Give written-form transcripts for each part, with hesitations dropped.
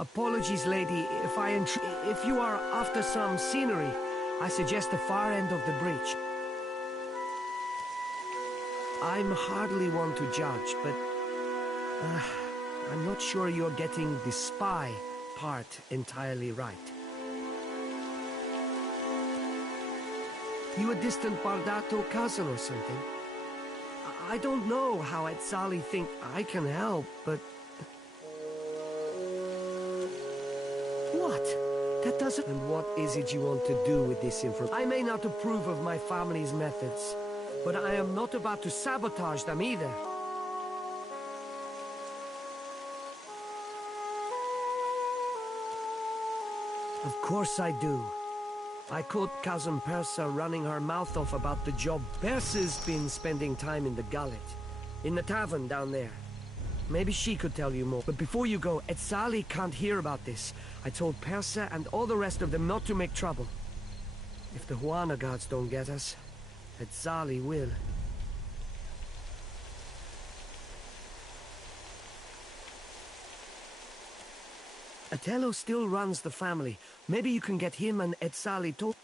Apologies, lady, if you are after some scenery, I suggest the far end of the bridge. I'm hardly one to judge, but I'm not sure you're getting the spy part entirely right. You a distant Bardato cousin or something? I don't know how Etzali think I can help, but... What? That doesn't... And what is it you want to do with this info? I may not approve of my family's methods, but I am not about to sabotage them either. Of course I do. I caught cousin Persa running her mouth off about the job. Persa's been spending time in the gullet, in the tavern down there. Maybe she could tell you more. But before you go, Etzali can't hear about this. I told Persa and all the rest of them not to make trouble. If the Huana guards don't get us, Etzali will. Atello still runs the family. Maybe you can get him and Etzali to...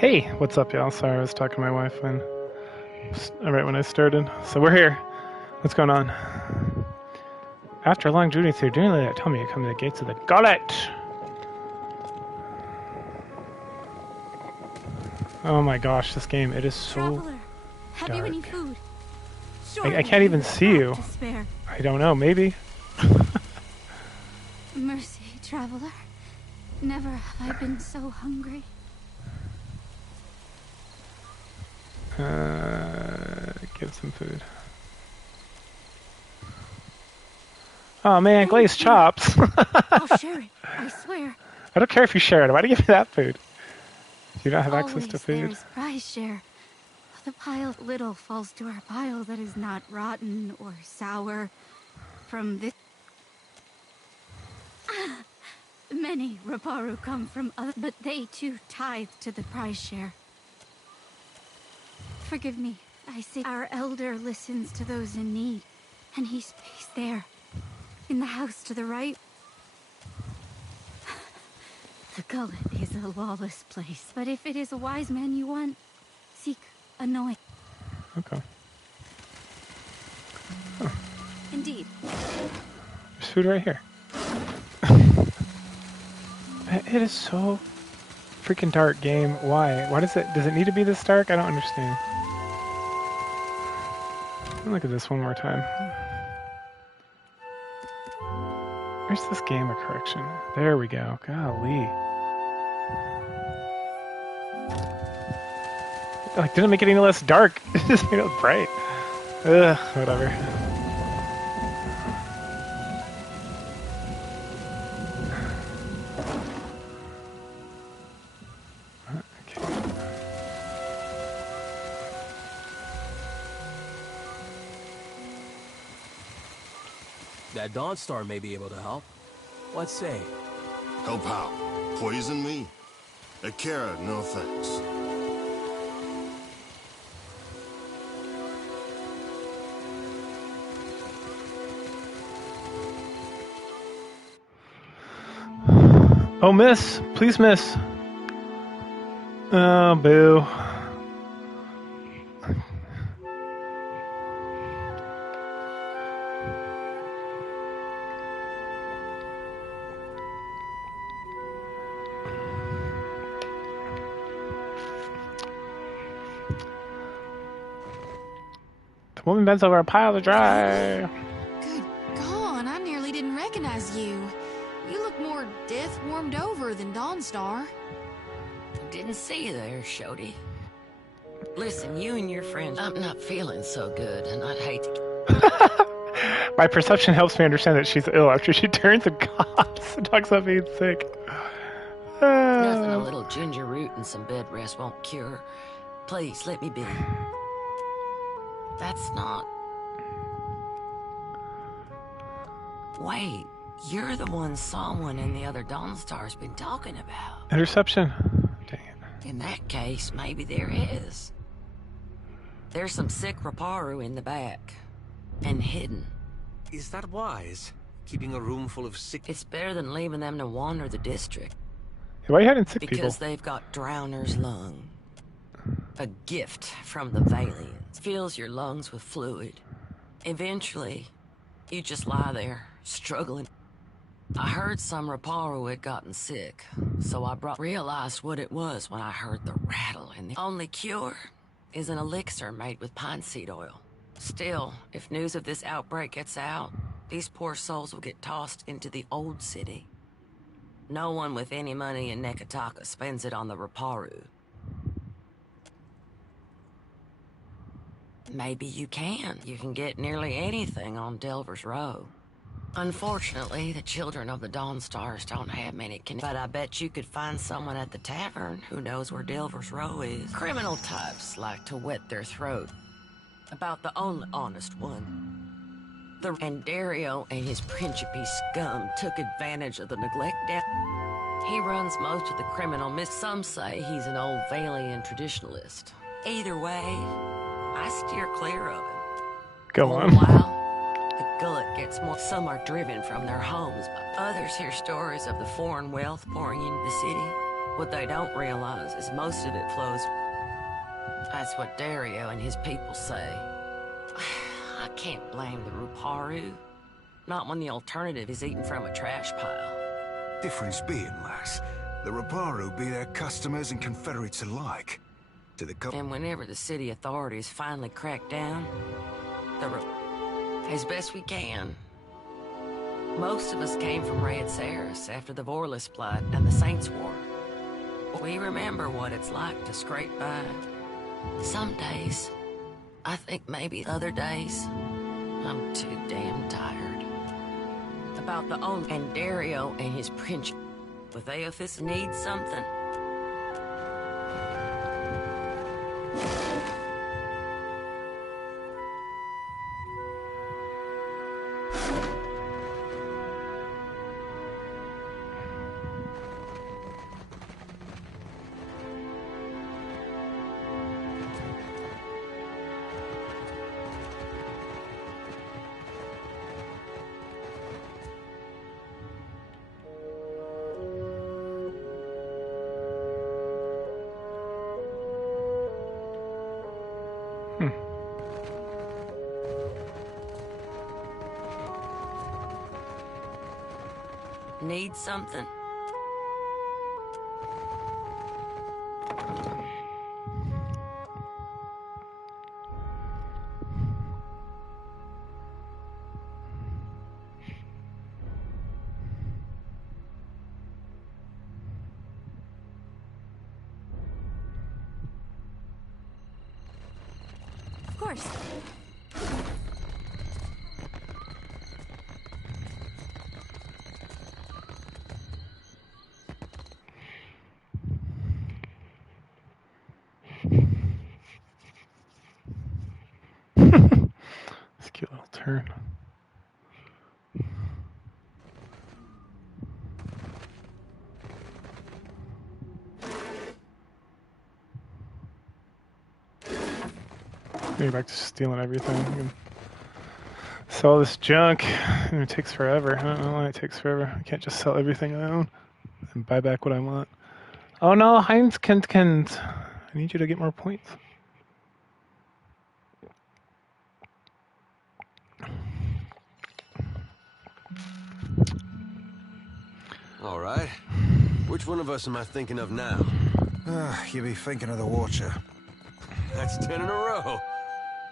Hey, what's up, y'all? Sorry, I was talking to my wife right when I started. So we're here. What's going on? After a long journey through Dreamland, tell me you come to the gates of the Gullet. Oh my gosh, this game, it is so Traveler, have dark. you any food? I can't even see you. I don't know, maybe. Mercy, traveler. Never have I been so hungry. Give some food. Oh man, glazed chops. I'll share it, I swear. I don't care if you share it. Why do you give me that food? Do you not have Always access to food? there's prize share. The pile little falls to our pile that is not rotten or sour. From this, many Raparu come from other, but they too tithe to the prize share. Forgive me, I say our elder listens to those in need, and he's there, in the house to the right. The gullet is a lawless place, but if it is a wise man you want, seek anoint. Okay. Huh. Indeed. There's food right here. It is so freaking dark, game. Why? Why does it need to be this dark? I don't understand. Look at this one more time. Where's this game of correction? There we go. Golly. Like, didn't make it any less dark. It just made it bright. Ugh, whatever. Okay. That Dawnstar may be able to help. What say? Help how? Poison me? Akira, no thanks. Oh, miss! Please, miss! Oh, boo. The woman bends over a pile of dry. Good God, I nearly didn't recognize you. You look more death warmed over than Dawnstar. Didn't see you there, Shody. Listen, you and your friends, I'm not feeling so good, and I'd hate to... My perception helps me understand that she's ill after she turns and coughs and talks about being sick. Nothing a little ginger root and some bed rest won't cure. Please, let me be. That's not... Wait, you're the one someone in the other Dawnstar's been talking about. Interception? Dang it. In that case, maybe there is. There's some sick Raparu in the back. And hidden. Is that wise? Keeping a room full of sick... It's better than leaving them to wander the district. Hey, why are you hiding sick people? Because they've got Drowner's lung. A gift from the Valians. Fills your lungs with fluid. Eventually, you just lie there, struggling. I heard some Raparu had gotten sick, so I realized what it was when I heard the rattle, and the only cure is an elixir made with pine seed oil. Still, if news of this outbreak gets out, these poor souls will get tossed into the old city. No one with any money in Nekataka spends it on the Raparu. Maybe you can. You can get nearly anything on Delver's Row. Unfortunately, the children of the Dawnstars don't have many connections. But I bet you could find someone at the tavern who knows where Delver's Row is. Criminal types like to wet their throat. About the only honest one. And Dario and his Principe scum took advantage of the neglect. He runs most of the criminal Some say he's an old Valian traditionalist. Either way, I steer clear of him. Go on. While the gullet gets more. Some are driven from their homes, but others hear stories of the foreign wealth pouring into the city. What they don't realize is most of it flows. That's what Dario and his people say. I can't blame the Ruparu. Not when the alternative is eating from a trash pile. Difference being, lass, the Ruparu be their customers and Confederates alike. To the And whenever the city authorities finally crack down, as best we can. Most of us came from Red Saris after the Vorless Blood and the Saints War. We remember what it's like to scrape by. Some days, I think maybe other days, I'm too damn tired. About the only and Dario and his prince with Aothis need something. Need something? Of course. It's a cute little turn. Maybe back to stealing everything. You can sell this junk, and it takes forever. I don't know why it takes forever. I can't just sell everything I own and buy back what I want. Oh no, Heinz Kent. I need you to get more points. All right. Which one of us am I thinking of now? you be thinking of the Watcher. That's 10 in a row.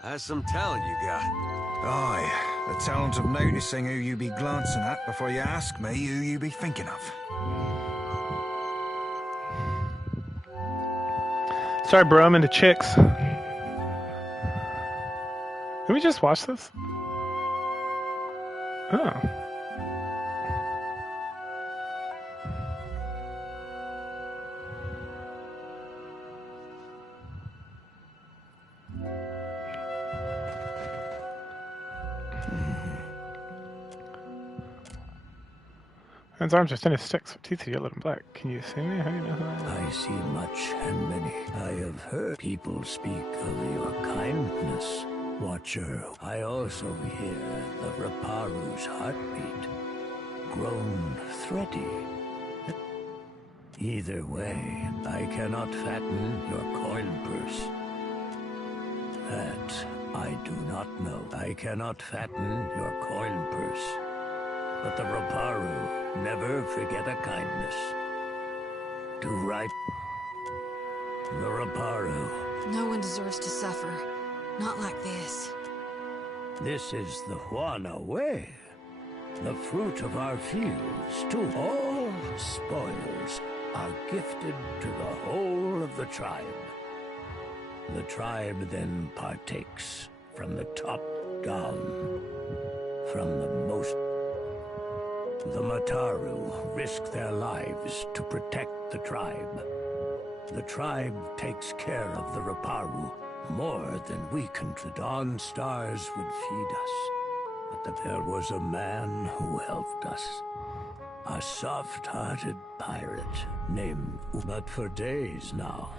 That's some talent you got. Aye, the talent of noticing who you be glancing at before you ask me who you be thinking of. Sorry, bro, I'm into chicks. Did we just watch this? Oh. His arms are thin as sticks, with teeth are yellow and black. Can you see me? How do you know who I am? I see much and many. I have heard people speak of your kindness, Watcher. I also hear the Raparu's heartbeat, grown thready. Either way, I cannot fatten your coin purse. That I do not know. I cannot fatten your coin purse. But the Raparu never forget a kindness. Do right. The Raparu. No one deserves to suffer. Not like this. This is the Juana way. The fruit of our fields, too. All spoils are gifted to the whole of the tribe. The tribe then partakes from the top down. From the most... The Mataru risk their lives to protect the tribe. The tribe takes care of the Raparu more than we can. The dawn stars would feed us, but there was a man who helped us. A soft-hearted pirate named But for days now.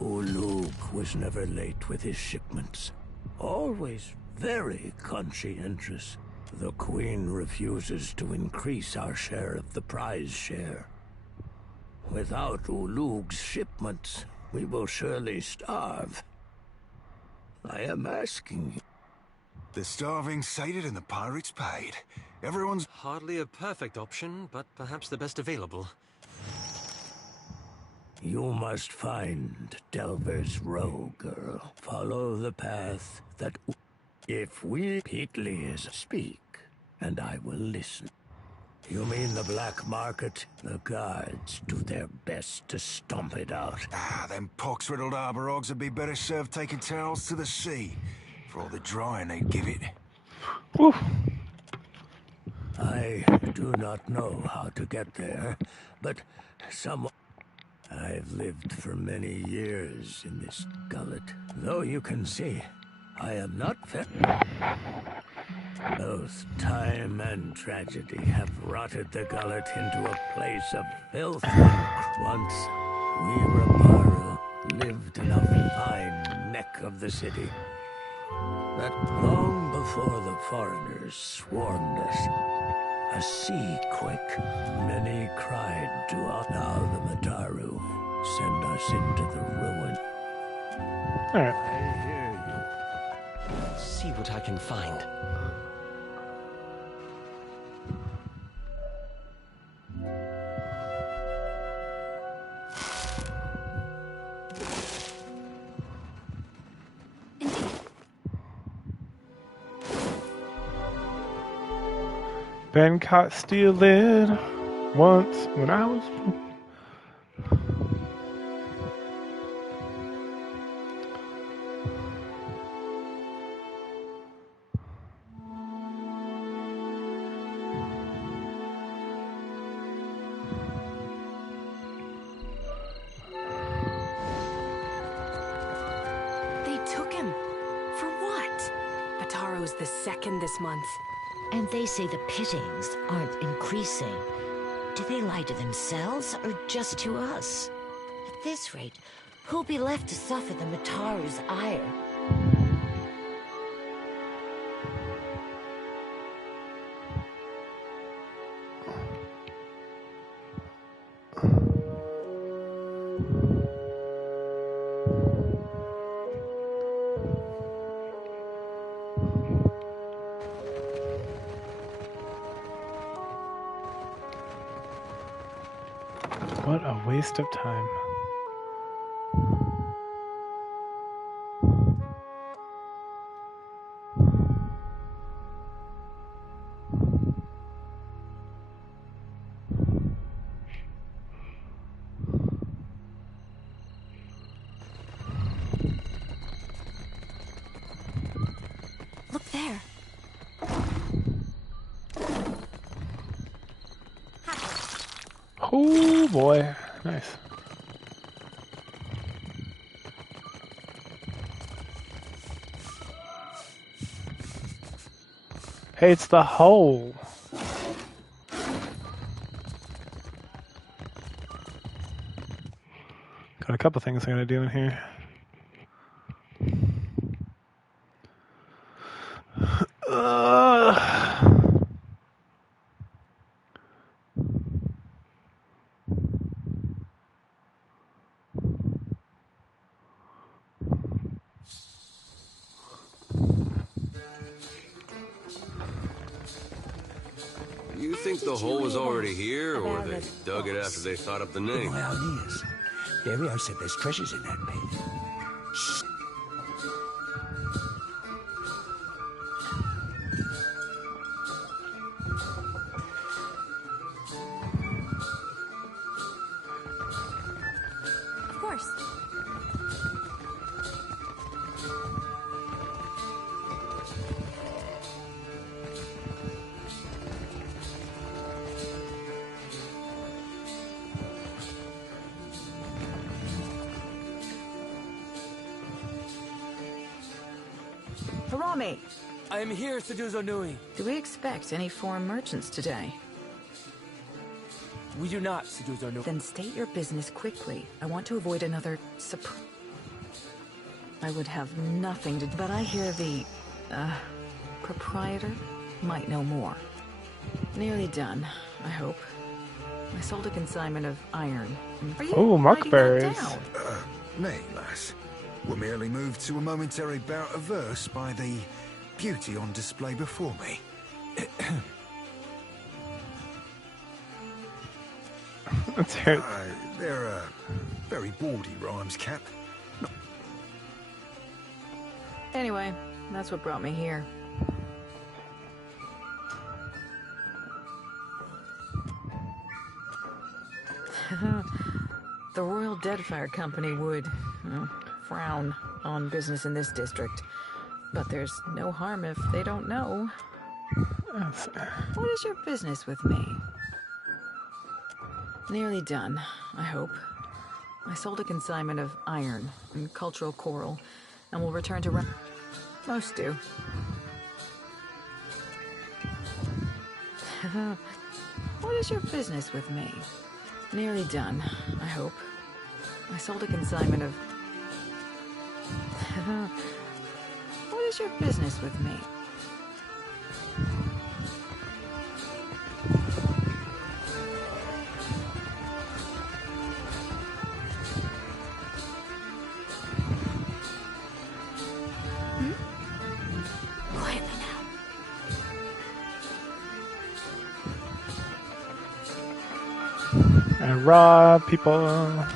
Uluk was never late with his shipments. Always very conscientious. The Queen refuses to increase our share of the prize share. Without Ulug's shipments, we will surely starve. I am asking you. The starving sated and the pirates paid. Everyone's... Hardly a perfect option, but perhaps the best available. You must find Delver's row, girl. Follow the path that... If we... Peatleys speak, and I will listen. You mean the black market? The guards do their best to stomp it out. Ah, them pox-riddled arbor hogs would be better served taking towels to the sea. For all the drying they'd give it. Whew. I do not know how to get there, but someone... I've lived for many years in this gullet. Though you can see, I am not fit. Both time and tragedy have rotted the gullet into a place of filth. Once, we Raparu lived in a fine neck of the city. But long before the foreigners swarmed us, a sea quake, many cried to us. Now the Mataru send us into the ruin. Alright. I hear you. Let's see what I can find. Been caught stealing once when I was... They took him. For what? Bataro's the second this month. And they say the pittings aren't increasing. Do they lie to themselves or just to us? At this rate, who'll be left to suffer the Mataru's ire? What a waste of time. Look there. Oh boy, nice. Hey, it's the hole. Got a couple things I gotta do in here. You think the hole was already here, or they dug it after they thought up the name? Well, yes. Dario said there's treasures in that pit. Of course. Harami! I am here, Seduzo Nui. Do we expect any foreign merchants today? We do not, Seduzo Nui. Then state your business quickly. I want to avoid another surprise. I would have nothing to do, but I hear the, proprietor might know more. Nearly done, I hope. I sold a consignment of iron. Are you Oh, writing that muckberries. down? Nay, lass. We're merely moved to a momentary bout of verse by the beauty on display before me. Let's hear it. They're very bawdy rhymes, Cap. Anyway, that's what brought me here. The Royal Deadfire Company would frown on business in this district. But there's no harm if they don't know. What is your business with me? Nearly done, I hope. I sold a consignment of iron and cultural coral, and will return to... Most do. What is your business with me? Nearly done, I hope. I sold a consignment of... What is your business with me? Quietly now. And rob people.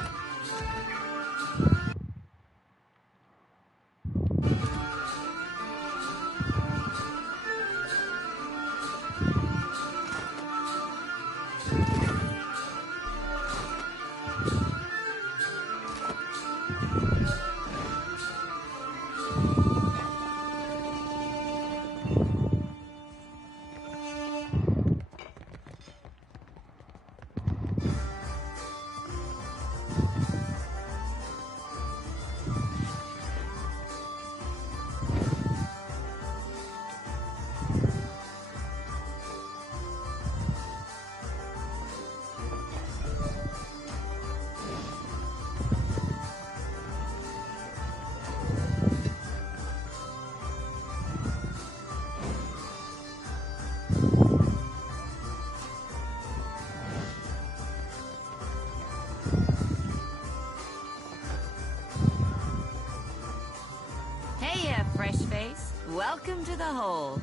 Hey, fresh face. Welcome to the hole.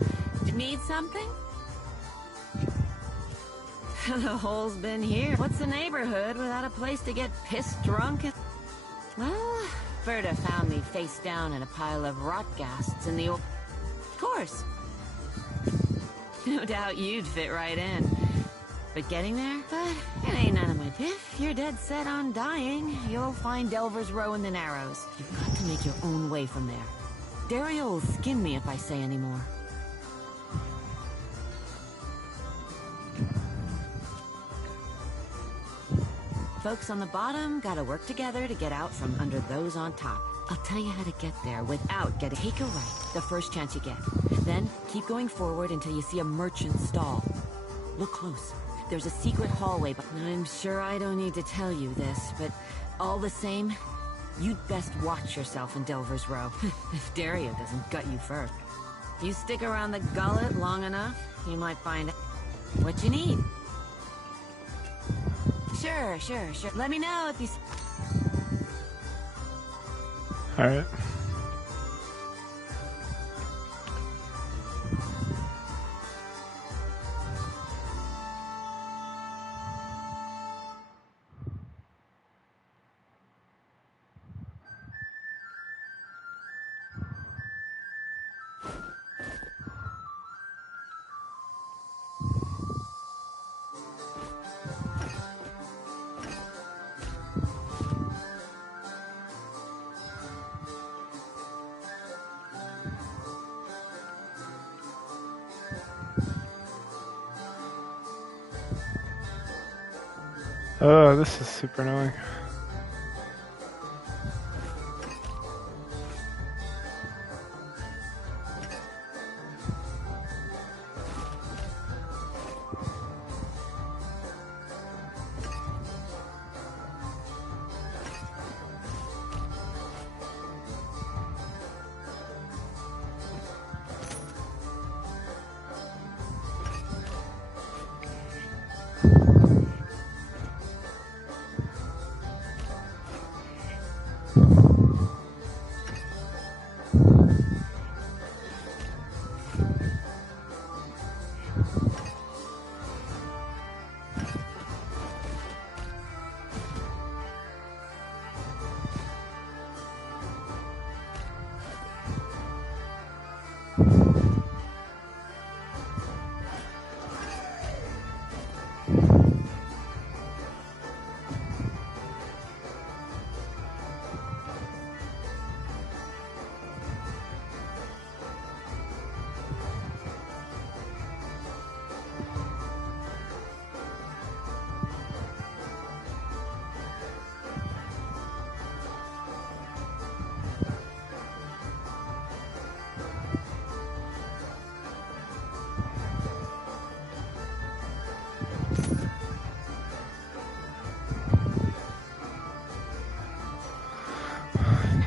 Need something? The hole's been here. What's the neighborhood without a place to get pissed drunk? Well, Berta found me face down in a pile of rot ghasts in the old... Of course. No doubt you'd fit right in. But getting there? But it ain't none of my piff. You're dead set on dying. You'll find Delver's Row in the Narrows. You've got to make your own way from there. Dario will skin me if I say any more. Folks on the bottom gotta work together to get out from under those on top. I'll tell you how to get there without getting... Take a right the first chance you get. Then keep going forward until you see a merchant stall. Look close. There's a secret hallway, but I'm sure I don't need to tell you this, but all the same, you'd best watch yourself in Delver's Row, if Dario doesn't gut you first. You stick around the gullet long enough, you might find what you need. Sure. Let me know if you... Alright. Oh, this is super annoying.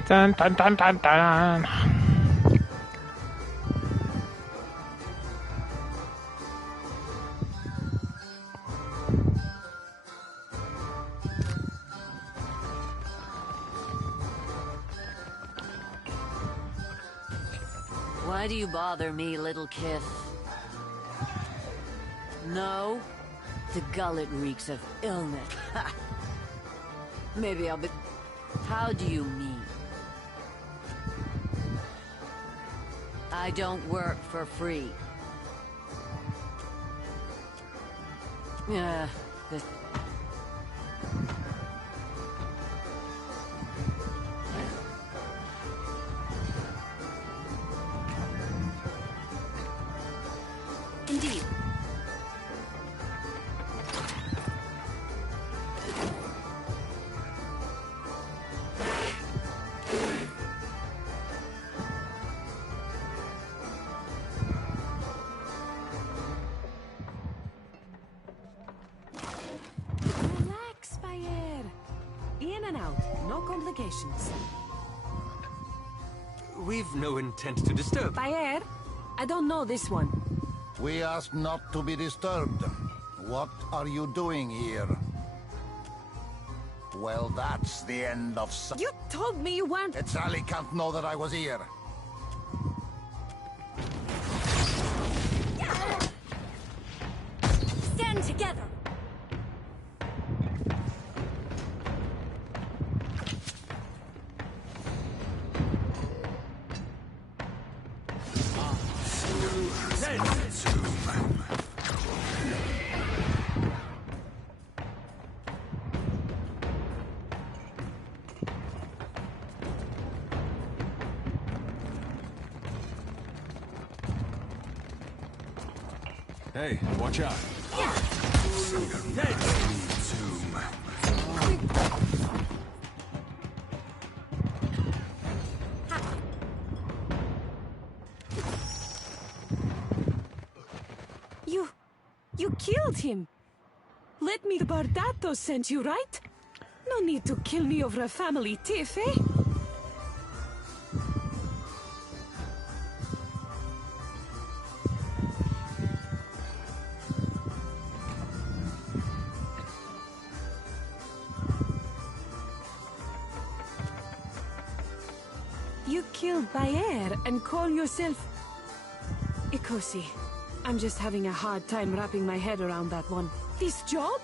Dun dun dun dun dun. Why do you bother me, little kith? No? The gullet reeks of illness. Maybe I'll be... How do you mean? I don't work for free. Yeah, this... Indeed. Relax, Bayer. In and out, no complications. We've no intent to disturb. Bayer, I don't know this one. We asked not to be disturbed. What are you doing here? Well, that's the end of... You told me you weren't... Sally can't know that I was here. Stand together! Hey, watch out. You killed him. Let me... The Bardato sent you, right? No need to kill me over a family tiff, eh? You killed Bayer and call yourself... Ikosi. I'm just having a hard time wrapping my head around that one. This job?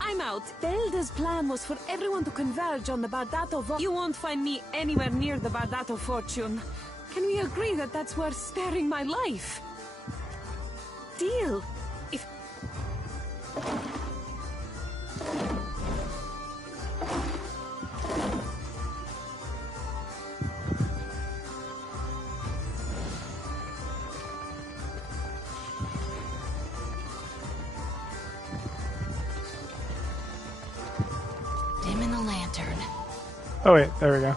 I'm out. Belda's plan was for everyone to converge on the Bardato You won't find me anywhere near the Bardato fortune. Can we agree that that's worth sparing my life? Deal. If... Dim in the lantern. Oh wait, there we go.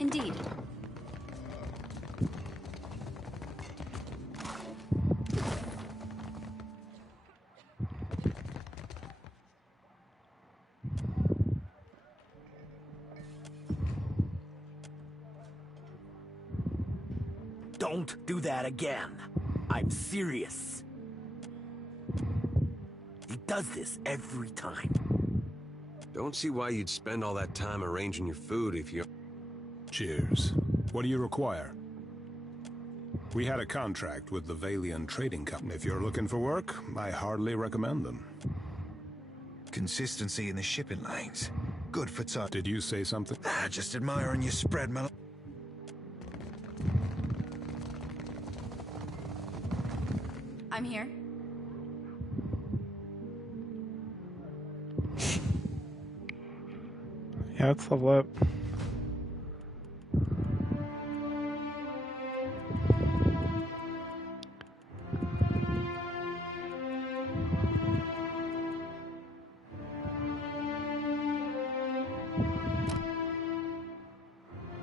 Indeed. Don't do that again. I'm serious. He does this every time. Don't see why you'd spend all that time arranging your food if you... Cheers. What do you require? We had a contract with the Valian Trading Company. If you're looking for work, I hardly recommend them. Consistency in the shipping lanes. Good for time. Did you say something? Just admiring your spread, man. I'm here. Yeah, let's level up.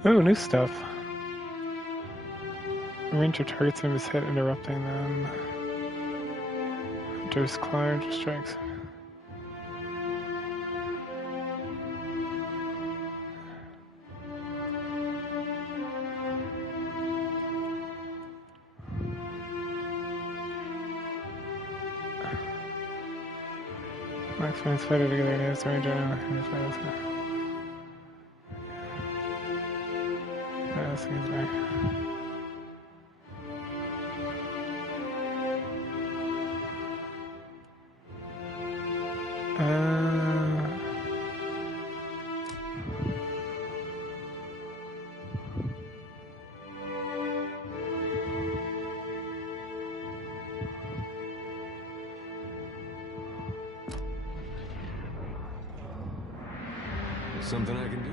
Ooh, new stuff. Ranger targets him is hit, interrupting them. Hunter's Claw strikes. Max finds fighter together and has the ranger now. That's right. Something I can do?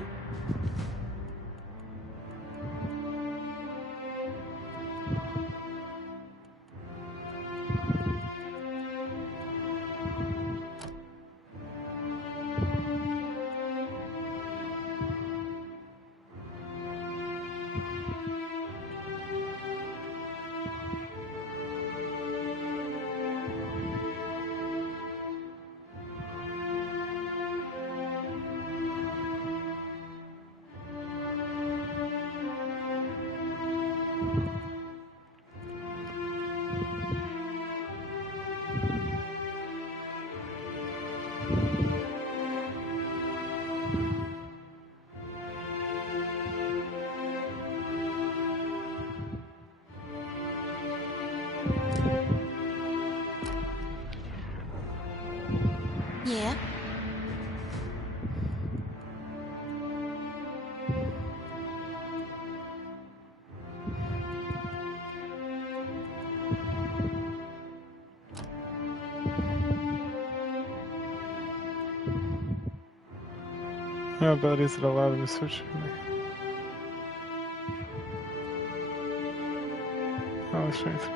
Yeah? No abilities that allow them to switch. Oh, strength.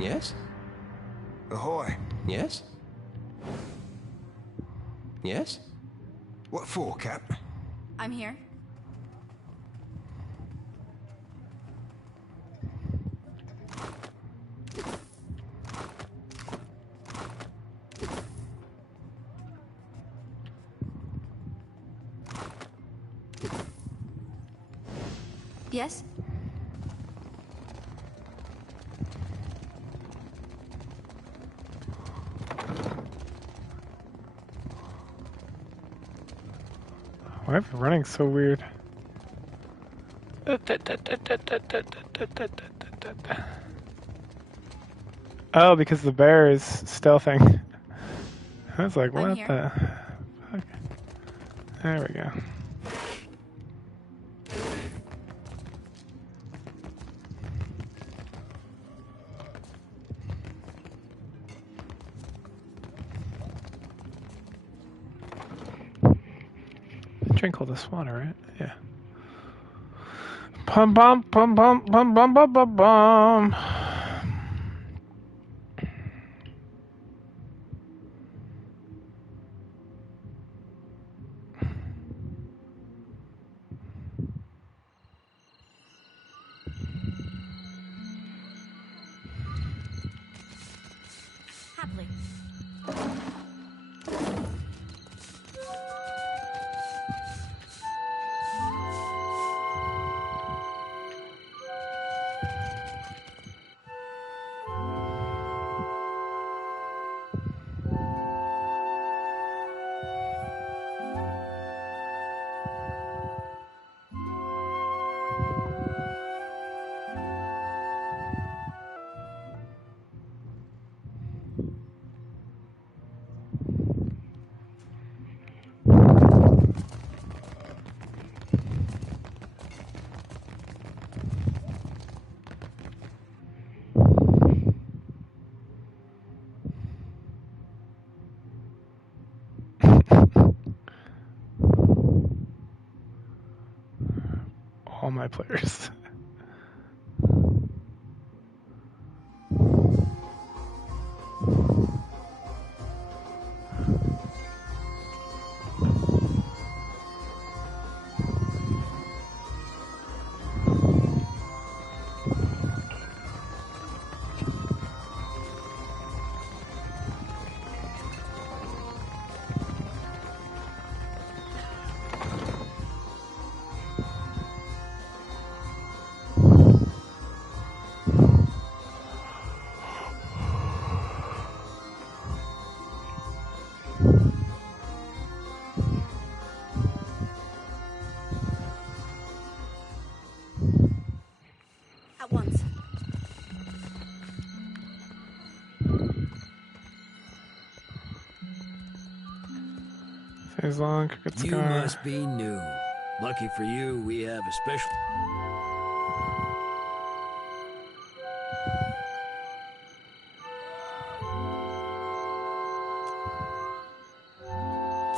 Yes? Ahoy. Yes? Yes? What for, Cap? I'm here. Yes? Why am I running so weird? Oh, because the bear is stealthing. I was like, what the fuck? There we go. Drink all this water, right? Yeah. Pum pum pum pum pum pum pum pum pum. Happily. All my players. At once. Stays long, crooked You scar. must be new. Lucky for you, we have a special...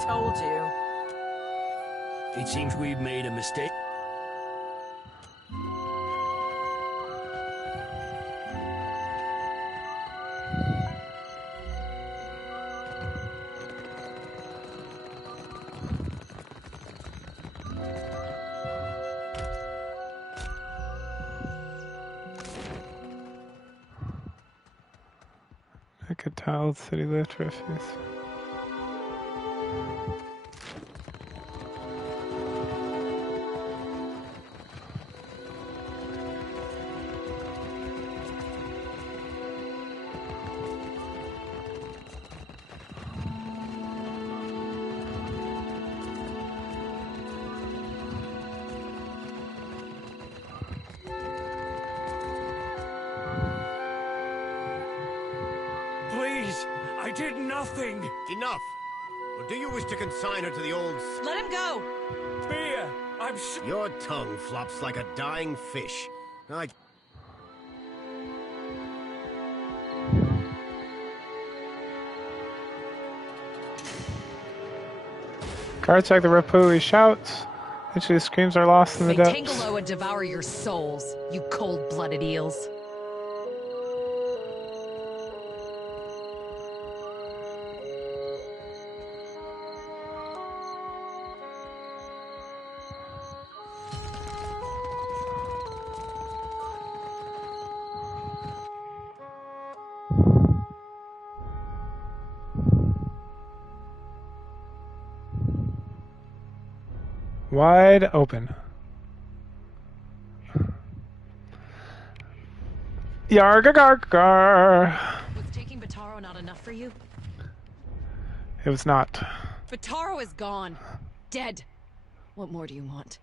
Told you. It seems we've made a mistake. I could tile city lift refuse. Please, I did nothing. Enough. Or do you wish to consign her to the old... Let him go! Beer, Your tongue flops like a dying fish. Guards like the Rapui shouts. Eventually the screams are lost in the May depths. Tangaloa devour your souls, you cold-blooded eels. Wide open. Yargar. Was taking Bataro not enough for you? It was not. Bataro is gone. Dead. What more do you want?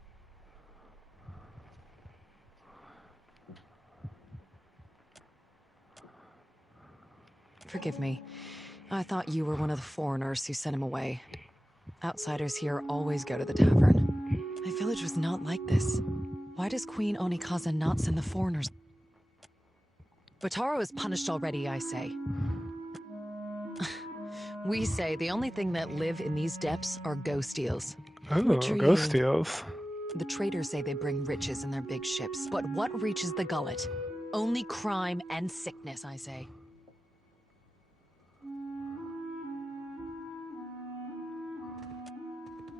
Forgive me. I thought you were one of the foreigners who sent him away. Outsiders here always go to the tavern. My village was not like this. Why does Queen Onikaza not send the foreigners? Bataro is punished already, I say. We say the only thing that live in these depths are ghost eels. Ooh, ghost eels. The traders say they bring riches in their big ships. But what reaches the gullet? Only crime and sickness, I say.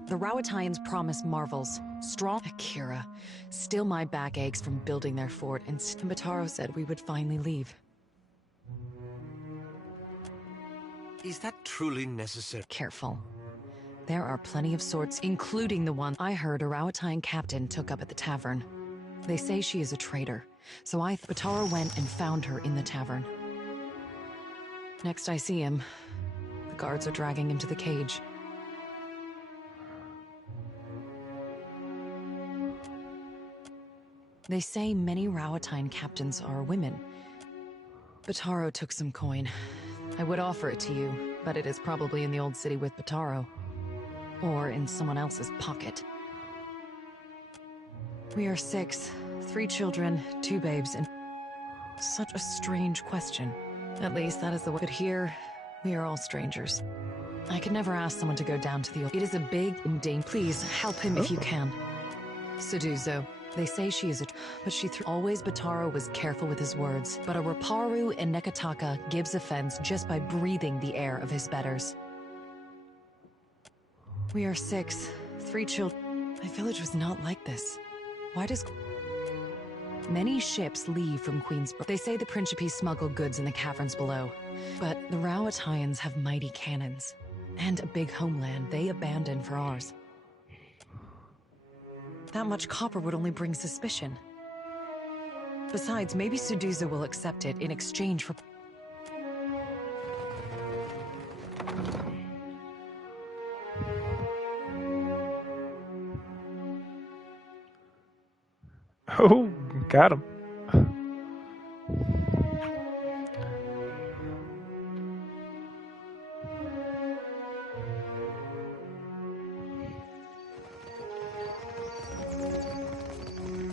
The Rawatayans promise marvels. Strong Akira. Still my back aches from building their fort, and Bataro said we would finally leave. Is that truly necessary? Careful. There are plenty of sorts, including the one I heard a Rawatayan captain took up at the tavern. They say she is a traitor, so Bataro went and found her in the tavern. Next I see him, the guards are dragging him to the cage. They say many Rawatayan captains are women. Bataro took some coin. I would offer it to you, but it is probably in the old city with Bataro. Or in someone else's pocket. We are 6, 3 children, 2 babes, and... Such a strange question. At least that is the way. But here, we are all strangers. I could never ask someone to go down to the... It is a big and dangerous... Please, help him if you can. Suduzo. They say she is a... But she always Bataro was careful with his words. But a Raparu in Nekataka gives offense just by breathing the air of his betters. We are 6, 3 children. My village was not like this. Why does... Many ships leave from Queensborough. They say the Principe smuggle goods in the caverns below. But the Rawatayans have mighty cannons. And a big homeland they abandoned for ours. That much copper would only bring suspicion. Besides, maybe Suduza will accept it in exchange for... Oh, got him.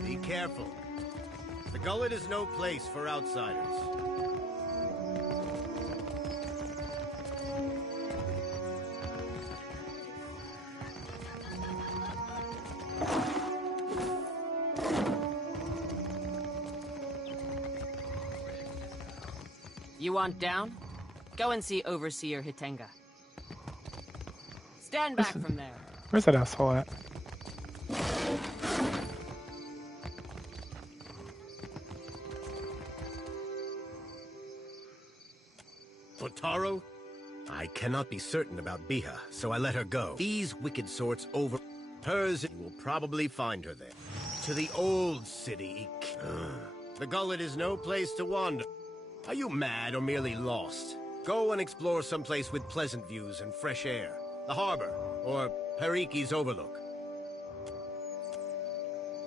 Be careful. The gullet is no place for outsiders. You want down? Go and see Overseer Hitenga. Stand back from there. Where's that asshole at? Bataro? I cannot be certain about Biha, so I let her go. These wicked sorts over... Hers, you will probably find her there. To the old city. The gullet is no place to wander. Are you mad or merely lost? Go and explore someplace with pleasant views and fresh air. The harbor, or Periki's Overlook.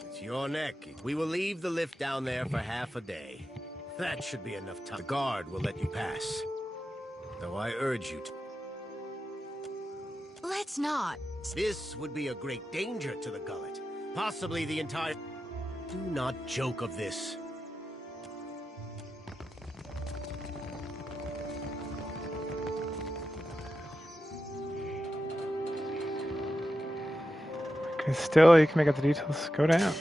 It's your neck. We will leave the lift down there for half a day. That should be enough time. The guard will let you pass. Though I urge you to. Let's not. This would be a great danger to the gullet. Possibly the entire... Do not joke of this. Okay, still, you can make out the details. Go down.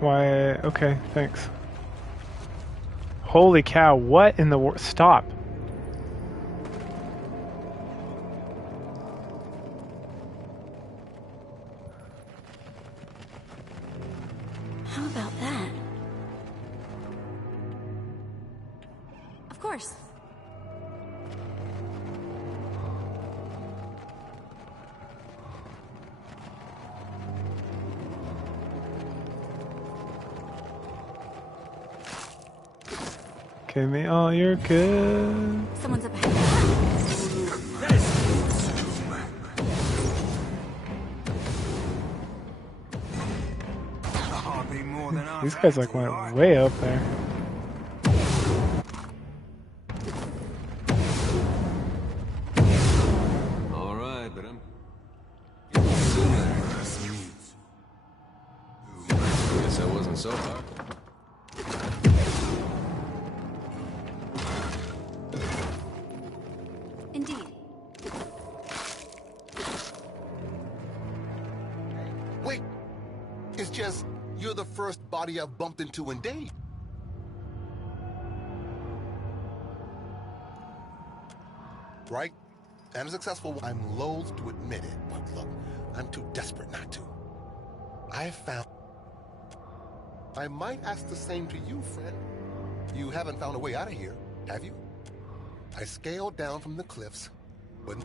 Why? Okay, thanks. Holy cow! What in the world? Stop. How about that? Of course. Give me all your good. Someone's up ahead. These guys like went way up there. All right, but I'm... Guess that wasn't so hard. Indeed. Wait, it's just you're the first body I've bumped into in days. Right? And a successful one. I'm loath to admit it, but look, I'm too desperate not to. I found... I might ask the same to you, friend. You haven't found a way out of here, have you? I scaled down from the cliffs, but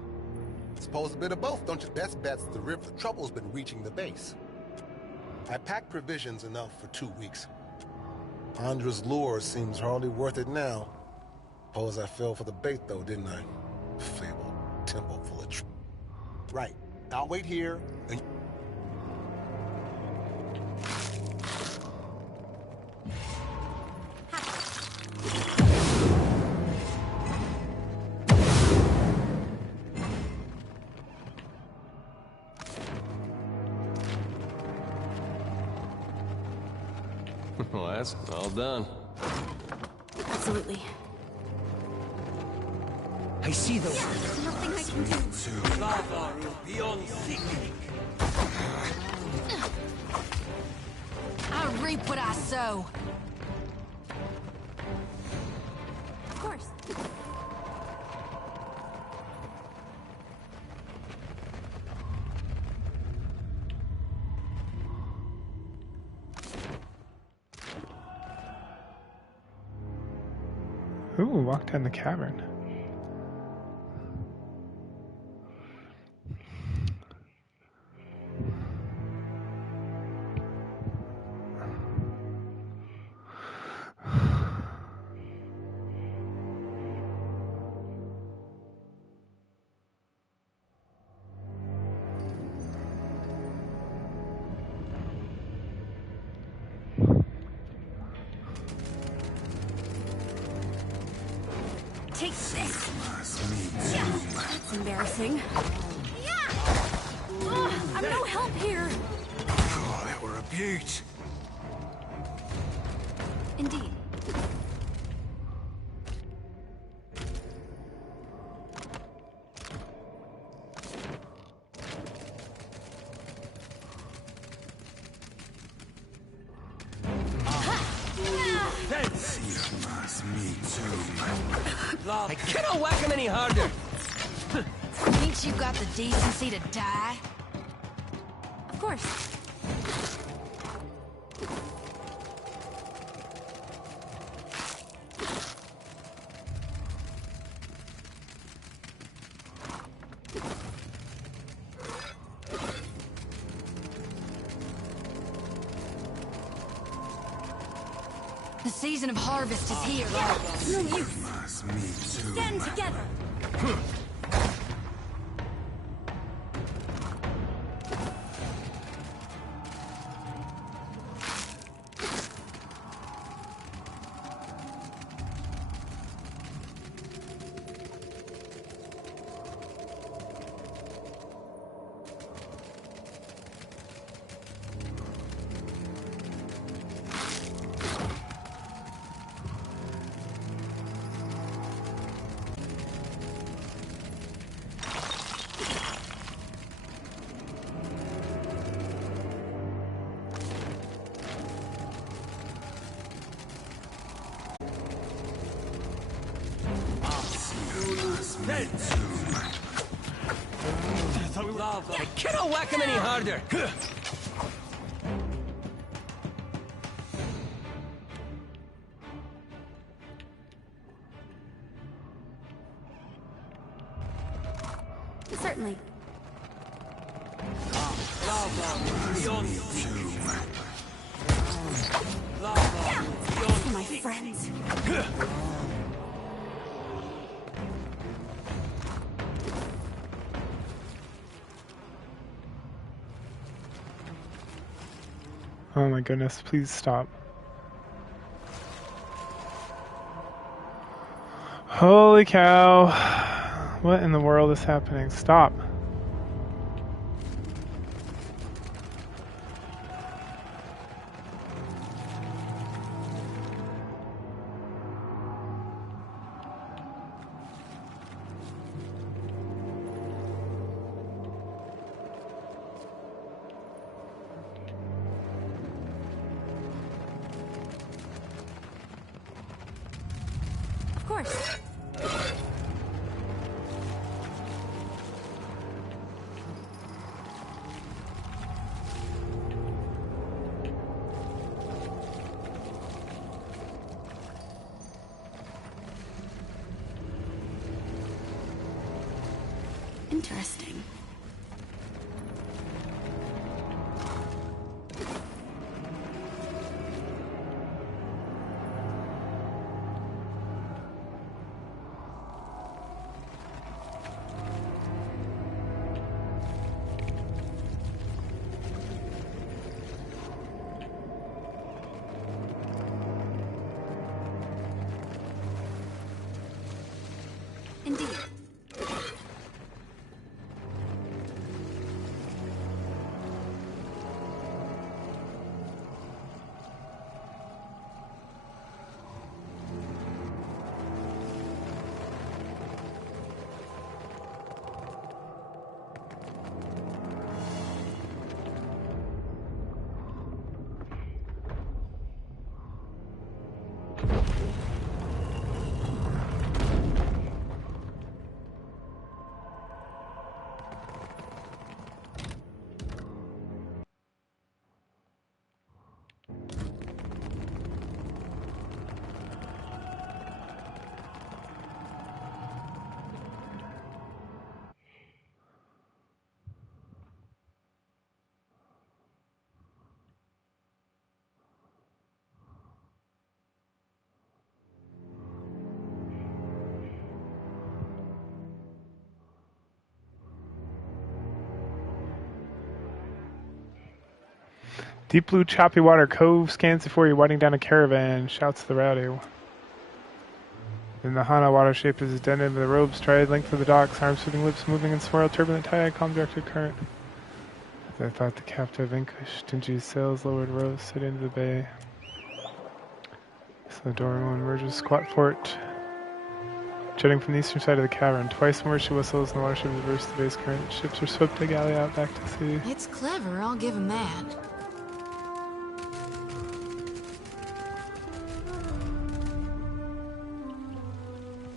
suppose a bit of both, don't you? Best bet's the river. The trouble's been reaching the base. I packed provisions enough for 2 weeks. Andra's lure seems hardly worth it now. Suppose I fell for the bait, though, didn't I? Fabled temple full of Right. I'll wait here and... Well, that's all done. Absolutely. I see them. Nothing I can do. Lava beyond thinking. I reap what I sow. Of course. Ooh, walk down the cavern. Take this. That's embarrassing. I'm no help here. Oh, that were a beaut. Indeed. I cannot whack him any harder. Ain't you got the decency to die? Of course. The season of harvest is here. No use. Stand together. I cannot whack him any harder. Certainly. My friends. Oh my goodness, please stop. Holy cow. What in the world is happening? Stop. Of course. Interesting. Indeed. Deep blue choppy water cove scans before you winding down a caravan, shouts the rowdy. In the Hana, water shape is dented with the ropes, tried length of the docks, arms sweeping lips moving in swirl, turbulent tide, calm directed current. As I thought the captive vanquished, dingy sails lowered rows, sit into the bay. So the Dormo emerges, squat fort, jutting from the eastern side of the cavern. Twice more she whistles and the watership reverses the base current. Ships are swept to galley out back to sea. It's clever, I'll give him that.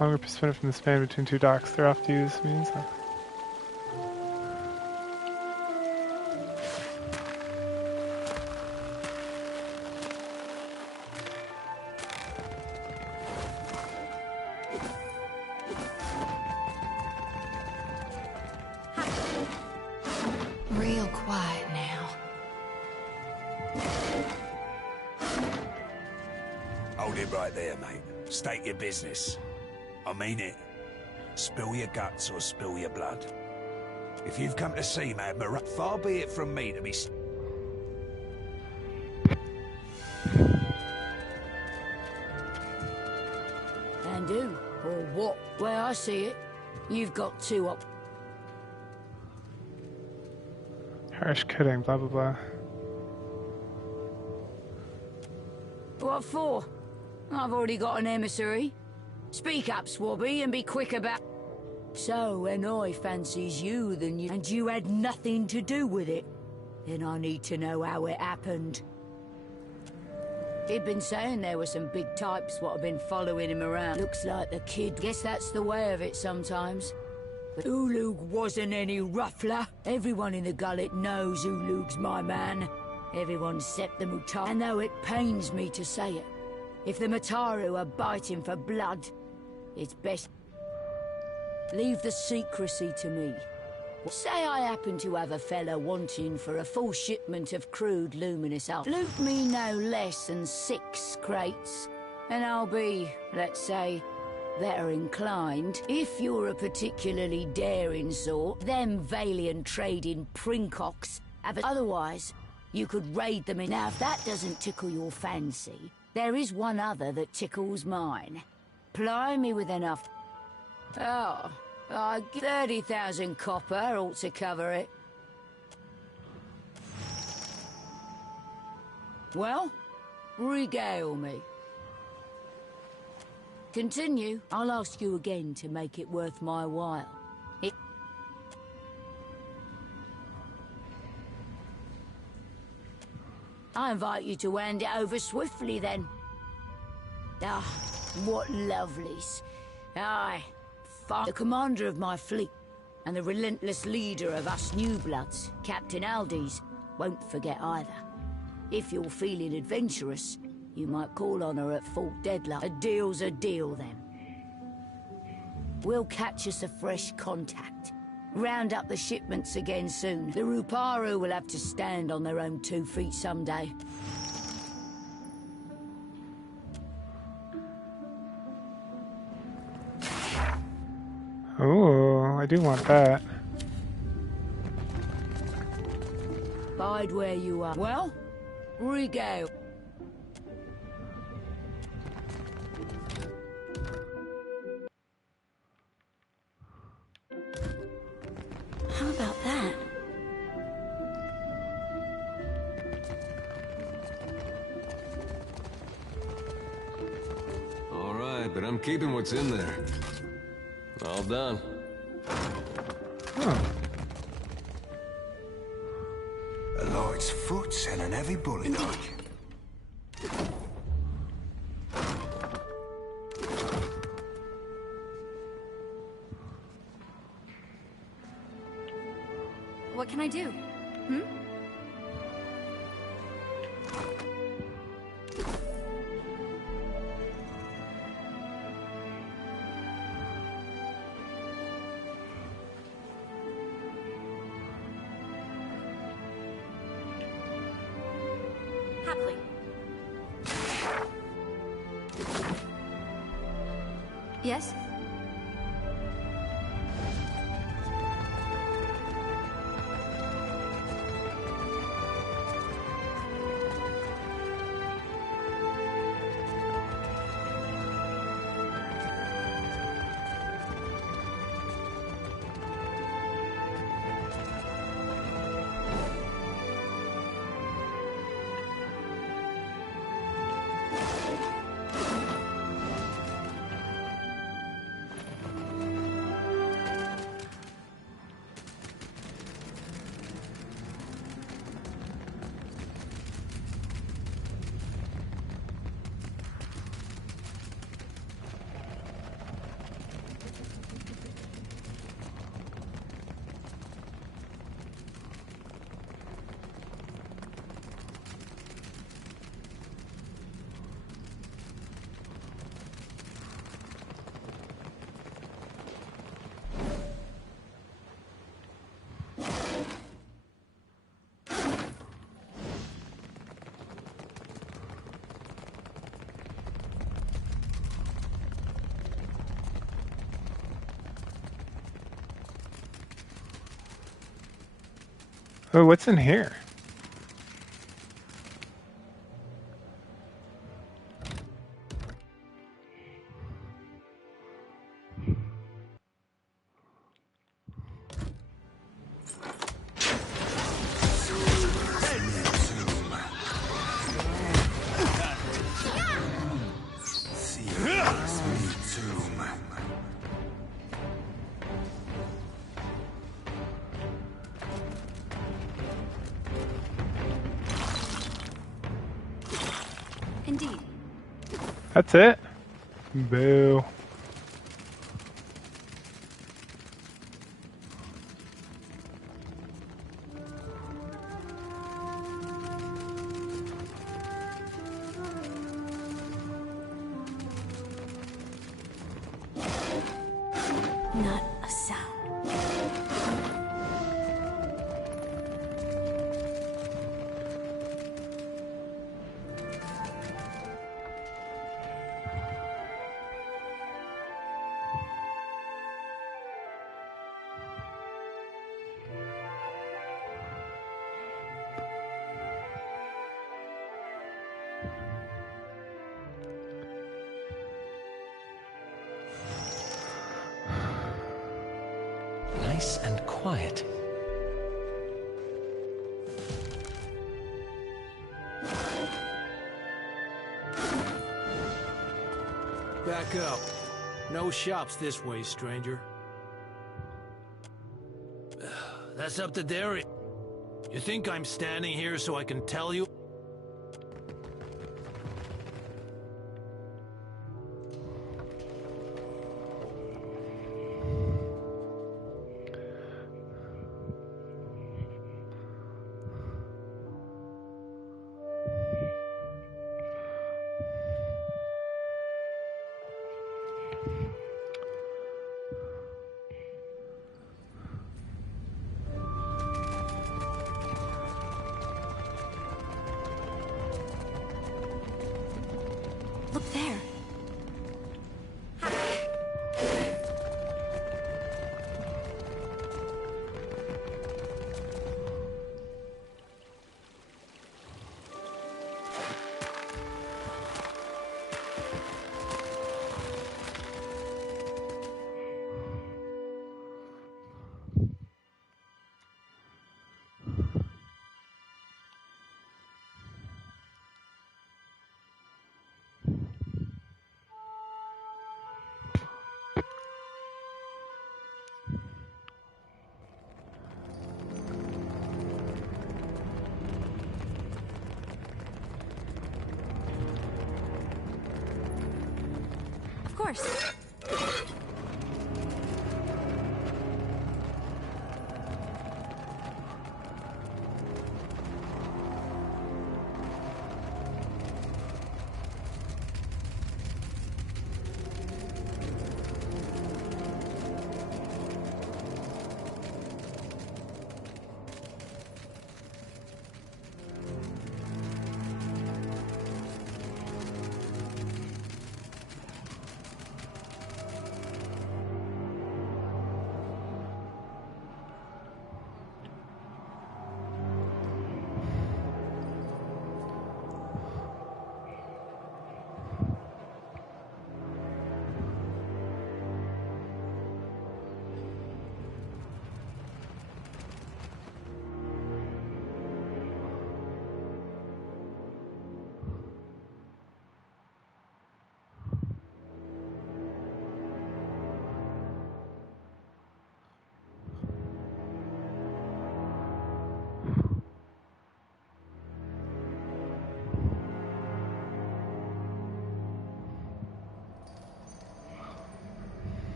Longer suspended from the span between two docks. They're off to use means. Real quiet now. Hold it right there, mate. State your business. I mean it. Spill your guts or spill your blood. If you've come to see Mad Marat, far be it from me to be... Can do. Or what? Where I see it, you've got two up. Harsh kidding, blah blah blah. What for? I've already got an emissary. Speak up, Swabby, and be quick about... So, when I fancies you, then you... And you had nothing to do with it. Then I need to know how it happened. He'd been saying there were some big types what have been following him around. Looks like the kid... Guess that's the way of it sometimes. But Ulug wasn't any ruffler. Everyone in the gullet knows Ulug's my man. Everyone except the Mutar. And though it pains me to say it, if the Mataru are biting for blood, it's best leave the secrecy to me. Say I happen to have a fella wanting for a full shipment of crude luminous alpha. Loot me no less than 6 crates, and I'll be, let's say, better inclined. If you're a particularly daring sort, them Valiant trading princocks have a... Otherwise, you could raid them in. Now, if that doesn't tickle your fancy, there is one other that tickles mine. Ply me with enough... Oh, 30,000 copper ought to cover it. Well, regale me. Continue. I'll ask you again to make it worth my while. I invite you to hand it over swiftly, then. Ah, what lovelies. Aye, the commander of my fleet, and the relentless leader of us new bloods, Captain Aldes, won't forget either. If you're feeling adventurous, you might call on her at Fort Deadlock. A deal's a deal, then. We'll catch us a fresh contact. Round up the shipments again soon. The Ruparu will have to stand on their own 2 feet someday. Oh, I do want that. Bide where you are. Well, regale. How about that? All right, but I'm keeping what's in there. All done. Huh. A light's foot and an heavy bullet. What can I do? Hmm? Happily. Yes? Oh, what's in here? Indeed. That's it? Boo. nice and quiet. Back up. No shops this way, stranger. That's up to Derry. You think I'm standing here so I can tell you? Look there. Of course.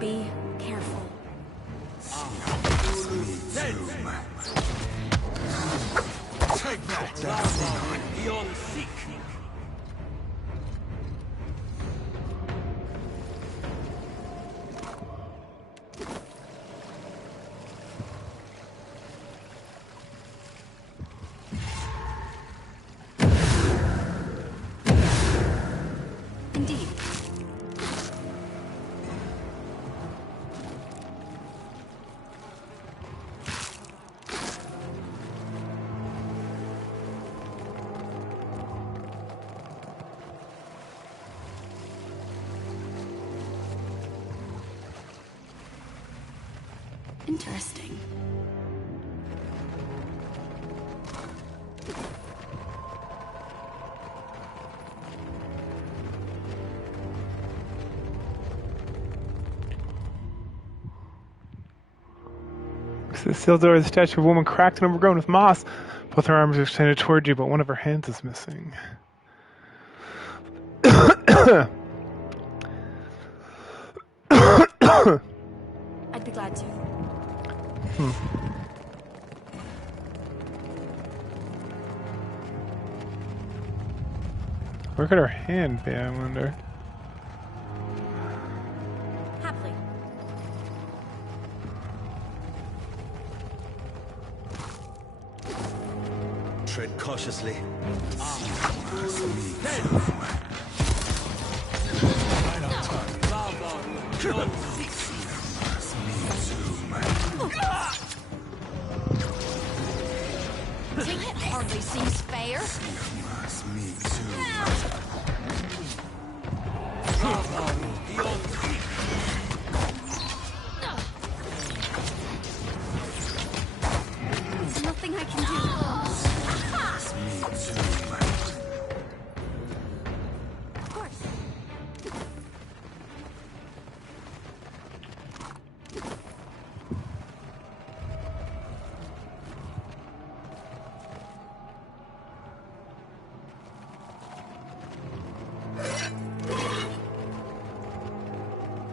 Be careful. Take that! Beyond seek! Indeed. Interesting. I'd be glad to. Where could her hand be, I wonder? Happily. Tread cautiously. It hardly seems fair.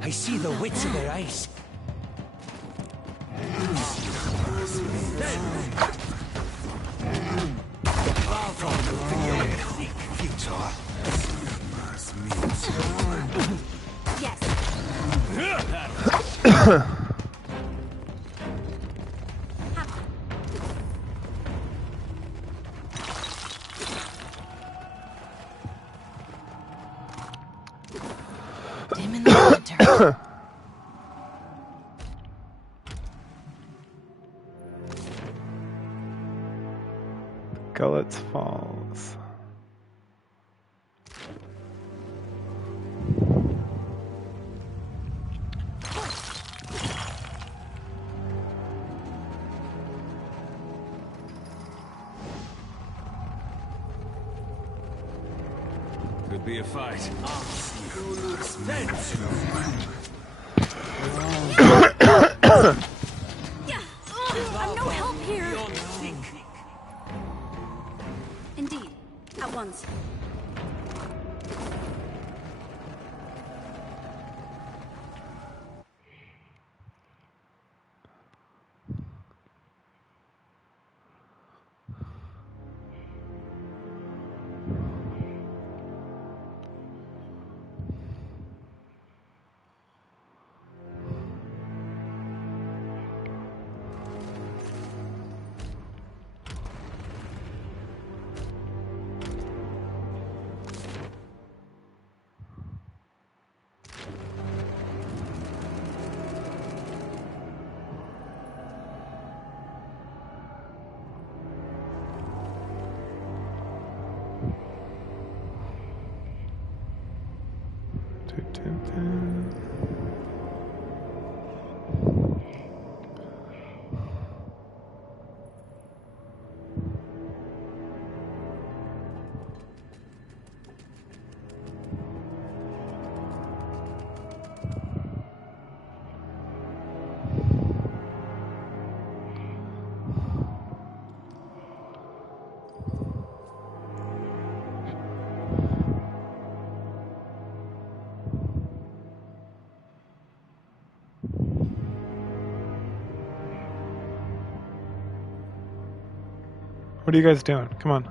I see the wits in their eyes. Dim in the winter. Gullets Falls. Could be a fight. I'm no help here. Indeed, at once. What are you guys doing? Come on.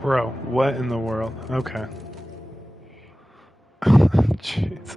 Bro, what in the world? Okay. Jeez.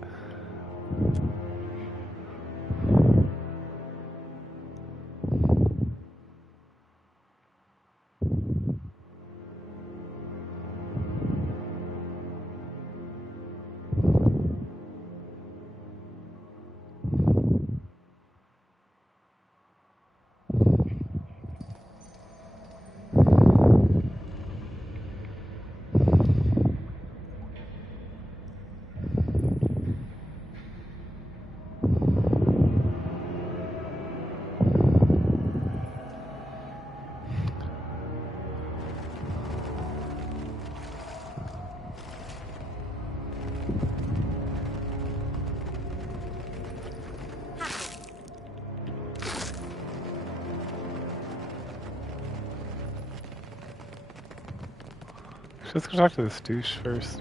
Let's go talk to this douche first.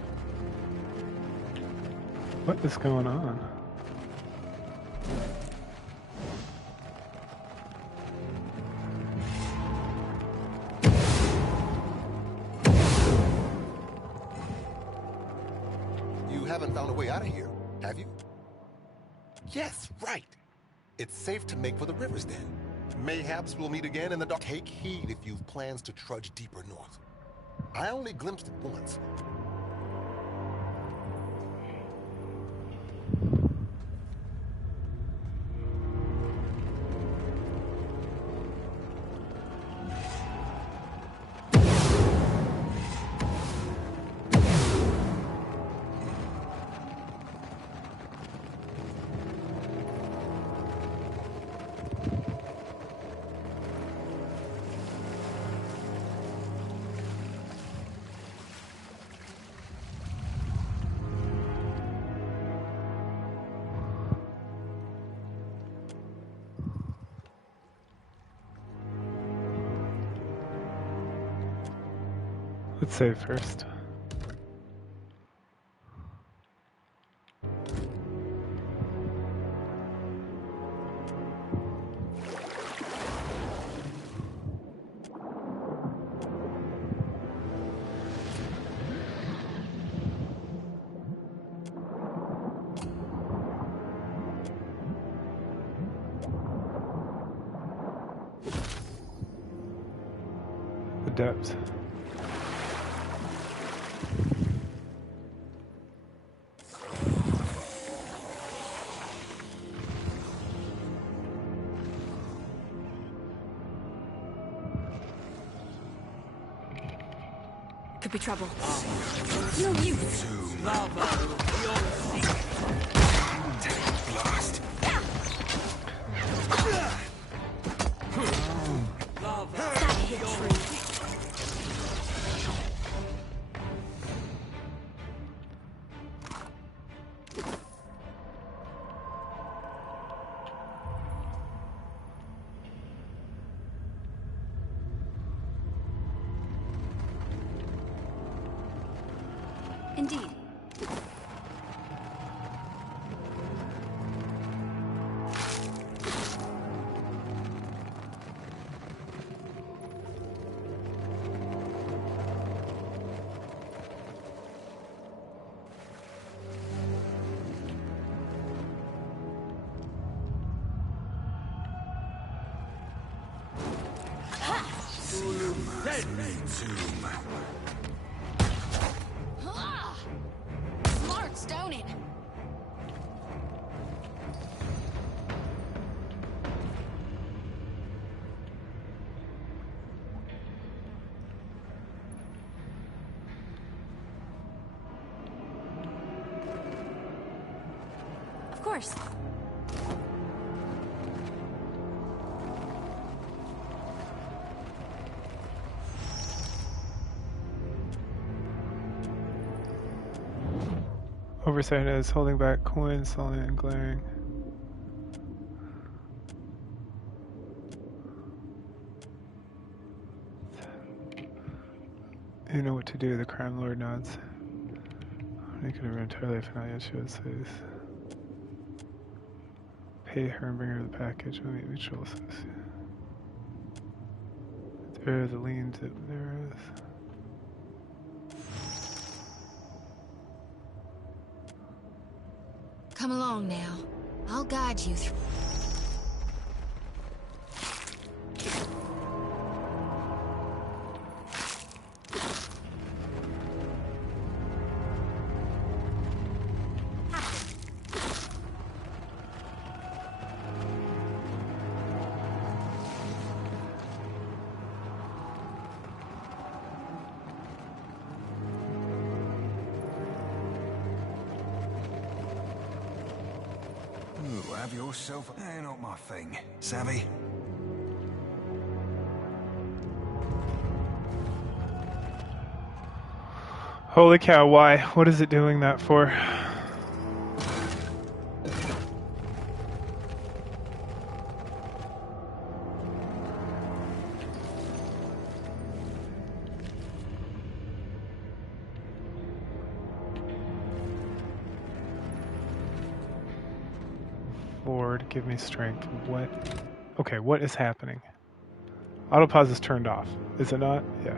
What is going on? You haven't found a way out of here, have you? Yes, right. It's safe to make for the river's den. Mayhaps we'll meet again in the dark. Take heed if you've plans to trudge deeper north. I only glimpsed it once. Let's save first. The depths. Could be trouble. No use. Blast. That hit true. Indeed. Smart stoning. Of course. Oversight is holding back coins, slowly and glaring. You know what to do, the crime lord nods. You could have entirely found yet she would say pay her and bring her the package when we mutual associate. There are the liens that there is. Come along now. I'll guide you through. Ooh, have yourself... not my thing. Savvy? Holy cow, why? What is it doing that for? Lord, give me strength. What? Okay, what is happening? Autopause is turned off. Is it not? Yeah.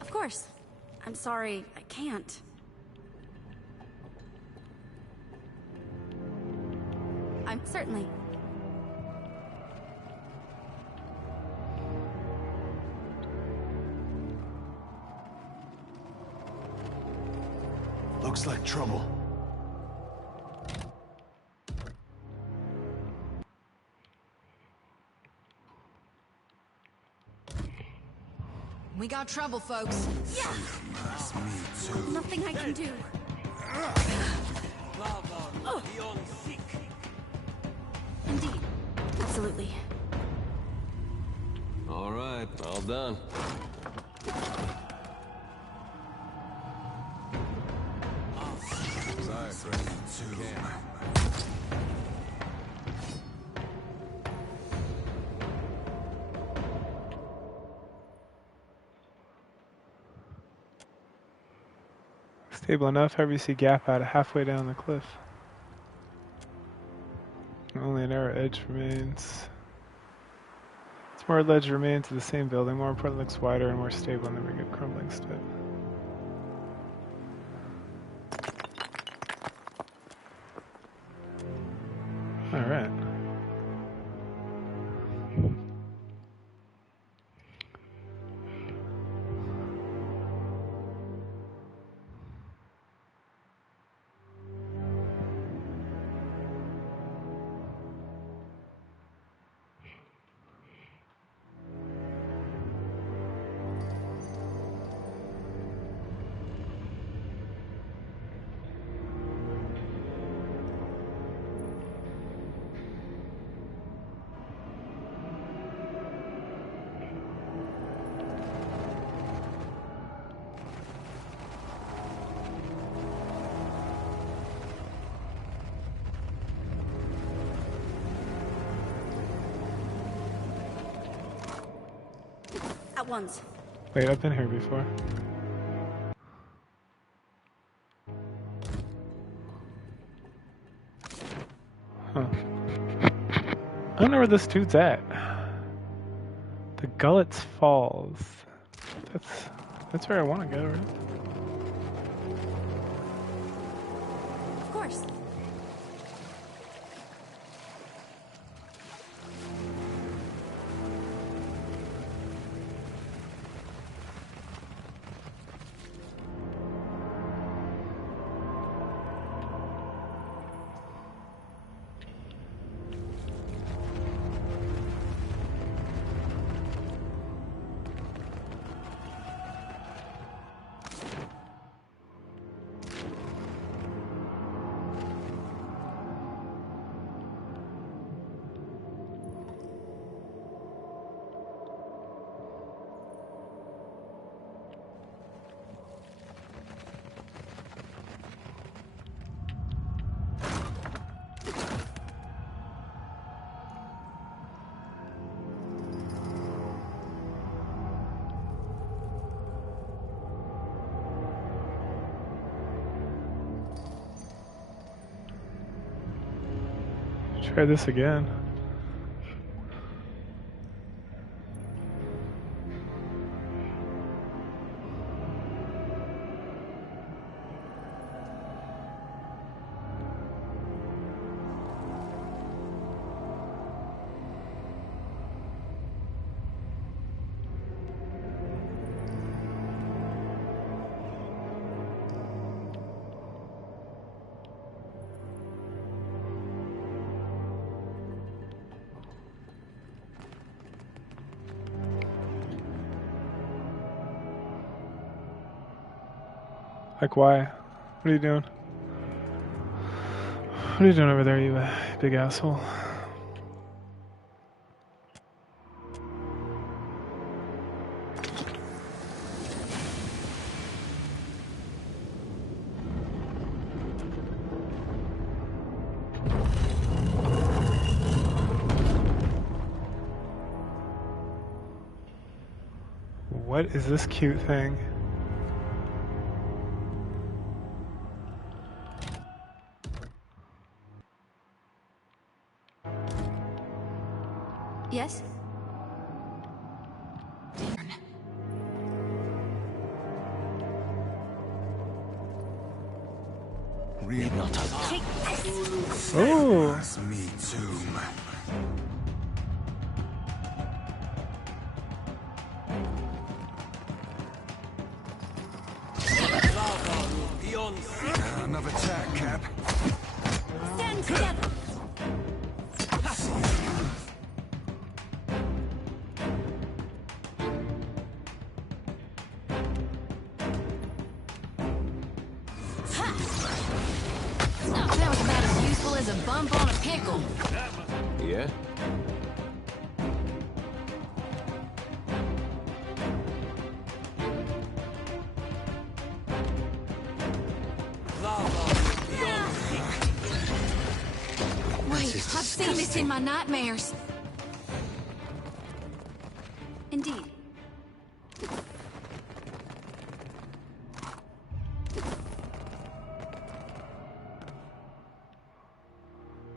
Of course. I'm sorry, I can't. I'm certainly. Looks like trouble. We got trouble, folks. Yeah! Nothing I can do. Oh. Indeed. Absolutely. All right, all done. Stable enough, however you see gap out halfway down the cliff. Only a narrow edge remains. It's more ledge remains to the same building. More important, looks wider and more stable, and then we get crumbling stuff. All right. At once. Wait, I've been here before. Huh. I don't know where this dude's at. The Gullets Falls. That's where I want to go, right? Of course. Try this again. Like, why? What are you doing? What are you doing over there, you big asshole? What is this cute thing? Yes? Read not Take this. Oh. That's me tomb. Another attack, Cap. Stand together. That was about as useful as a bump on a pickle. Yeah? seen this in my nightmares. Indeed.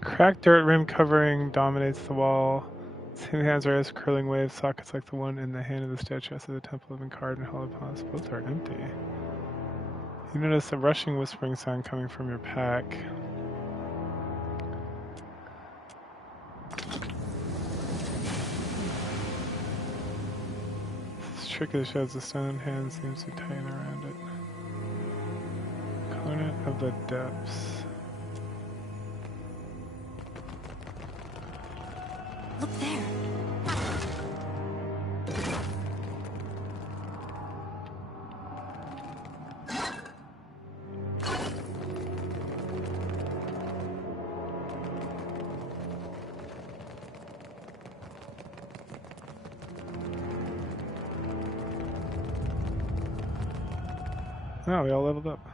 Cracked dirt rim covering dominates the wall. Two hands are as curling wave sockets like the one in the hand of the statue outside the temple have been carved and hollow ponds. Both are empty. You notice a rushing whispering sound coming from your pack. This trick shows the stone hand seems to tighten around it. Component of the depths. Look there. Oh, we all leveled up.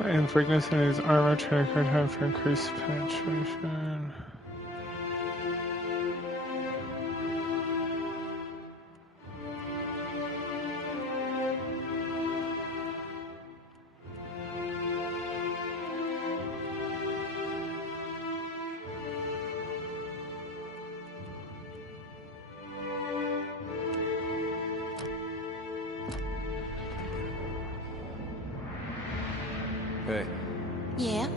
And Freakness in his armor, trying to card time for increased penetration. Hey. Yeah?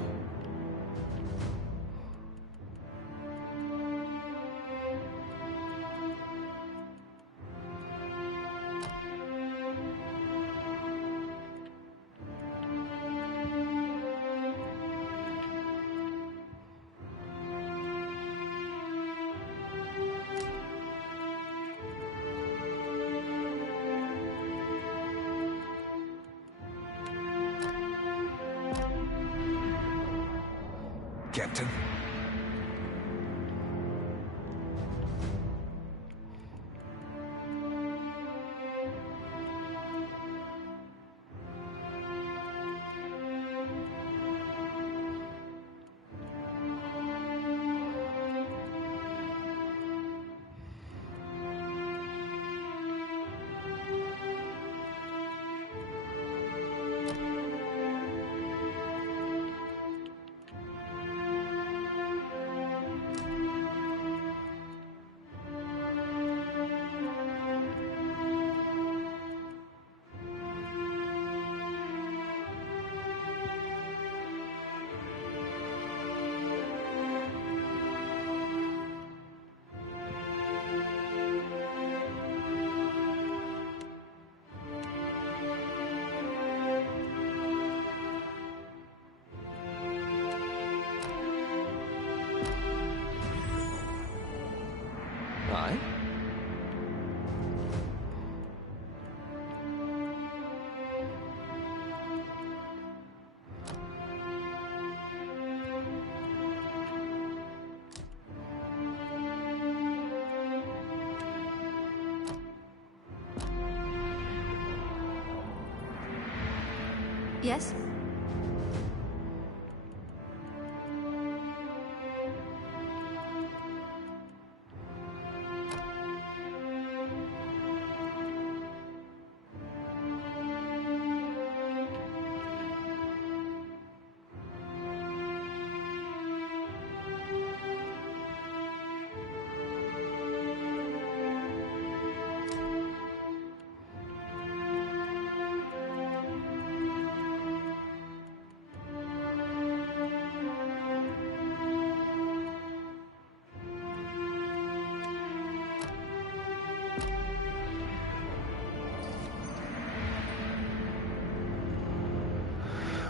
Captain. Aye? Yes?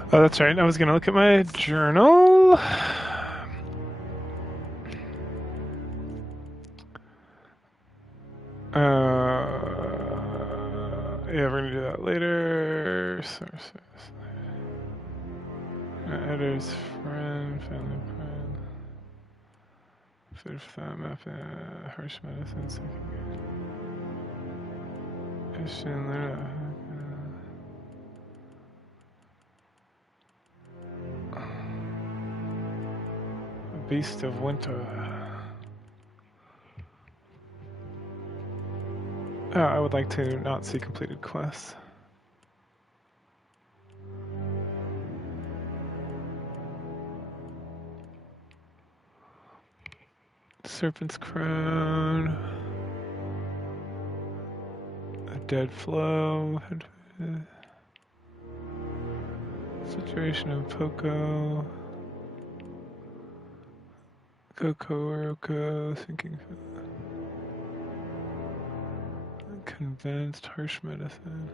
Oh, that's right. I was gonna look at my journal. Yeah, we're gonna do that later. Sources. Editor's friend, family friend. Food for that map, harsh medicine, second gauge. Beast of Winter. Oh, I would like to not see completed quests. Serpent's Crown. A Dead Flow. Situation of Poco. Kokoroko. Thinking. Convinced. Harsh medicine.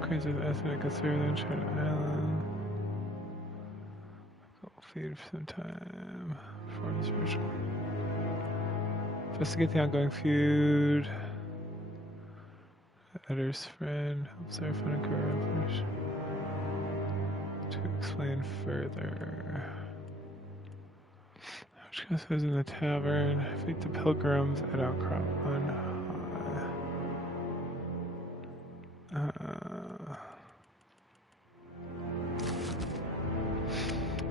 Crazy with ethnic Assyrian China Island. Go feed for some time before this ritual. Investigate the ongoing feud. Editor's friend helps our fun and career. To explain further. Which says in the tavern, feed the pilgrims at outcrop on high.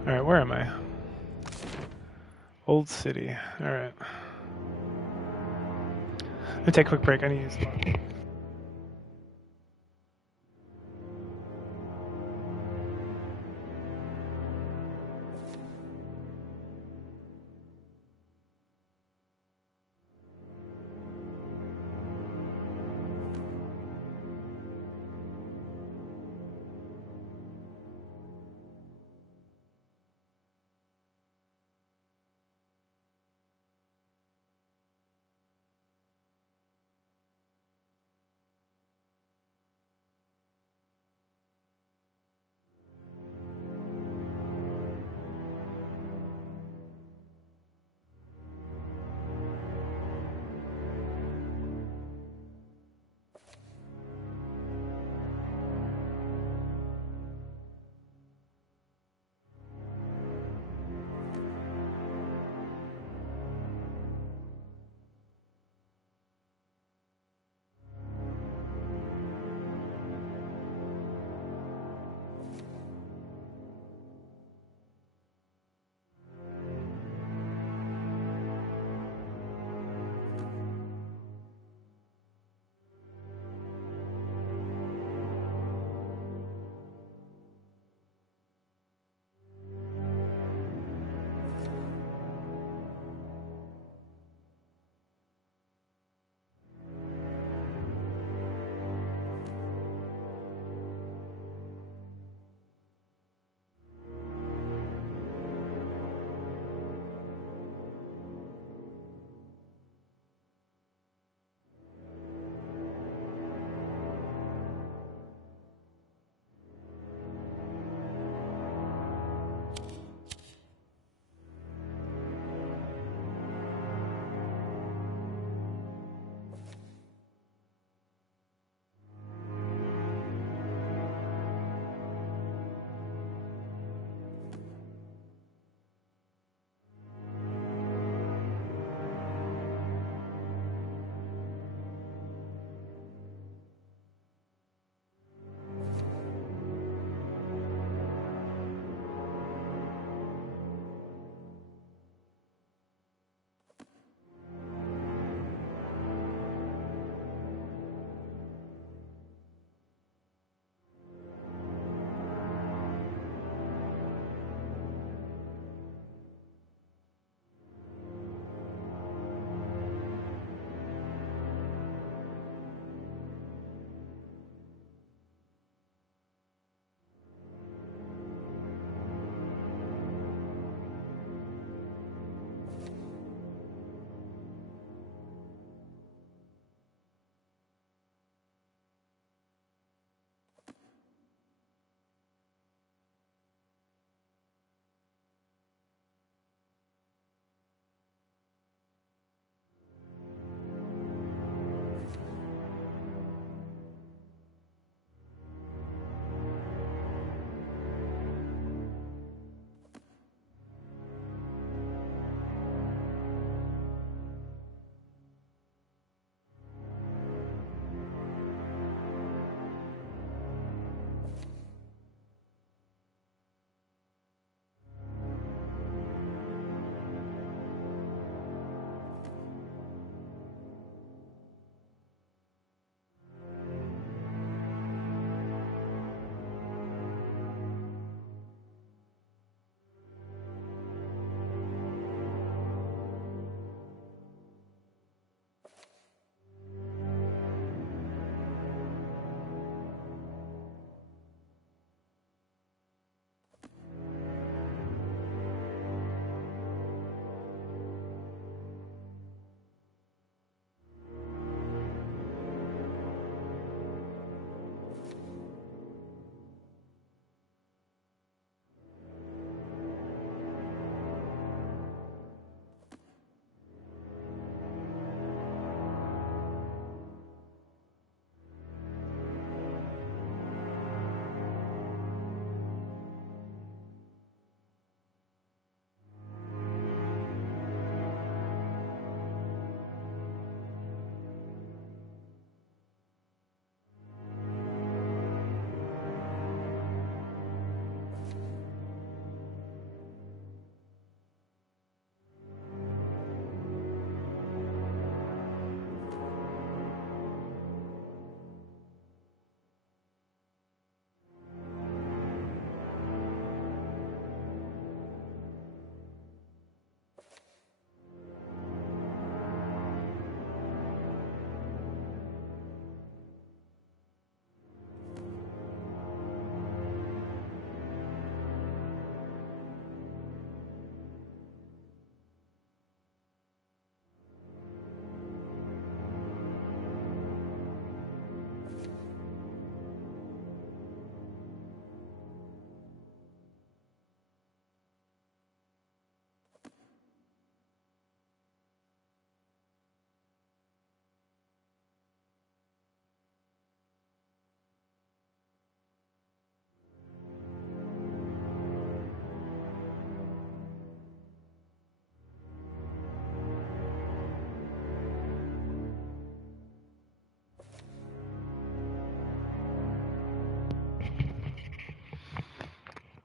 Alright, where am I? Old City. Alright. I'm gonna take a quick break. I need to use the bathroom.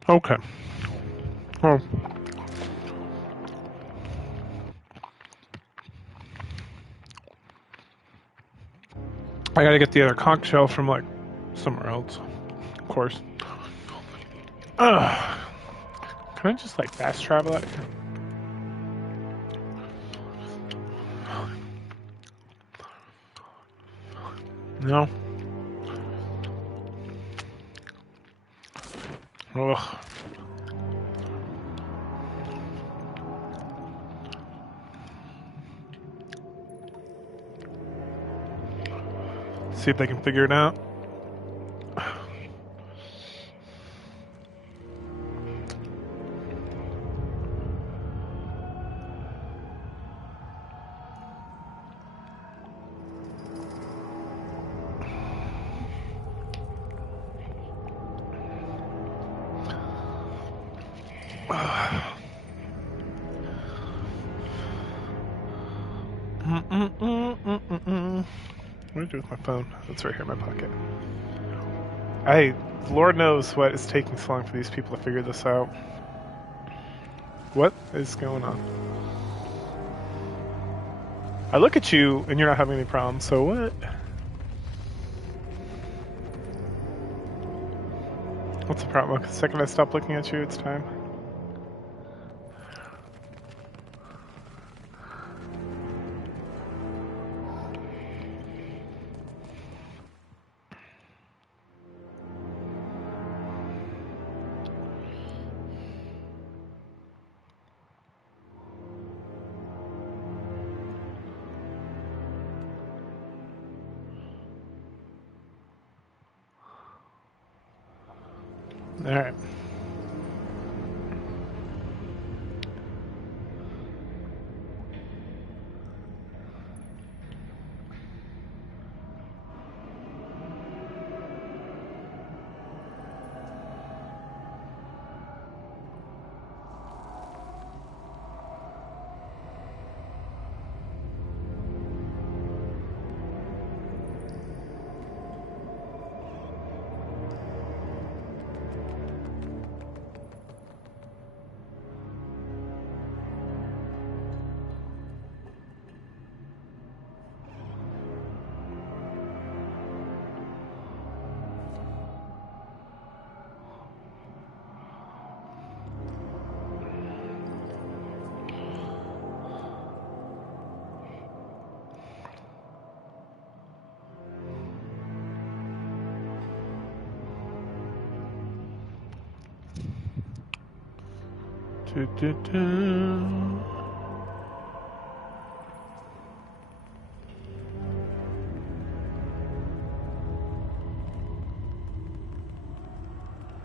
Okay. Oh. I gotta get the other conch shell from, like, somewhere else. Of course. Ugh. Can I just, like, fast travel out here? No. Ugh. See if they can figure it out. What do I do with my phone? It's right here in my pocket. Lord knows what is taking so long for these people to figure this out. What is going on? I look at you and you're not having any problems, so what? What's the problem? The second I stop looking at you, it's time. All right.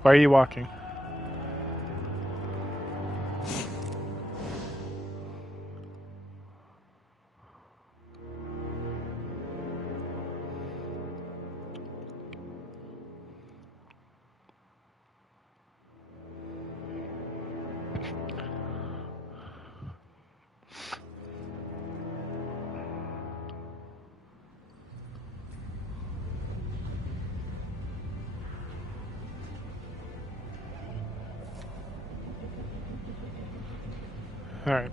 Why are you walking? All right.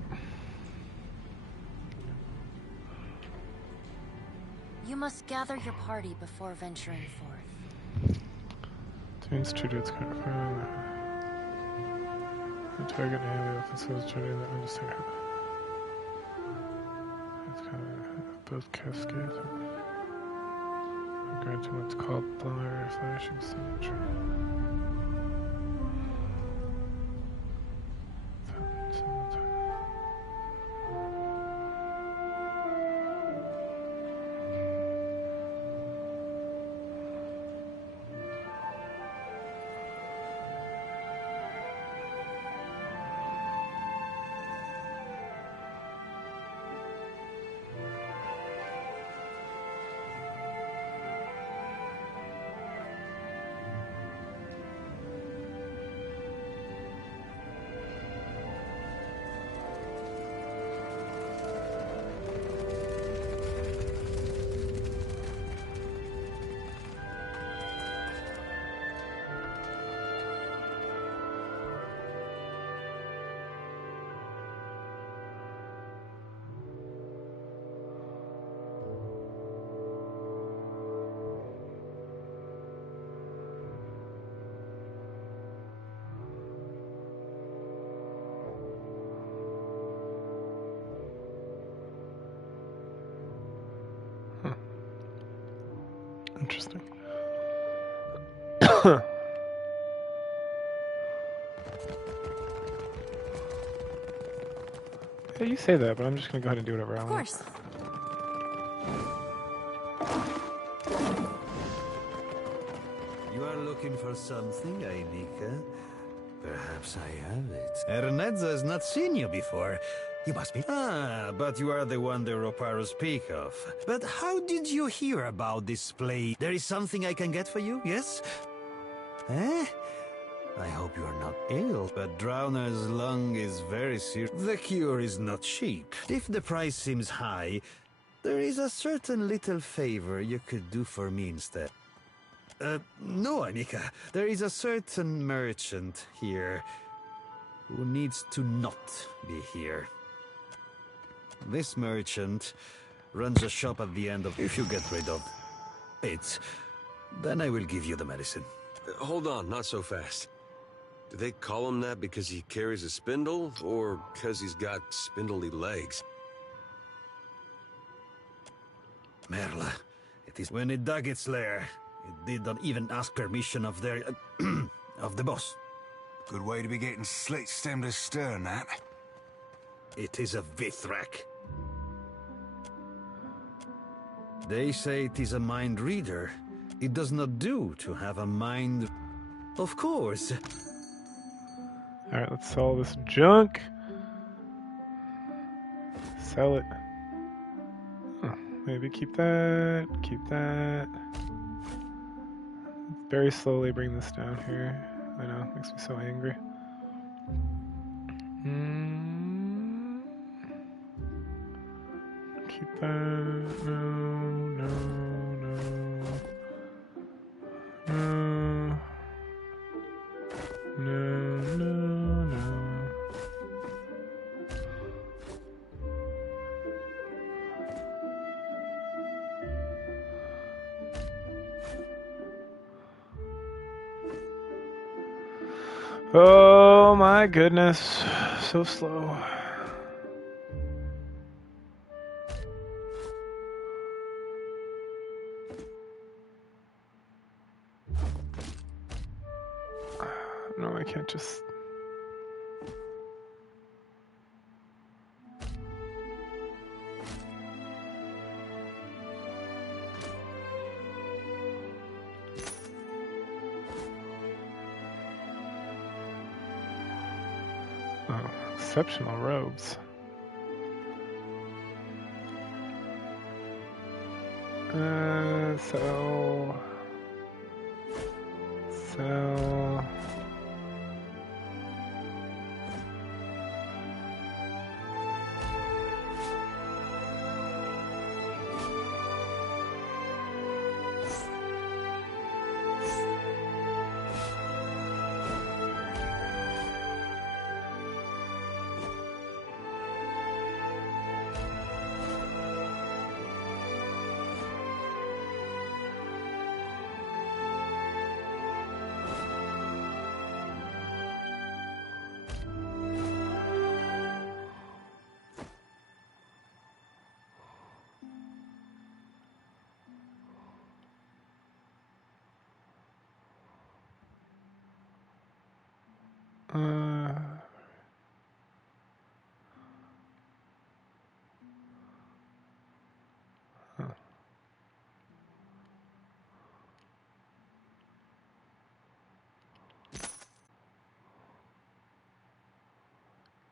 You must gather your party before venturing forth. Means two dudes kind of fine. The target name of the officer is joining the understand. It's kind of both cascades. Granting what's called binary flashing signature. interesting. Yeah, you say that, but I'm just gonna go ahead and do whatever I want. Of course. You are looking for something, Ainika? Perhaps I have it. Ernezza has not seen you before. You must be... Ah, but you are the one the Roparos speak of. But how did you hear about this place? There is something I can get for you, yes? Eh? I hope you are not ill, but Drowner's lung is very serious. The cure is not cheap. If the price seems high, there is a certain little favor you could do for me instead. No, Anika. There is a certain merchant here who needs to not be here. This merchant runs a shop at the end of... If you get rid of it, then I will give you the medicine. Hold on, not so fast. Do they call him that because he carries a spindle, or because he's got spindly legs? Merla, it is when it dug its lair. It did not even ask permission of their... of the boss. Good way to be getting slit stemmed astern, that. It is a Vithrak. They say it is a mind reader. It does not do to have a mind... Of course. Alright, let's sell this junk. Sell it. Huh, maybe keep that. Keep that. Very slowly bring this down here. I know, it makes me so angry. Keep that. No, no, no. No. No, no, no. Oh my goodness, so slow. No, I can't just... Oh, exceptional robes. Sell.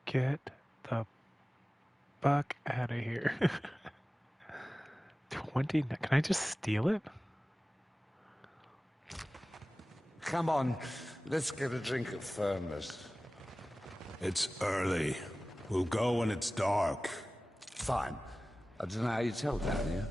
Get the fuck out of here. 20? Can I just steal it? Come on, let's get a drink of firmness. It's early. We'll go when it's dark. Fine. I don't know how you tell down here.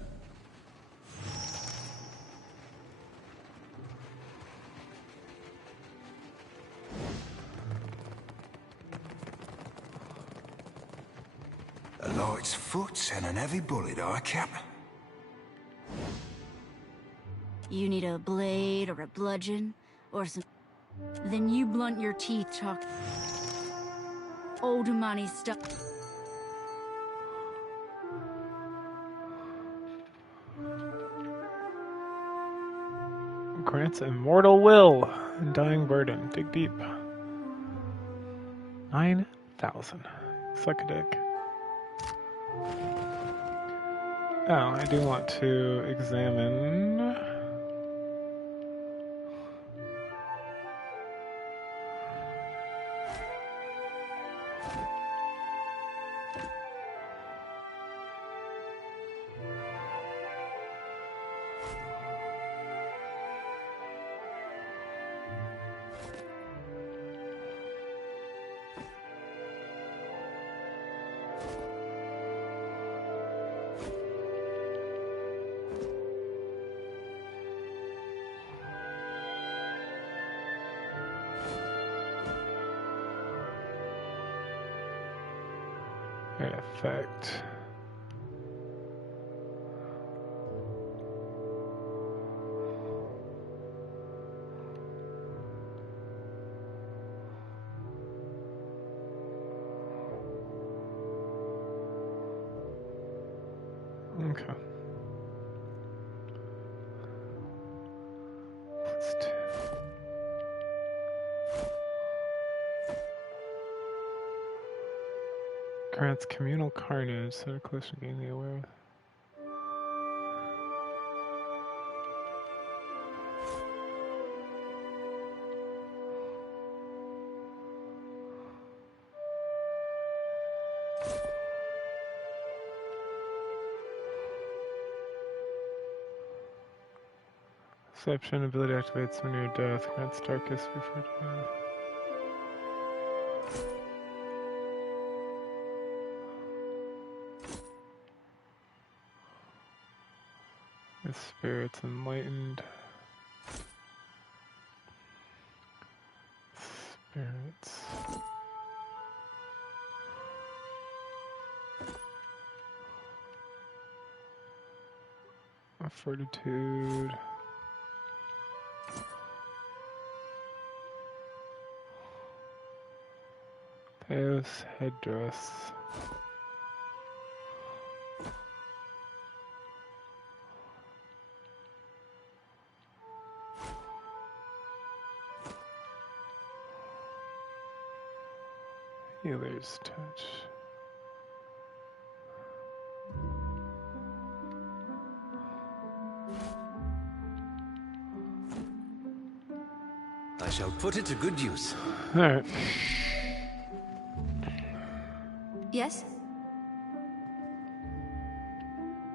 A light's foot and an heavy bullet, Cap. You need a blade or a bludgeon or some... Then you blunt your teeth talk... old money stuff. Grants immortal will. Undying burden. Dig deep. 9,000. Suck a dick. Oh, I do want to examine... Effect. Okay. Grants communal carnage, so close to gaining the aware. Perception ability activates when near death. Grants darkest before death. The spirit's enlightened. Spirits. Fortitude. Theos headdress. Healer's touch. I shall put it to good use. Alright. Yes?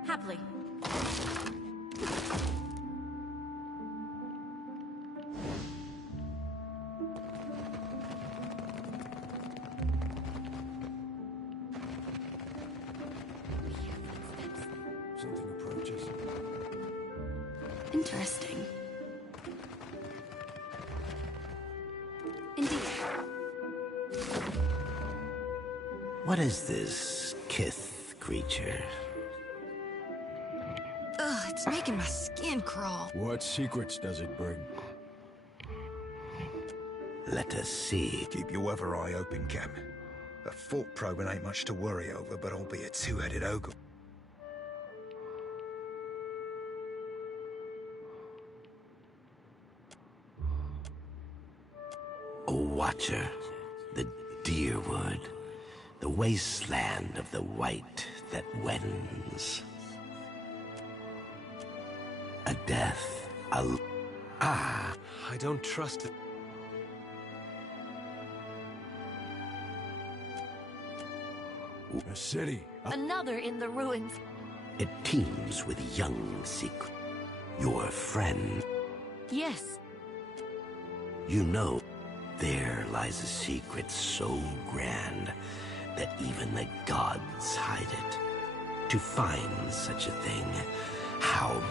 Happily. Something approaches. Interesting. Indeed. What is this kith creature? Ugh, it's making my skin crawl. What secrets does it bring? Let us see. Keep your other eye open, Cam. A fork probing ain't much to worry over, but I'll be a two-headed ogre. A watcher, the deerwood, the wasteland of the white that wends. A death, I don't trust it. A city. Another in the ruins. It teems with young secret. Your friend. Yes. You know, there lies a secret so grand that even the gods hide it. To find such a thing, how...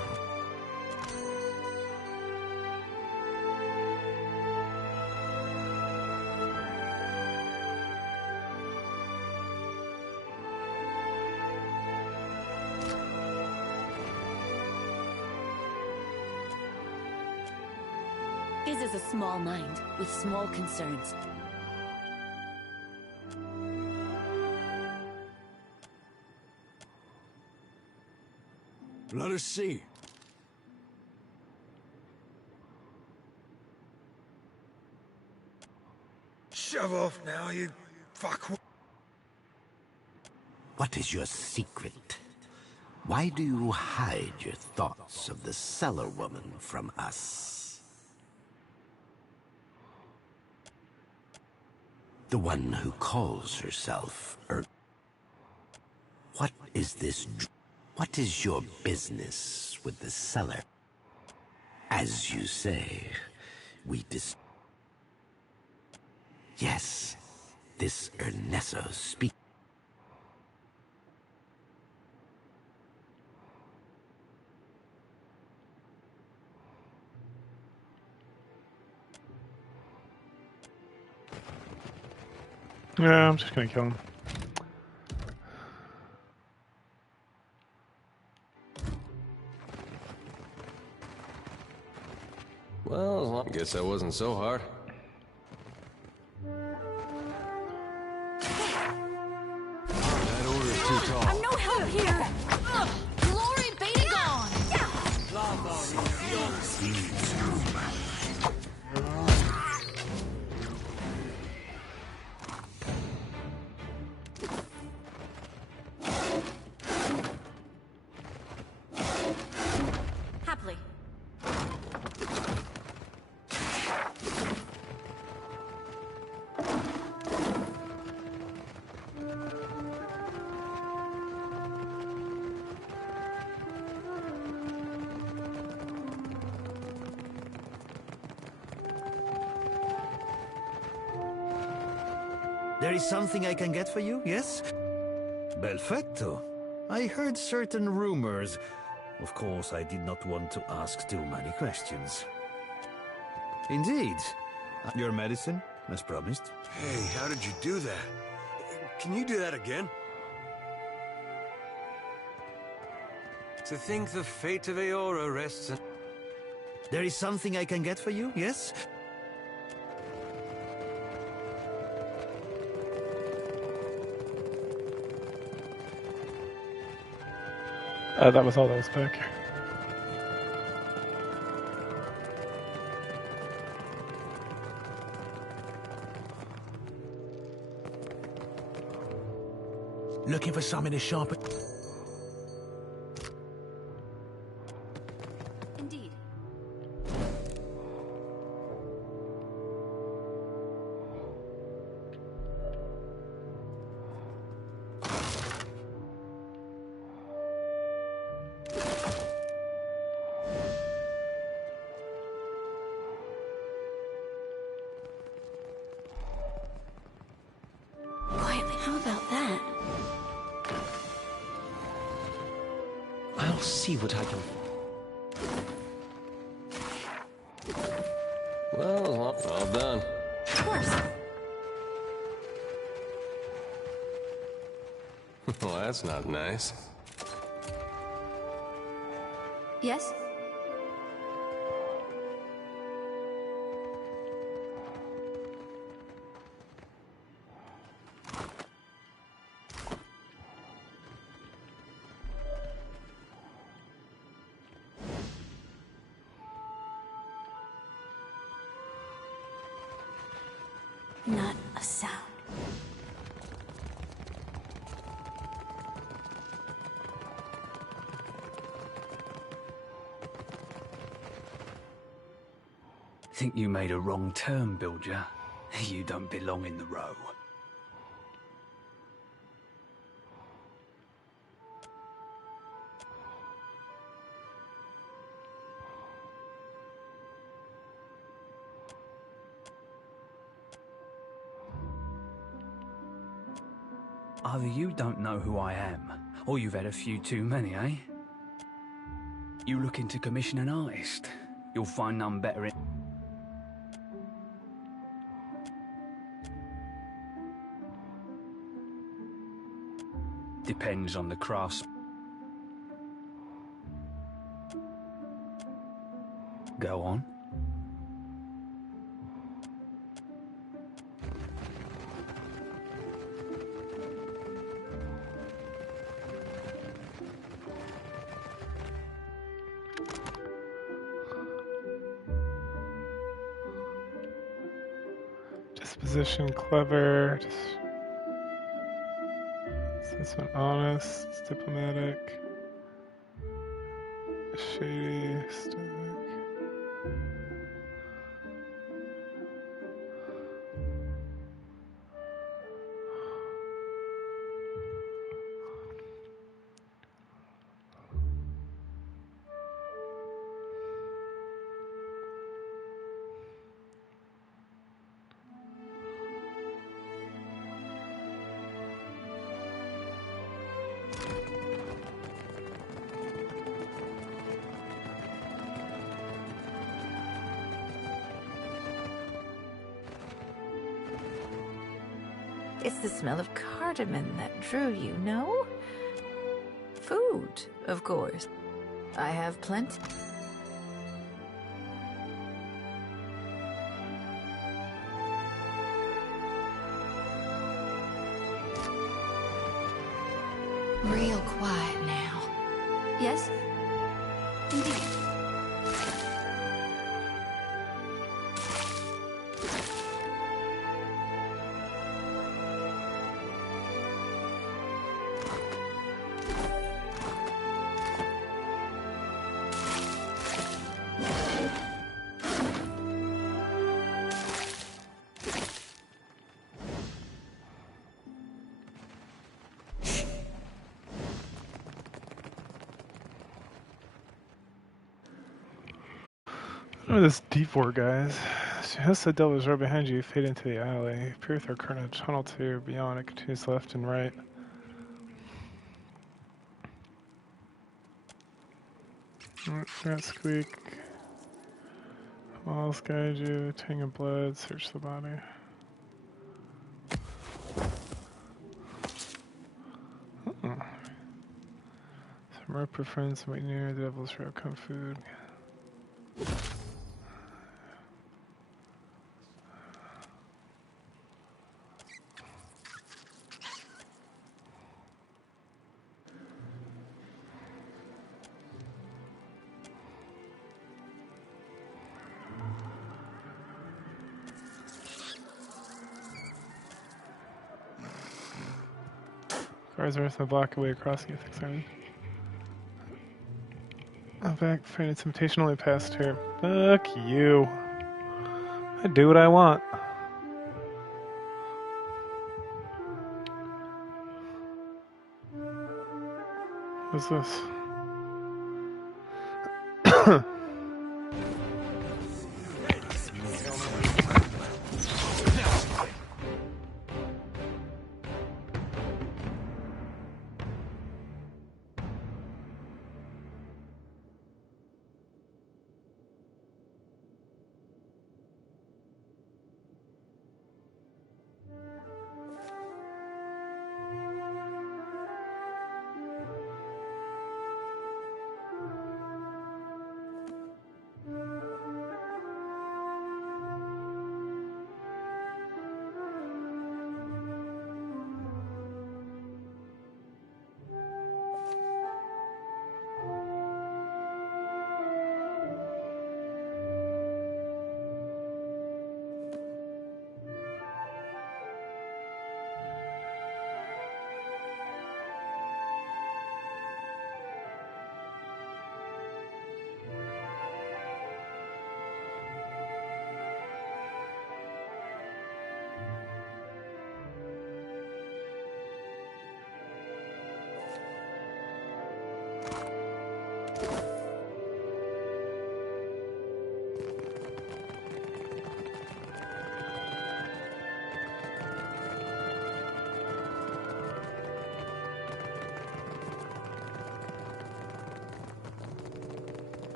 His is a small mind with small concerns. Let us see. Shove off now, you fuck. What is your secret? Why do you hide your thoughts of the cellar woman from us? The one who calls herself What is this? What is your business with the cellar? As you say, Yes, this Ernesto speaks. Yeah, I'm just gonna kill him. Well, I guess that wasn't so hard. That order is too tall. I'm no help here! Ugh. Glory be to God! Happily. There is something I can get for you, yes? Perfecto. I heard certain rumors. Of course, I did not want to ask too many questions. Indeed. Your medicine, as promised. Hey, how did you do that? Can you do that again? To think the fate of Eora rests in... There is something I can get for you, yes? That was all that was back here. Looking for something to sharpen. Indeed. Quietly, how about that? I'll see what I can... Well, all done. Of course. Well, that's not nice. Yes? Not a sound. Think you made a wrong turn, Bilger. You don't belong in the row. Either you don't know who I am, or you've had a few too many, eh? You looking to commission an artist? You'll find none better in... Depends on the crafts. Go on. Disposition, clever. Is this one honest? It's diplomatic. Shady, stoic. It's the smell of cardamom that drew you, no? Food, of course. I have plenty. Real quiet now. Yes? Indeed. What are this D4 guys? As the devil's right behind you, fade into the alley. Appear with our current tunnel 2 beyond. It continues left and right. Rat squeak. Walls guide you. Tang of blood. Search the body. Some rope for friends wait near the devil's rope. Come food. Cars are a block away across you, sorry. Oh, back, find temptation only past here. Fuck you. I do what I want. What's this?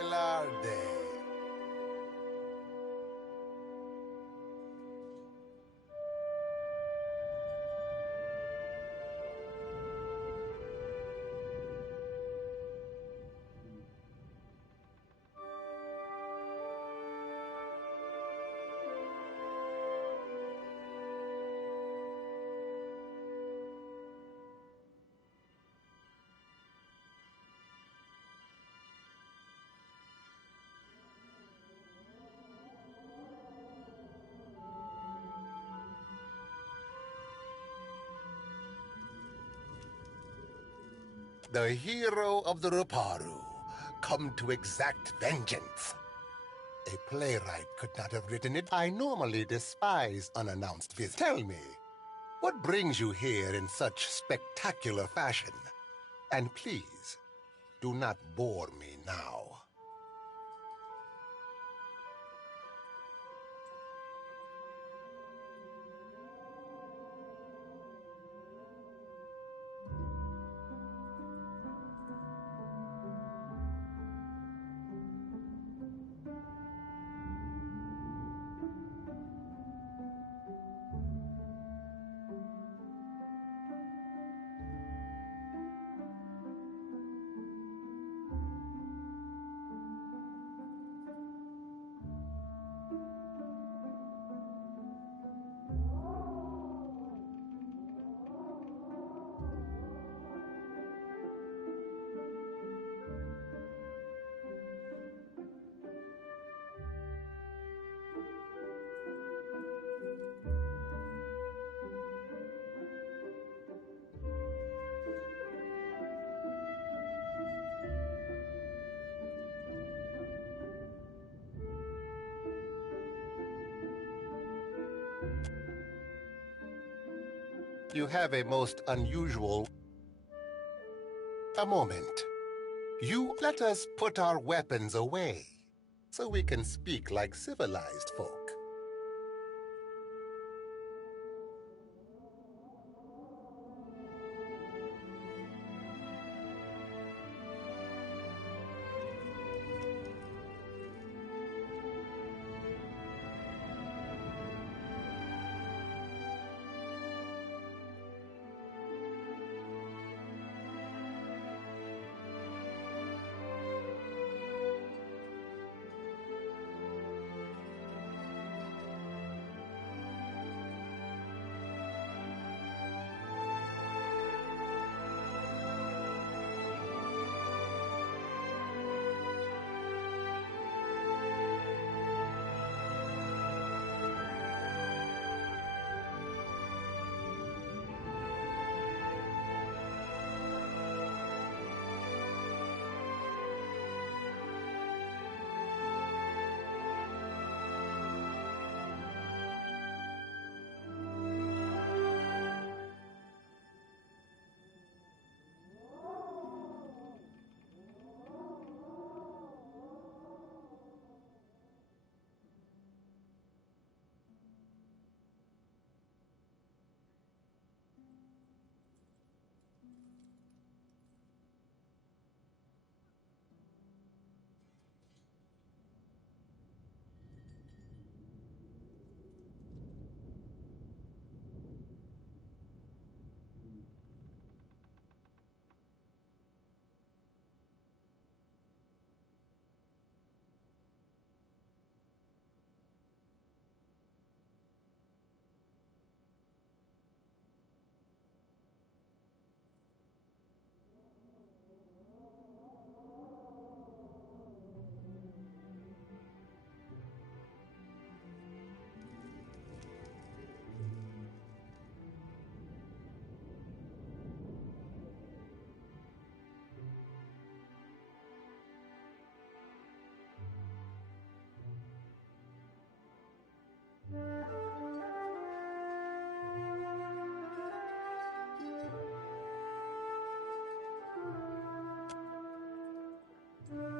Ilarde. the hero of the Roparu, come to exact vengeance. A playwright could not have written it. I normally despise unannounced visits. Tell me, what brings you here in such spectacular fashion? And please, do not bore me now. You have a most unusual... A moment. You let us put our weapons away, so we can speak like civilized folk.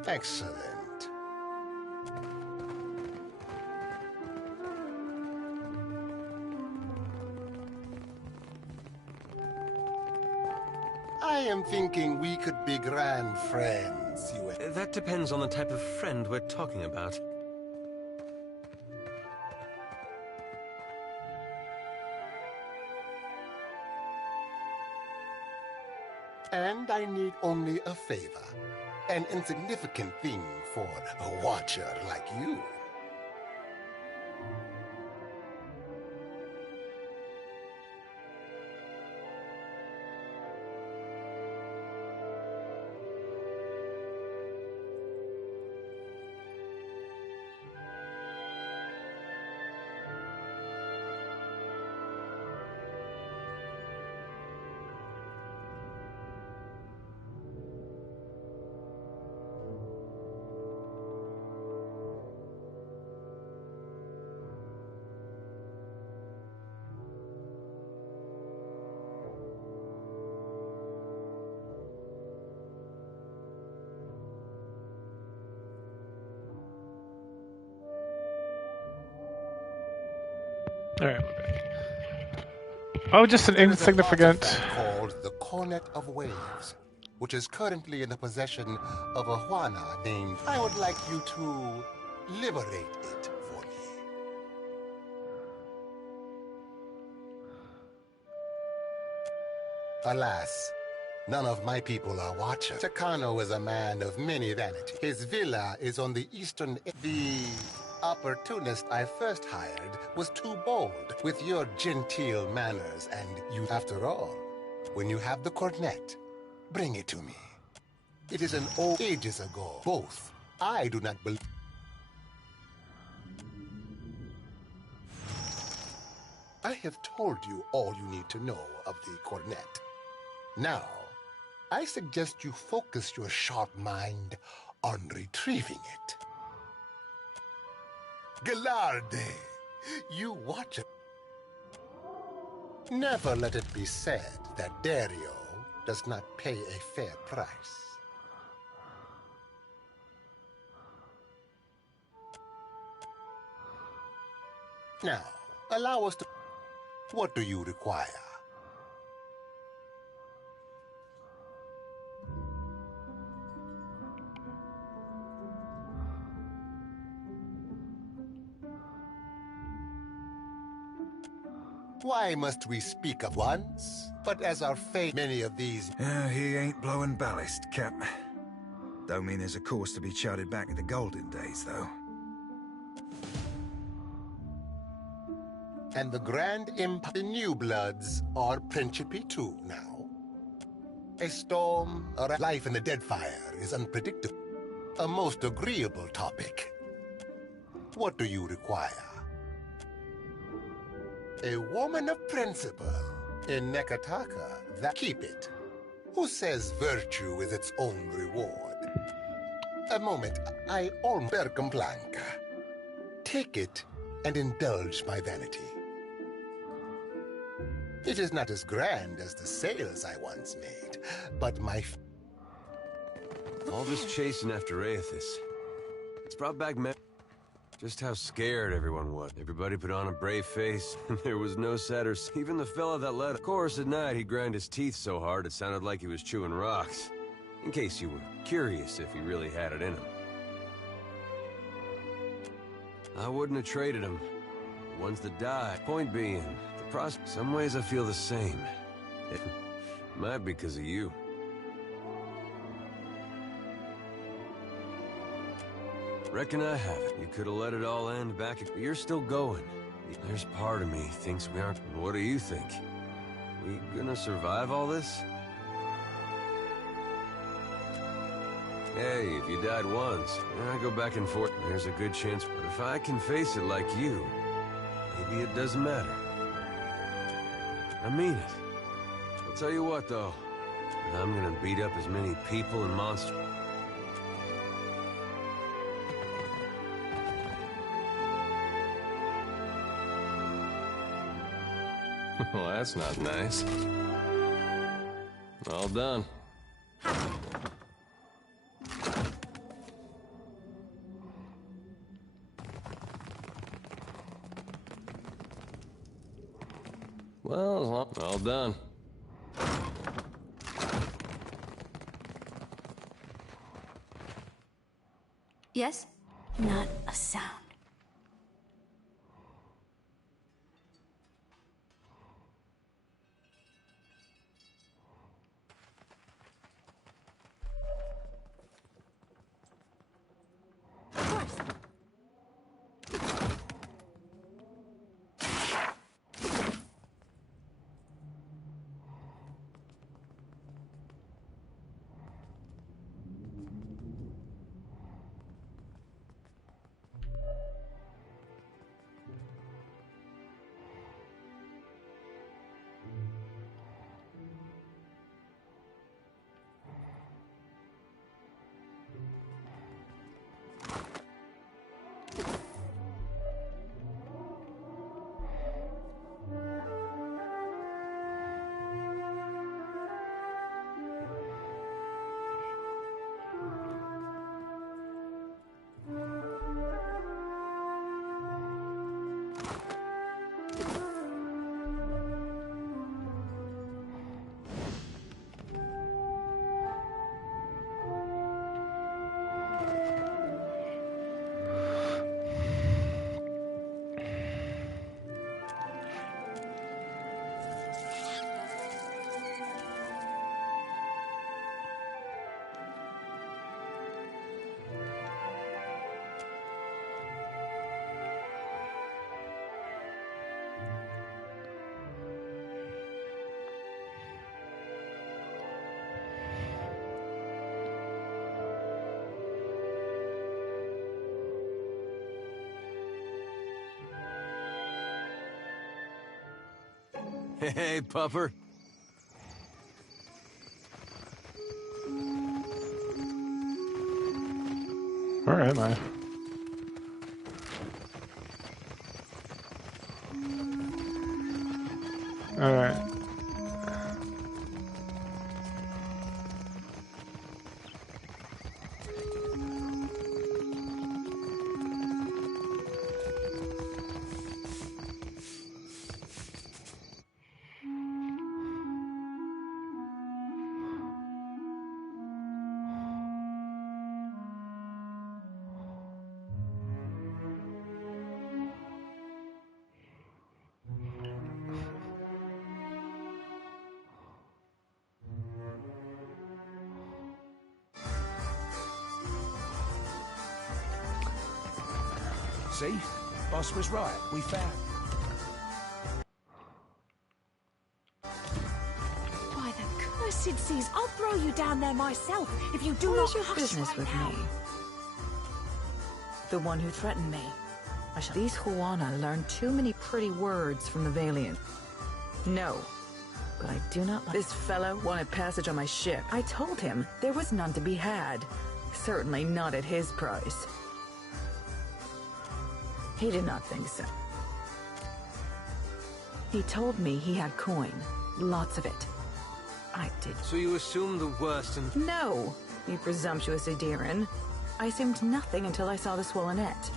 Excellent. I am thinking we could be grand friends, you and... That depends on the type of friend we're talking about. And I need only a favor. An insignificant thing for a watcher like you. Alright. Oh, just an insignificant. Called the Cornet of Waves, which is currently in the possession of a Juana named. I would like you to liberate it for me. Alas, none of my people are watching. Takano is a man of many vanities. His villa is on the eastern. The opportunist I first hired was too bold with your genteel manners, and you, after all, when you have the cornet, bring it to me. It is an old ages ago. Both. I do not believe. I have told you all you need to know of the cornet. Now, I suggest you focus your sharp mind on retrieving it. Galarde, you watch it. Never let it be said that Dario does not pay a fair price. Now, allow us to... What do you require? Why must we speak of once? But as our fate, many of these... He ain't blowing ballast, Cap. Don't mean there's a course to be charted back in the golden days, though. And the Grand Empire, the New Bloods, are Principe too now. A storm, or life in the Deadfire is unpredictable. A most agreeable topic. What do you require? A woman of principle in Nekataka, that keep it. Who says virtue is its own reward? A moment, I almost Blanca. Take it and indulge my vanity. It is not as grand as the sails I once made, but my... All this chasing after Aethys. It's brought back just how scared everyone was. Everybody put on a brave face. There was no sadder... Even the fella that led... Of course, at night, he'd grind his teeth so hard it sounded like he was chewing rocks. In case you were curious if he really had it in him. I wouldn't have traded him. The ones that died. Point being... Some ways I feel the same. It might be because of you. Reckon I have it. You could have let it all end back, but you're still going. There's part of me thinks we aren't. What do you think? We gonna survive all this? Hey, if you died once, and I go back and forth, there's a good chance. But if I can face it like you, maybe it doesn't matter. I mean it. I'll tell you what, though. I'm gonna beat up as many people and monsters. Well, that's not nice. All done. Well, all done. Yes? Not a sound. Hey, pupper. Where am I? Alright. See? Boss was right. We found. By the cursed seas, I'll throw you down there myself if you do What not is your hush business right with now. me? The one who threatened me. These Juana learned too many pretty words from the Valiant. No, but I do not like... This fellow wanted passage on my ship. I told him there was none to be had. Certainly not at his price. He did not think so. He told me he had coin. Lots of it. I did. So you assumed the worst and... No, you presumptuous Adiran. I assumed nothing until I saw the swollenette.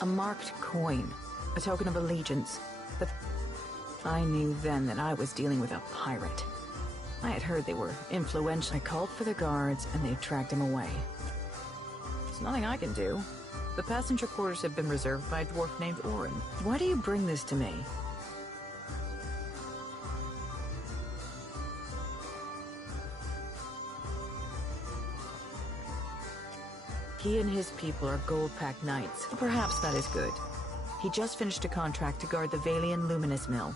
A marked coin. A token of allegiance. But I knew then that I was dealing with a pirate. I had heard they were influential. I called for the guards and they tracked him away. There's nothing I can do. The passenger quarters have been reserved by a dwarf named Orin. Why do you bring this to me? He and his people are gold-packed knights. Perhaps that is good. He just finished a contract to guard the Valian Luminous Mill.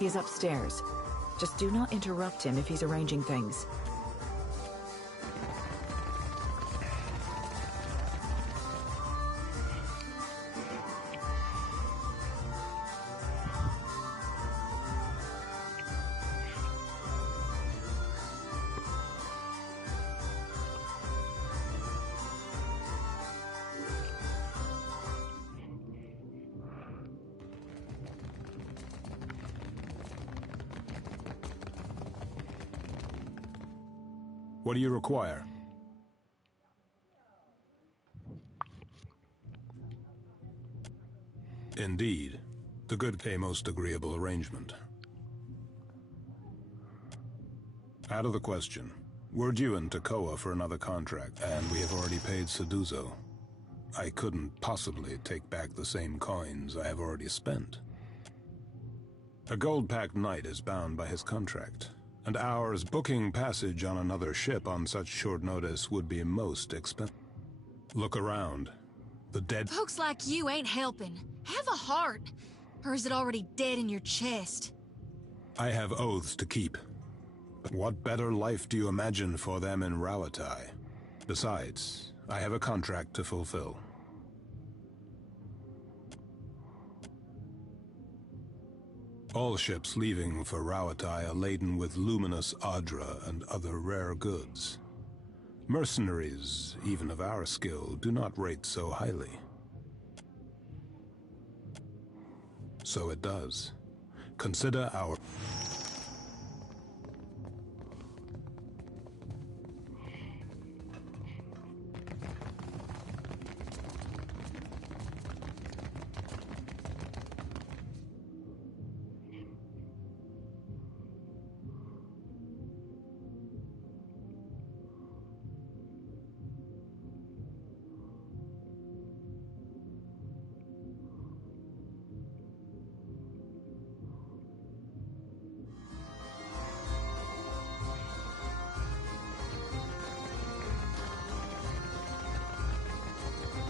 He is upstairs. Just do not interrupt him if he's arranging things. What do you require? Indeed. The good pay most agreeable arrangement. Out of the question. We're due in Takoa for another contract, and we have already paid Seduzo. I couldn't possibly take back the same coins I have already spent. A gold-packed knight is bound by his contract, and ours booking passage on another ship on such short notice would be most expensive. Look around. The dead... Folks like you ain't helping. Have a heart. Or is it already dead in your chest? I have oaths to keep. But what better life do you imagine for them in Rawatai? Besides, I have a contract to fulfill. All ships leaving for Rawatai are laden with luminous Adra and other rare goods. Mercenaries, even of our skill, do not rate so highly. So it does. Consider our...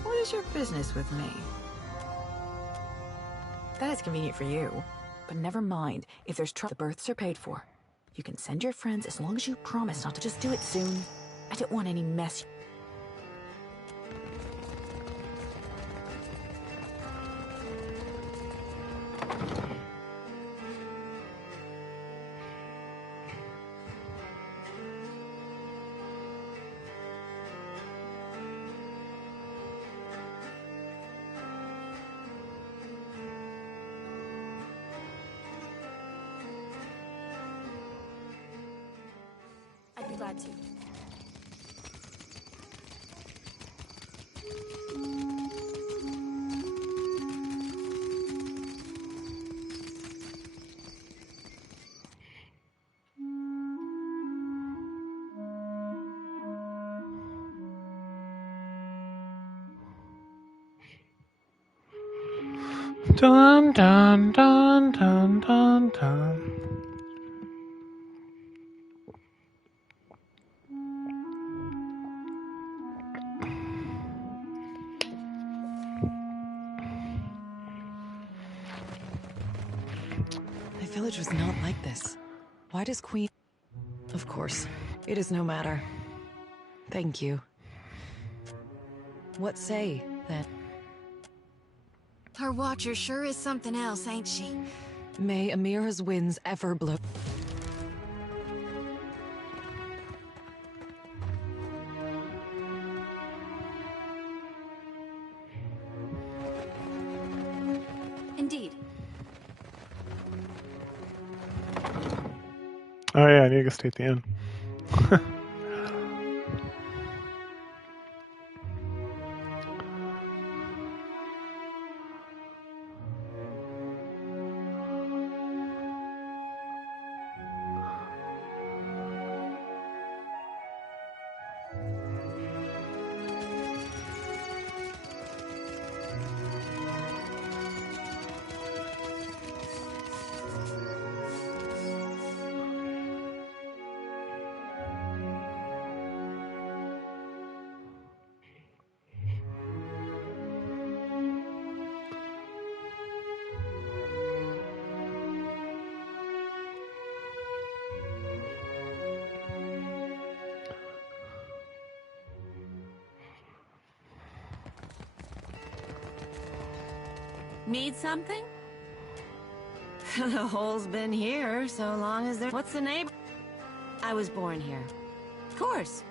What is your business with me? That is convenient for you. But never mind. If there's trouble, the berths are paid for. You can send your friends as long as you promise not to just do it soon. I don't want any mess. glad to. Dun dun dun dun dun dun. My village was not like this. Why does Queen... Of course. It is no matter. Thank you. What say, then? Her watcher sure is something else, ain't she? May Amira's winds ever blow... Indeed. Oh yeah, I need to go stay at the inn. Need something? The hole's been here so long as there... What's the neighbor? I was born here. Of course.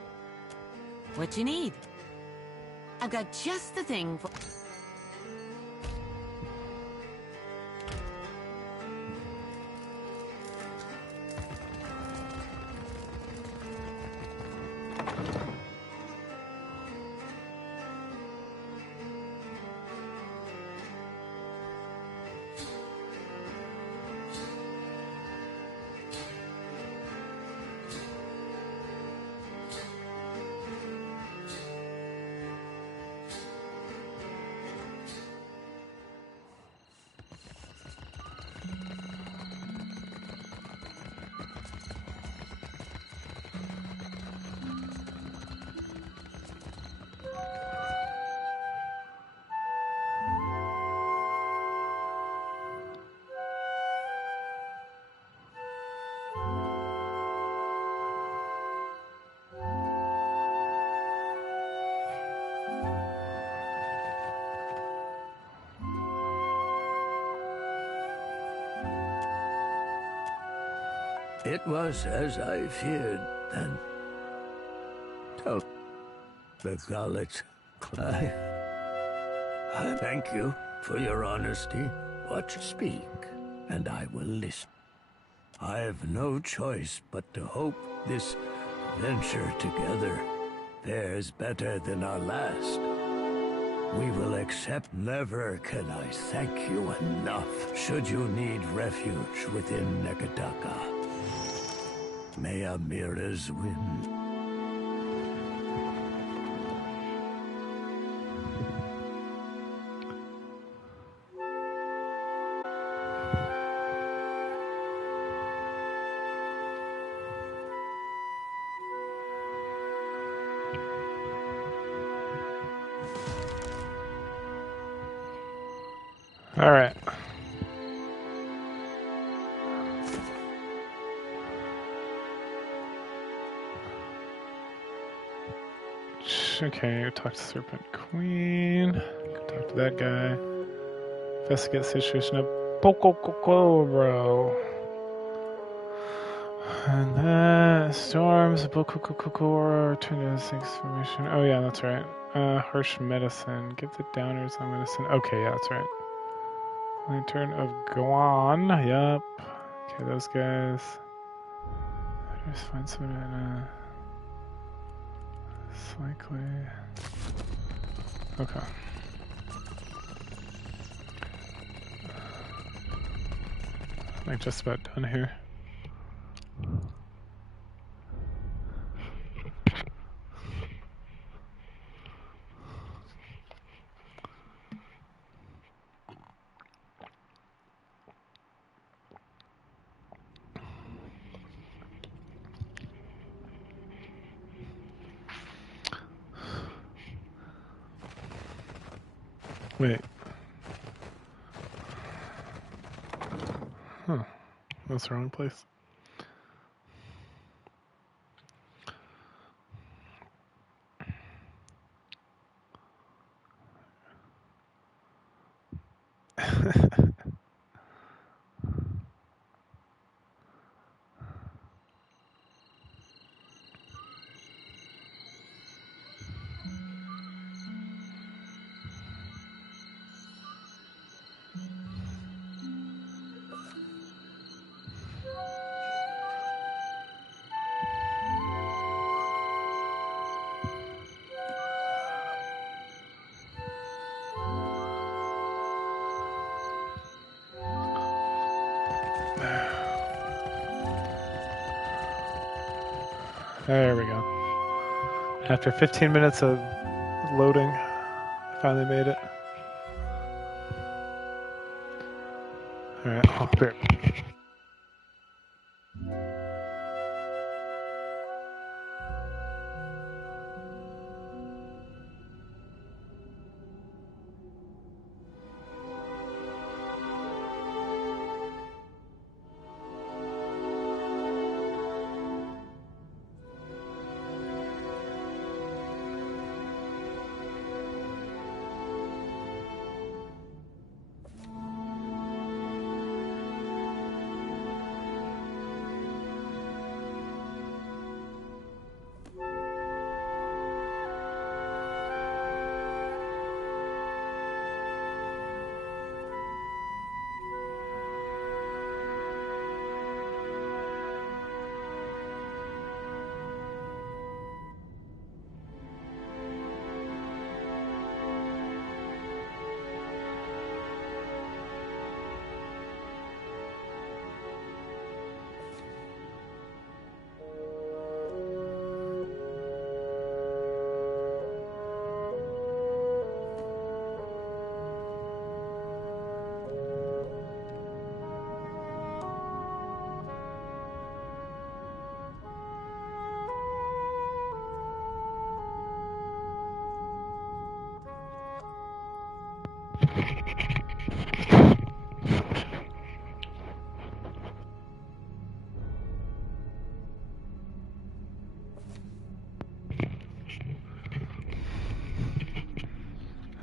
What you need? I've got just the thing for... It was as I feared, then. Tell the Galit. I thank you for your honesty. Watch speak, and I will listen. I have no choice but to hope this venture together fares better than our last. We will accept. Never can I thank you enough. Should you need refuge within Nekadaka, may Amira's win. All right. Okay, talk to Serpent Queen. Go talk to that guy. Investigate situation of Bokokokoro. And then storms Bokokokoro turn to this information. Oh yeah, that's right. Harsh medicine. Give the downers on medicine. Okay, yeah, that's right. Lantern of Guan. Yup. Okay, those guys. Just find someone. Likely. Okay. I'm like just about done here. Wait. Huh. That's the wrong place. There we go. After 15 minutes of loading, I finally made it. Alright, I'll be right back.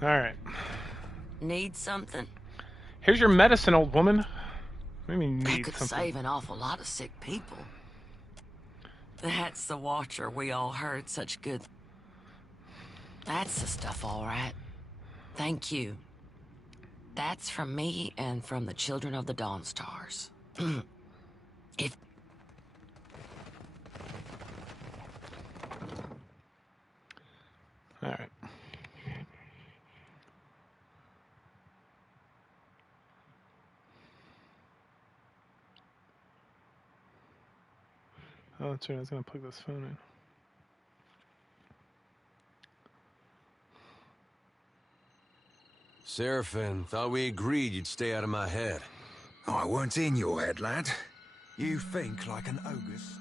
Alright. Need something? Here's your medicine, old woman. What do you mean That need could something? save an awful lot of sick people. That's the Watcher we all heard such good. That's the stuff, all right. Thank you. That's from me and from the children of the Dawn Stars. If All right. Oh, that's right. I was gonna plug this phone in. Seraphim, thought we agreed you'd stay out of my head. I weren't in your head, lad. You think like an ogre's.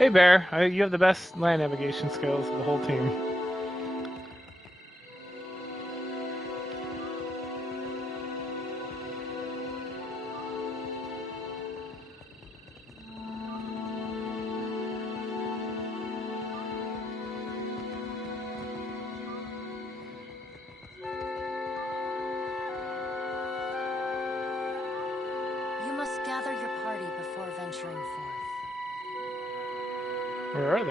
Hey Bear, you have the best land navigation skills of the whole team. You must gather your party before venturing forth. Where are they?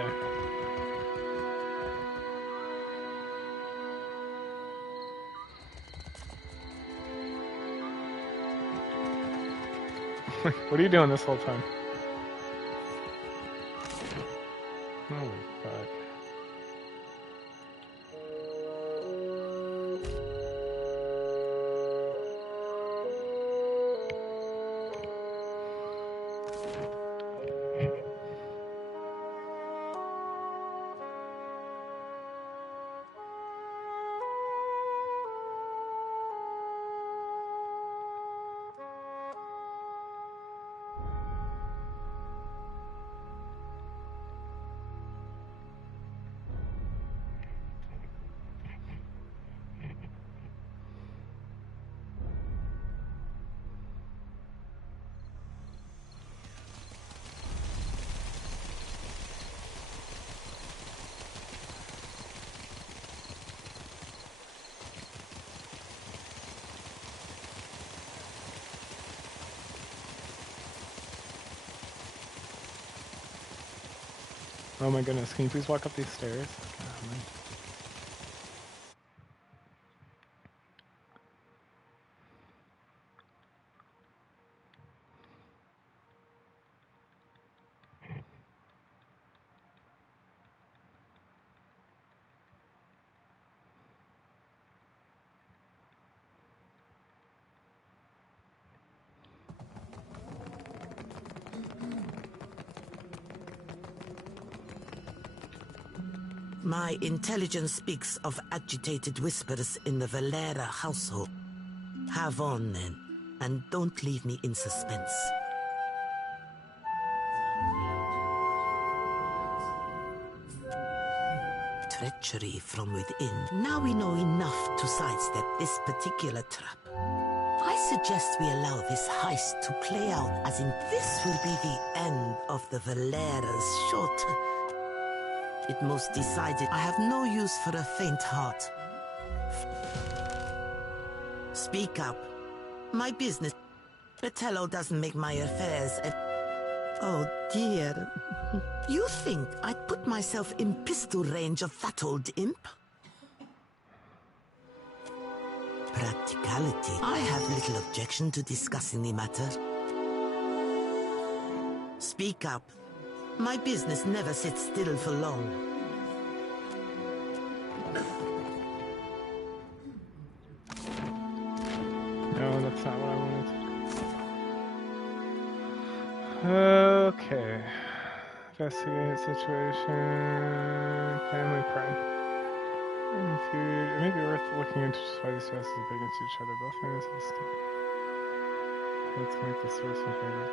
What are you doing this whole time? Holy fuck. Oh my goodness, can you please walk up these stairs? God, My intelligence speaks of agitated whispers in the Valera household. Have on, then, and don't leave me in suspense. Treachery from within. Now we know enough to sidestep this particular trap. I suggest we allow this heist to play out as in this will be the end of the Valera's short... It most decided I have no use for a faint heart. Speak up. My business... Fratello doesn't make my affairs and... Oh dear. You think I'd put myself in pistol range of that old imp? Practicality. I have little objection to discussing the matter. Speak up. My business never sits still for long. no, that's not what I wanted. Okay. Investigate situation. Family pride. It may be worth looking into just why these houses are big against each other. Both families of the state. Let's make the source of favor.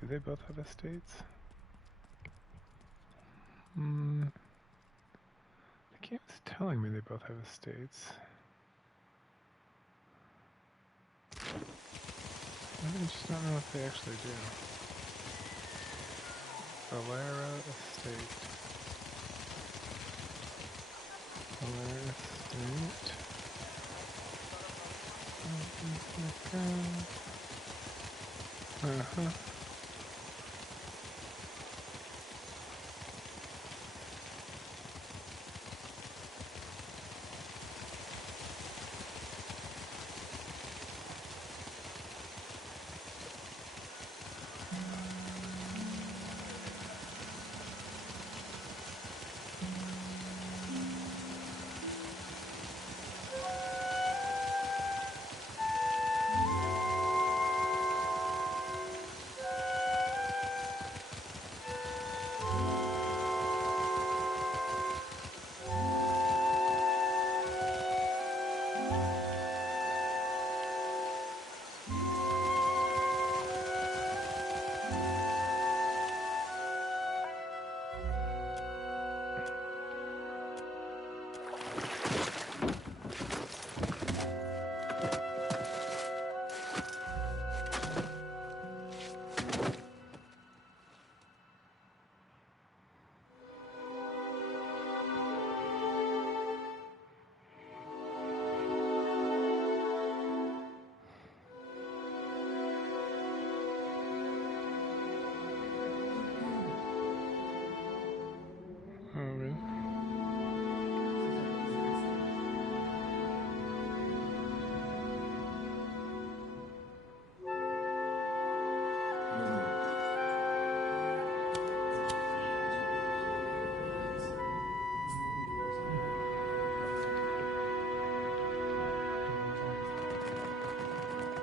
Do they both have estates? The game's telling me they both have estates. I just don't know if they actually do. Valera estate. Uh-huh.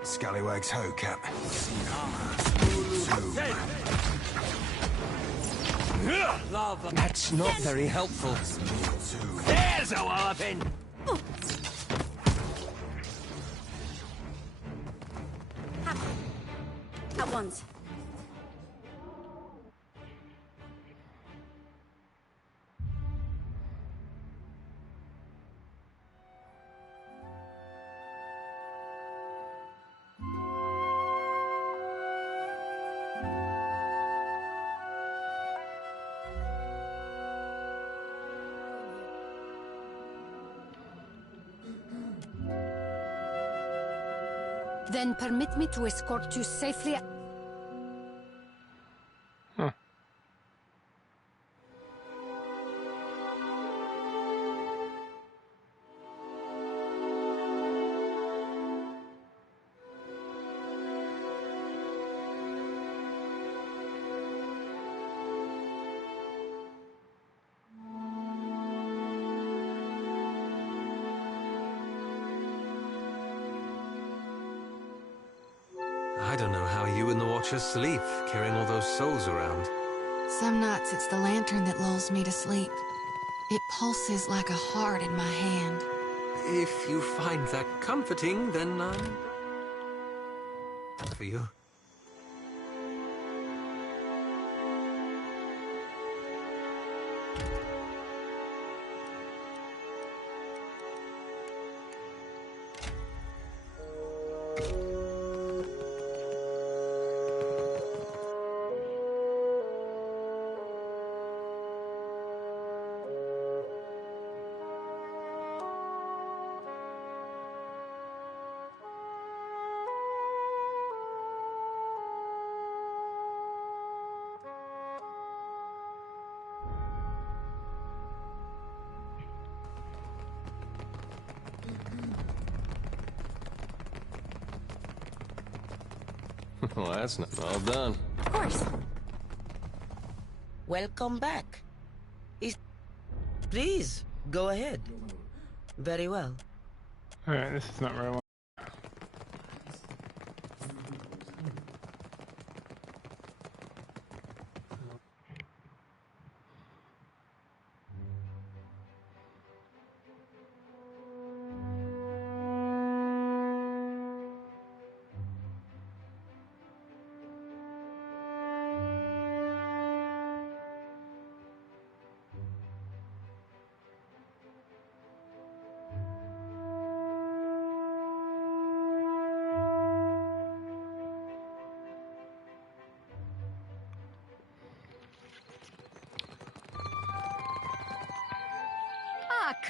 Scallywags ho, Cap. That's not very helpful. There's a walloping! At once. Then permit me to escort you safely. I don't know how you and the Watchers sleep, carrying all those souls around. Some nights it's the lantern that lulls me to sleep. It pulses like a heart in my hand. If you find that comforting, then for you. Well, that's not all done. Of course. Welcome back. Please, go ahead. Very well. Alright, this is not where I want.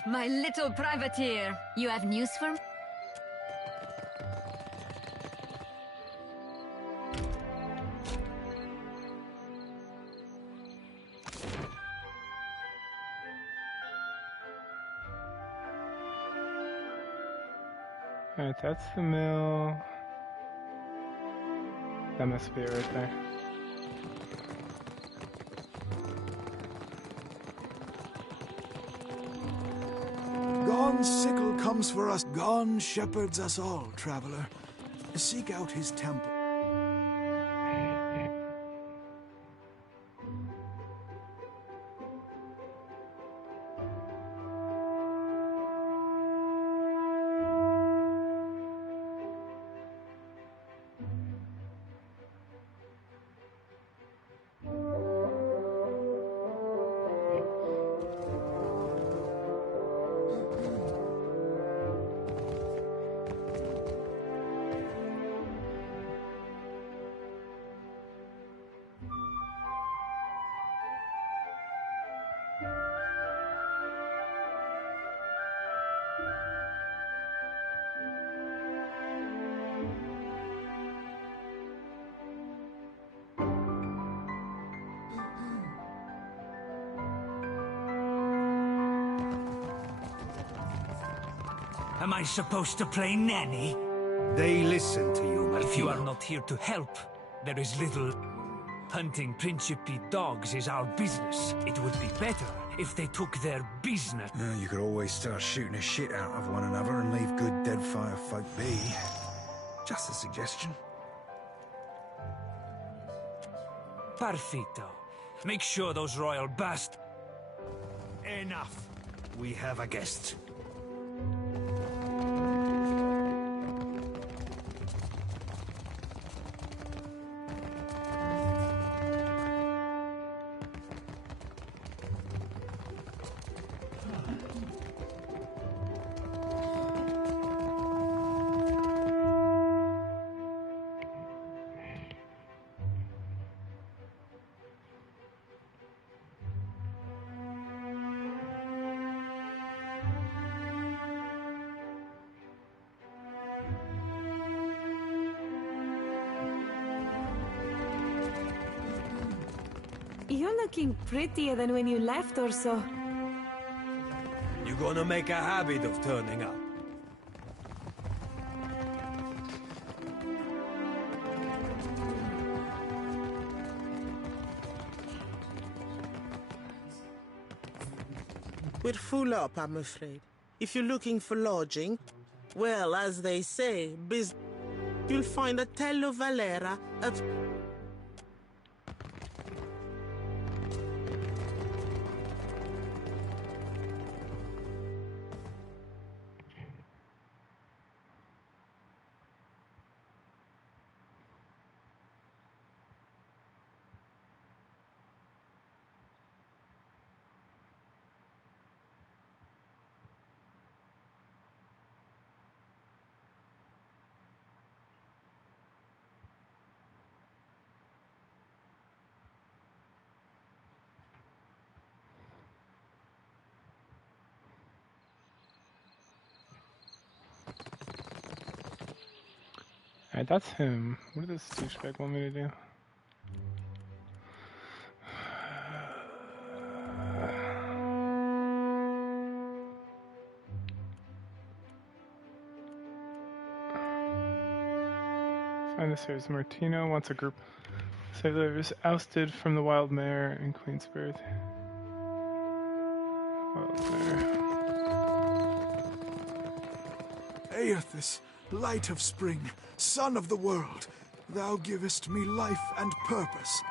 my little privateer. You have news for me? Alright, that's the mill. That must be it right there. Gon's sickle comes for us. Gon shepherds us all, traveler. Seek out his temple. Am I supposed to play nanny? They listen to you, Martino. If you are not here to help, there is little... Hunting Principe dogs is our business. It would be better if they took their business. You could always start shooting the shit out of one another and leave good Deadfire folk be. Just a suggestion. Perfito. Make sure those royal bastards... Enough. We have a guest. You're looking prettier than when you left, or so. You gonna make a habit of turning up? We're full up, I'm afraid. If you're looking for lodging, well, as they say, you'll find a Tello Valera at... Alright, that's him. What does this douchebag want me to do? Find this here. Martino wants a group of sailors ousted from the Wild Mare in Queensburg. Wild Mare. Aethys, light of spring, sun of the world, thou givest me life and purpose.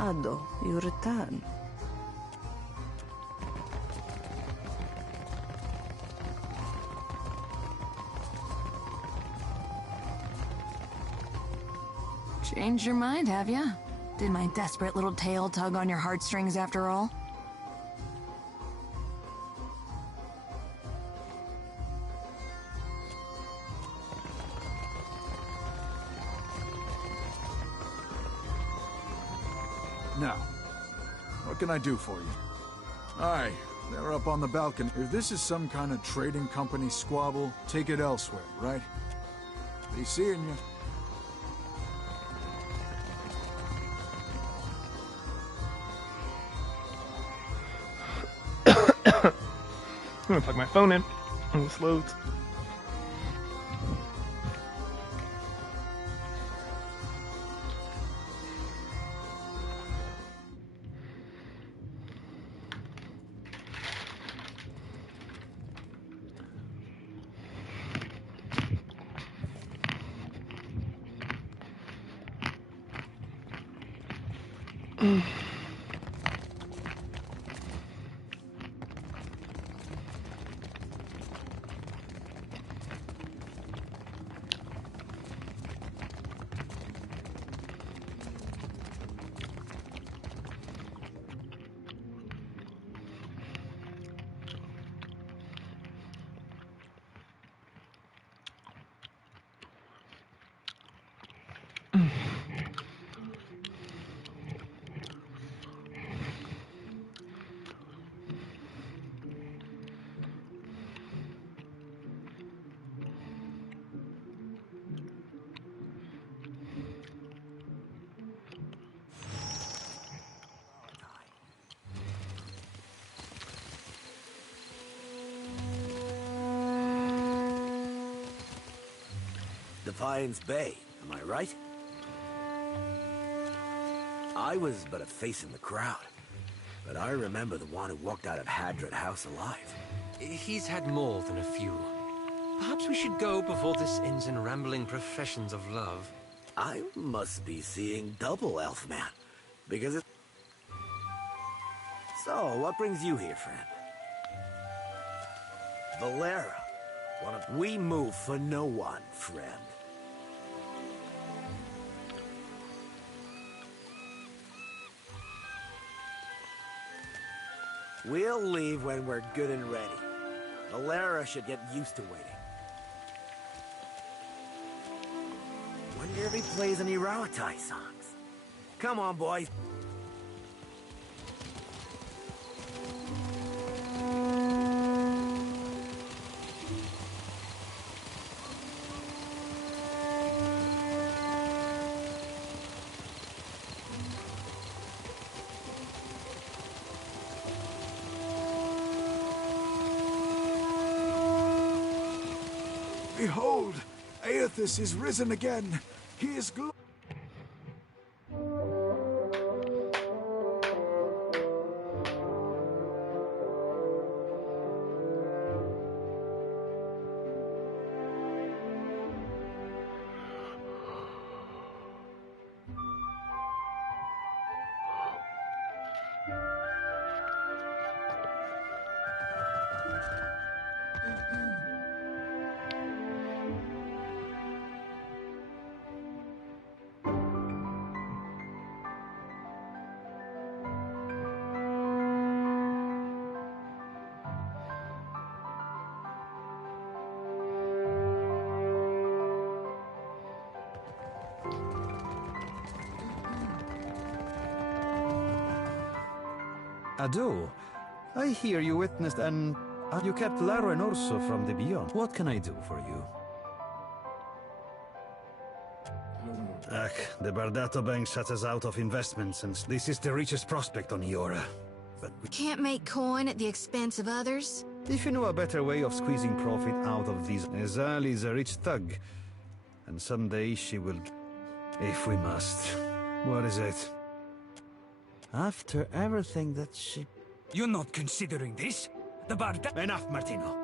Ado, you return. Changed your mind, have ya? Did my desperate little tail tug on your heartstrings after all? Now, what can I do for you? Aye, they're up on the balcony. If this is some kind of trading company squabble, take it elsewhere, right? Be seeing you. I'm gonna plug my phone in when this loads. Defiance Bay, am I right? I was but a face in the crowd, but I remember the one who walked out of Hadred House alive. He's had more than a few. Perhaps we should go before this ends in rambling professions of love. I must be seeing double, Elfman, because it... So, what brings you here, friend? Valera. We move for no one, friend. We'll leave when we're good and ready. Valera should get used to waiting. Wonder if he plays any Rauatai songs. Come on, boys. Behold, Aethys is risen again. He is Ado, I hear you witnessed and you kept Laro and Orso from the Beyond. What can I do for you? The Bardato Bank shut us out of investments, and this is the richest prospect on Iora. But we Can't make coin at the expense of others? If you know a better way of squeezing profit out of these... Ezal is a rich thug, and someday she will... If we must. What is it? After everything that she... You're not considering this? The Barda... Enough, Martino.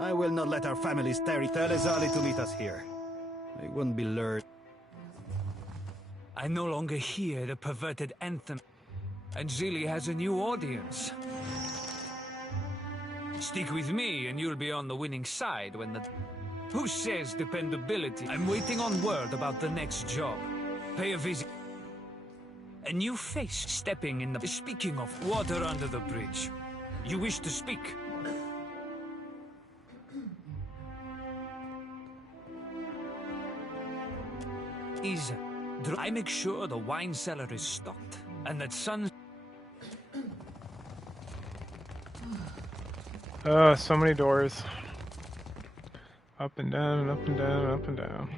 I will not let our families tarry. Tell Ezali to meet us here. I won't be lured. I no longer hear the perverted anthem. And Zilly has a new audience. Stick with me and you'll be on the winning side when the... Who says dependability? I'm waiting on word about the next job. Pay a visit. A new face stepping in the... Speaking of water under the bridge, you wish to speak? I make sure the wine cellar is stocked and that sun... Oh, so many doors. Up and down and up and down and up and down.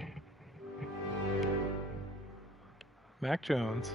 Mac Jones.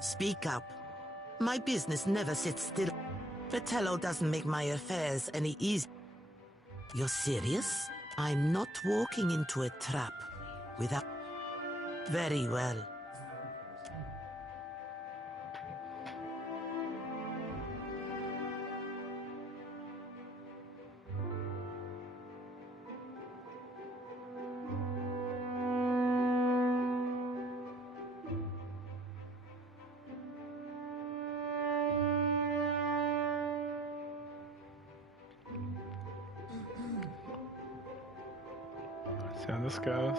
Speak up. My business never sits still. Fratello doesn't make my affairs any easier. You're serious? I'm not walking into a trap without... Very well. See how this goes.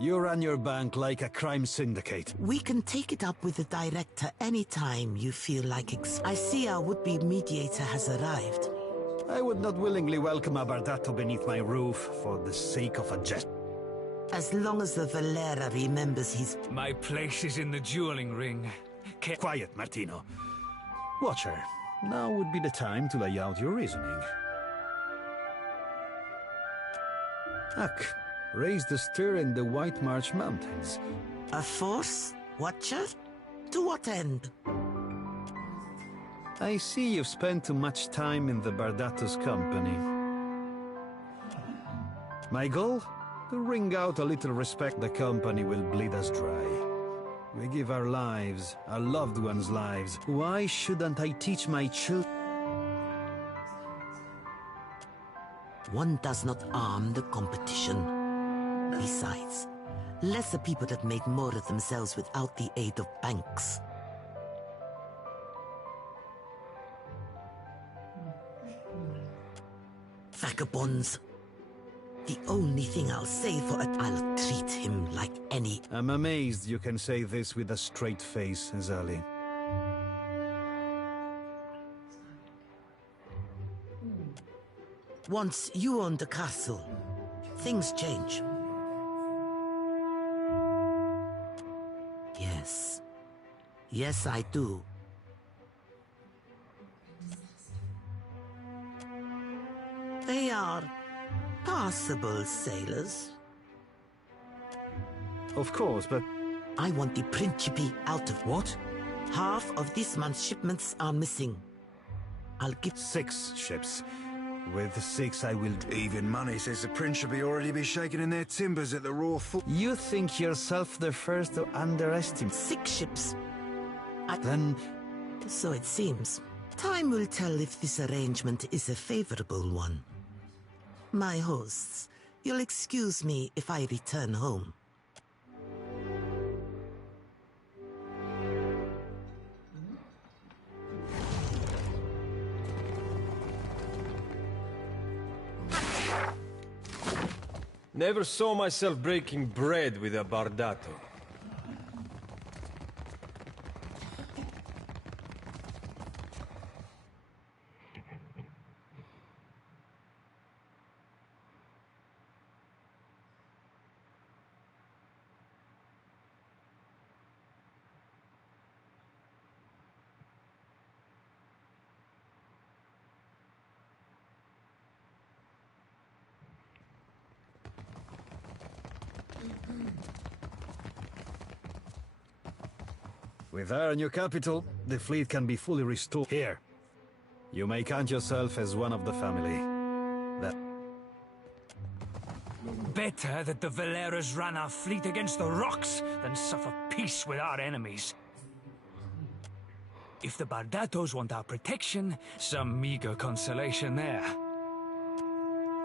You run your bank like a crime syndicate. We can take it up with the director anytime you feel like I see our would-be mediator has arrived. I would not willingly welcome a Bardato beneath my roof for the sake of a jest. As long as the Valera remembers his... My place is in the dueling ring. Quiet, Martino. Watcher, now would be the time to lay out your reasoning. Ak, raise the stir in the White March Mountains. A force? Watcher? To what end? I see you've spent too much time in the Bardato's company. My goal? To wring out a little respect. The company will bleed us dry. We give our lives, our loved ones' lives. Why shouldn't I teach my children? One does not arm the competition. Besides, lesser people that make more of themselves without the aid of banks. Vagabonds. The only thing I'll say for it, I'll treat him like any... I'm amazed you can say this with a straight face, Zali. Once you owned the castle, things change. Yes. Yes, I do. They are passable sailors. Of course, but... I want the Principe out of... What? Half of this month's shipments are missing. I'll give... 6 ships. With 6 I will... Even money says the Principe already be shaking in their timbers at the raw thought. You think yourself the first to underestimate... 6 ships. Then... So it seems. Time will tell if this arrangement is a favorable one. My hosts, You'll excuse me if I return home. Never saw myself breaking bread with a Bardato. With her in your capital, the fleet can be fully restored. Here, you may count yourself as one of the family. Better that the Valeras ran our fleet against the rocks than suffer peace with our enemies. If the Bardatos want our protection, some meager consolation there.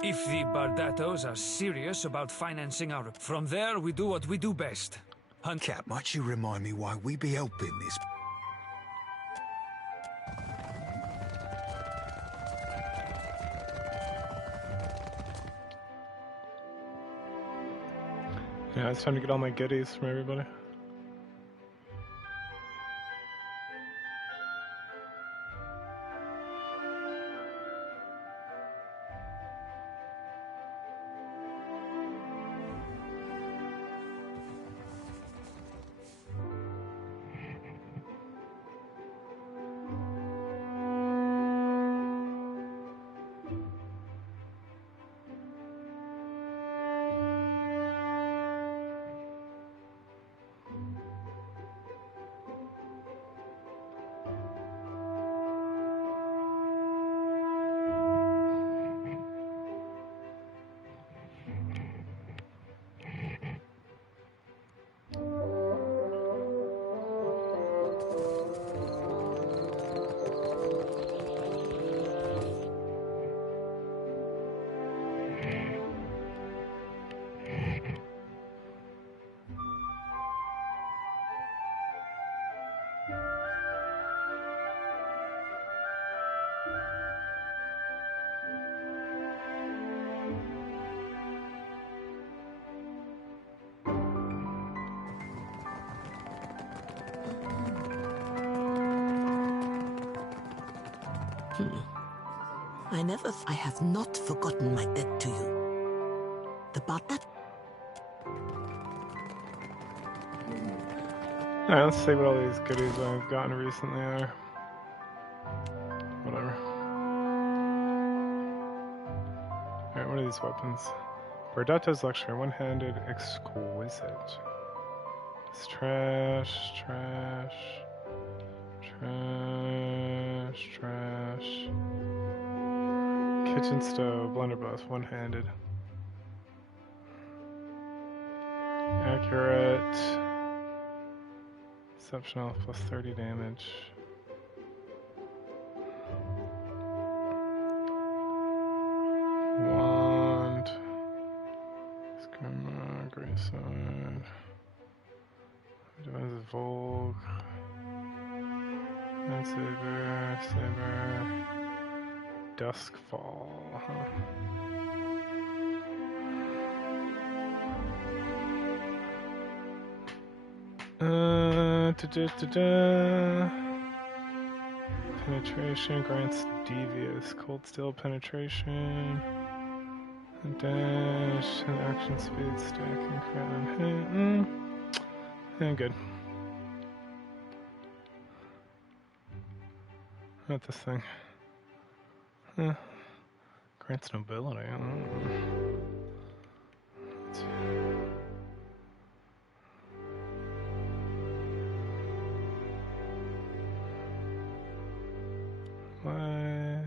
If the Bardatos are serious about financing our... From there, we do what we do best. Hunt. Cap, might you remind me why we be helping this? Yeah, it's time to get all my goodies from everybody. I have not forgotten my debt to you. About that. Alright, let's see what all these goodies I've gotten recently are. Whatever. Alright, what are these weapons? Bardato's Lecture, one-handed, exquisite. It's trash, trash, trash, trash. Kitchen stove, blunderbuss, one-handed. Accurate. Exceptional, plus 30 damage. Wand. Skirma, Great Sword. Device Volk. Saber, Saber. Duskfall, huh? Penetration grants devious. Cold steel penetration. Dash and action speed stacking crit. And good. Not this thing. Grants nobility. Why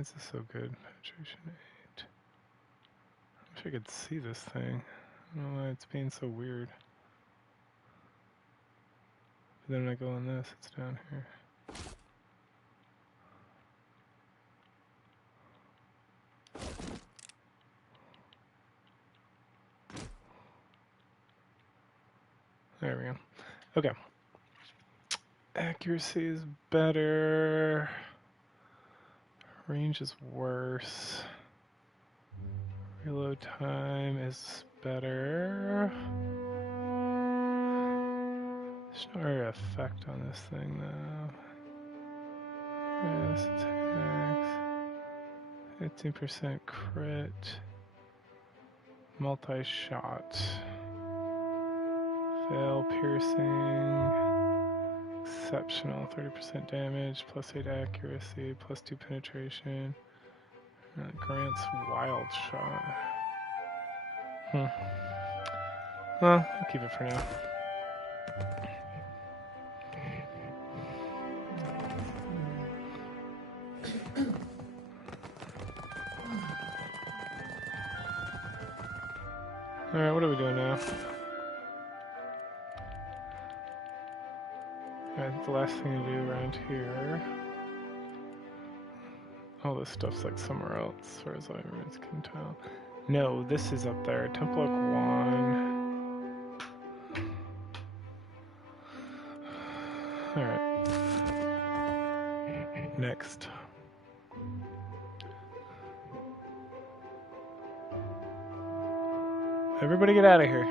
is this so good? Penetration 8. I wish I could see this thing. I don't know why it's being so weird. But then when I go on this, it's down here. There we go. Okay. Accuracy is better. Range is worse. Reload time is better. There's no area effect on this thing though. Yes, attacks. 15% crit. Multi-shot. Fail piercing. Exceptional. 30% damage. Plus 8 accuracy. Plus 2 penetration. Grants wild shot. Well, I'll keep it for now. Alright, what are we doing now? Alright, the last thing to do around here. All this stuff's like somewhere else, as far as I can tell. No, this is up there. Temple of Guan. Alright. Next. Everybody get out of here.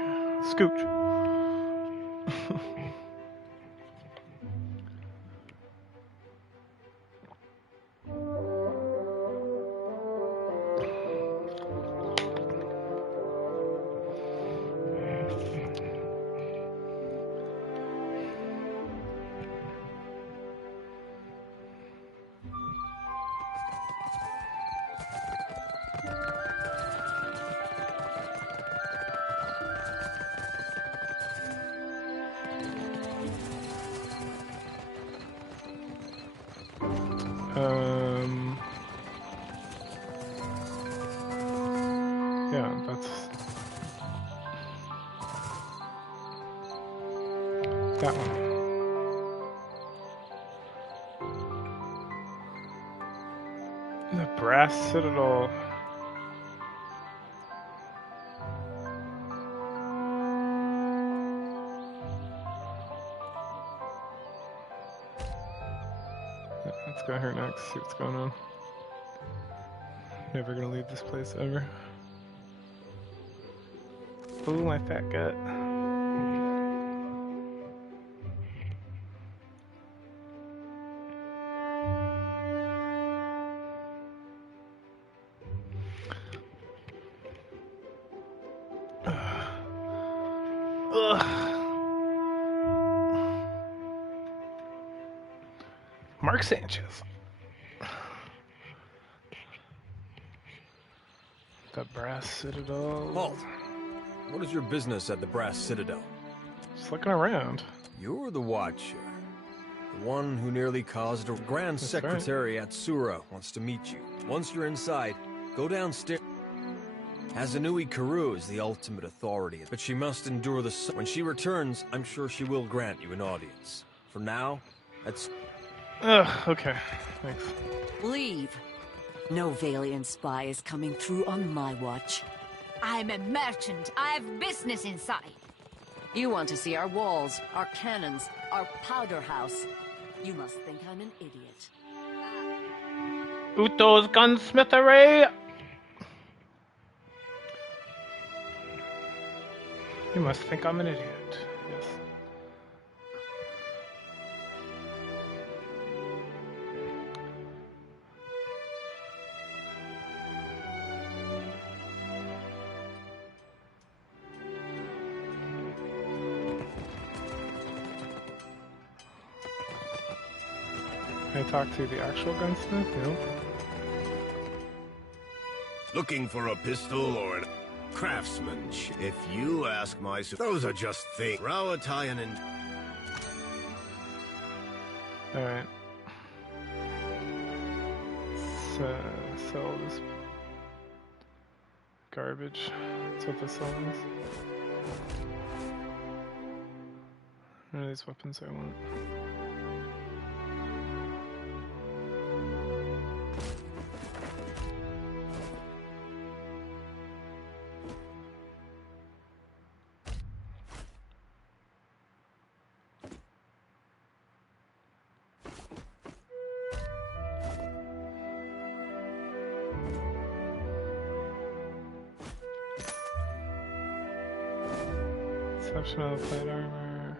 Scooch. Yeah, that's that one. The Brass Citadel. Let's go here next, see what's going on. Never gonna leave this place ever. Ooh, my fat gut. Ugh. Mark Sanchez. The Brass Citadel. Halt! What is your business at the Brass Citadel? Just looking around. You're the Watcher. The one who nearly caused a Grand Secretary at Sura wants to meet you. Once you're inside, go downstairs. Hazanui Karu is the ultimate authority, but she must endure the sun. When she returns, I'm sure she will grant you an audience. For now, that's... Ugh, okay. Thanks. Leave. No Valiant spy is coming through on my watch. I'm a merchant. I have business inside. You want to see our walls, our cannons, our powder house. You must think I'm an idiot. Uto's gunsmithery! You must think I'm an idiot. Yes. Can I talk to the actual gunsmith? Nope. Looking for a pistol or an craftsmanship? If you ask my... Those are just things. Rawatayan and... Alright. So, sell this garbage. That's what this is. What are these weapons I want? Exceptional plate armor.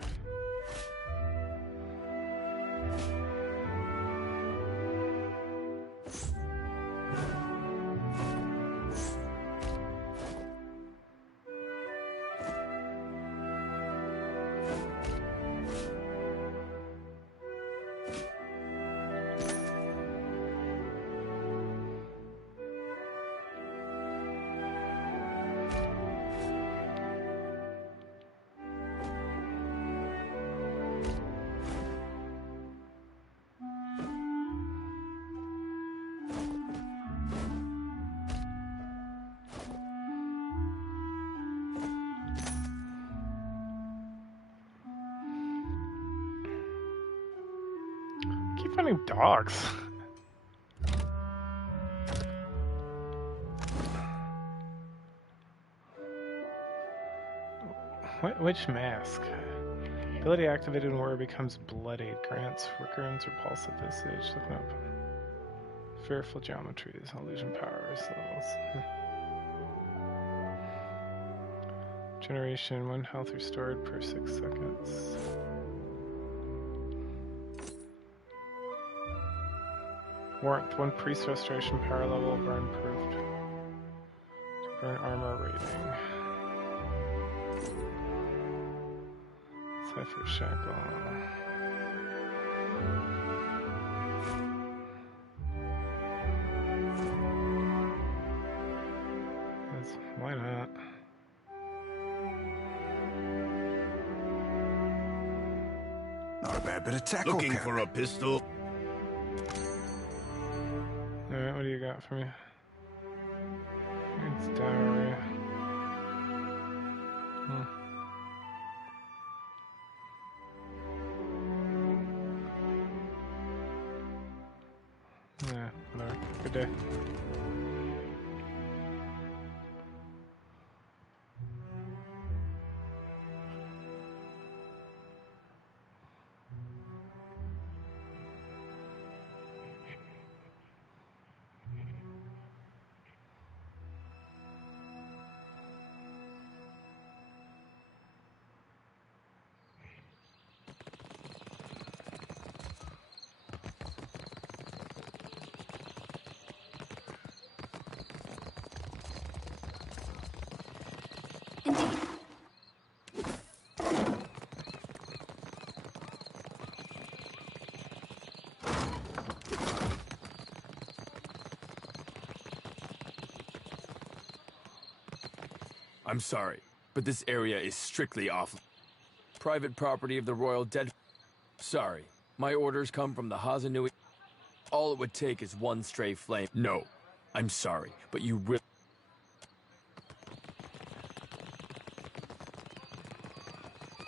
Keep finding dogs. Which mask? Ability activated when warrior becomes bloodied. Grants recurrence repulsive visage. Looking up. Fearful geometries. Illusion powers levels. Generation. 1 health restored per 6 seconds. Warmth, 1 priest restoration power level, burn proofed. To burn armor rating. Cypher shackle. Why not? Not a bad bit of tackle. Looking for a pistol? Alright, what do you got for me? It's dowry. Yeah, whatever. Good day. I'm sorry, but this area is strictly off. Private property of the Royal Dead. Sorry, my orders come from the Hazanui. All it would take is 1 stray flame. No, I'm sorry, but you really...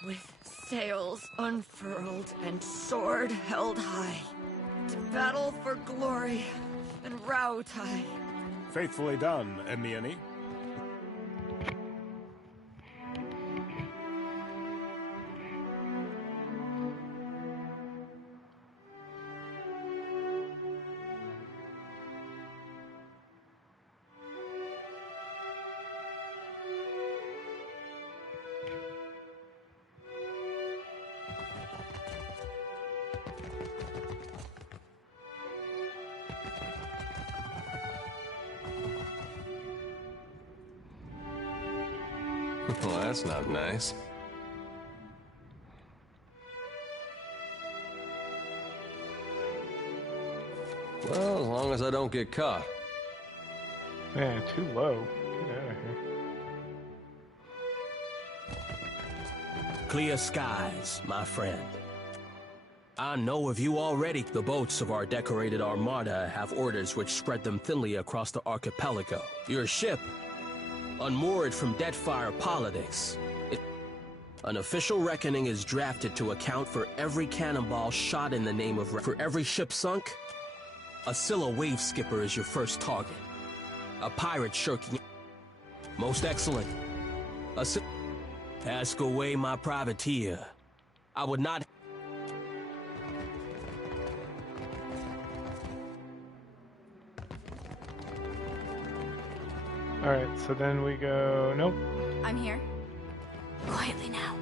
With sails unfurled and sword held high, to battle for glory and Rautai. Faithfully done, Emiani. Well, that's not nice. Well, as long as I don't get caught. Man, too low. Get out of here. Clear skies, my friend. I know of you already. The boats of our decorated armada have orders which spread them thinly across the archipelago. Your ship, unmoored from Deadfire politics. An official reckoning is drafted to account for every cannonball shot in the name of... For every ship sunk, a Scylla wave skipper is your first target. A pirate shirking... Most excellent. Ask away, my privateer. I would not... Alright, so then we go... Nope. I'm here. Quietly now.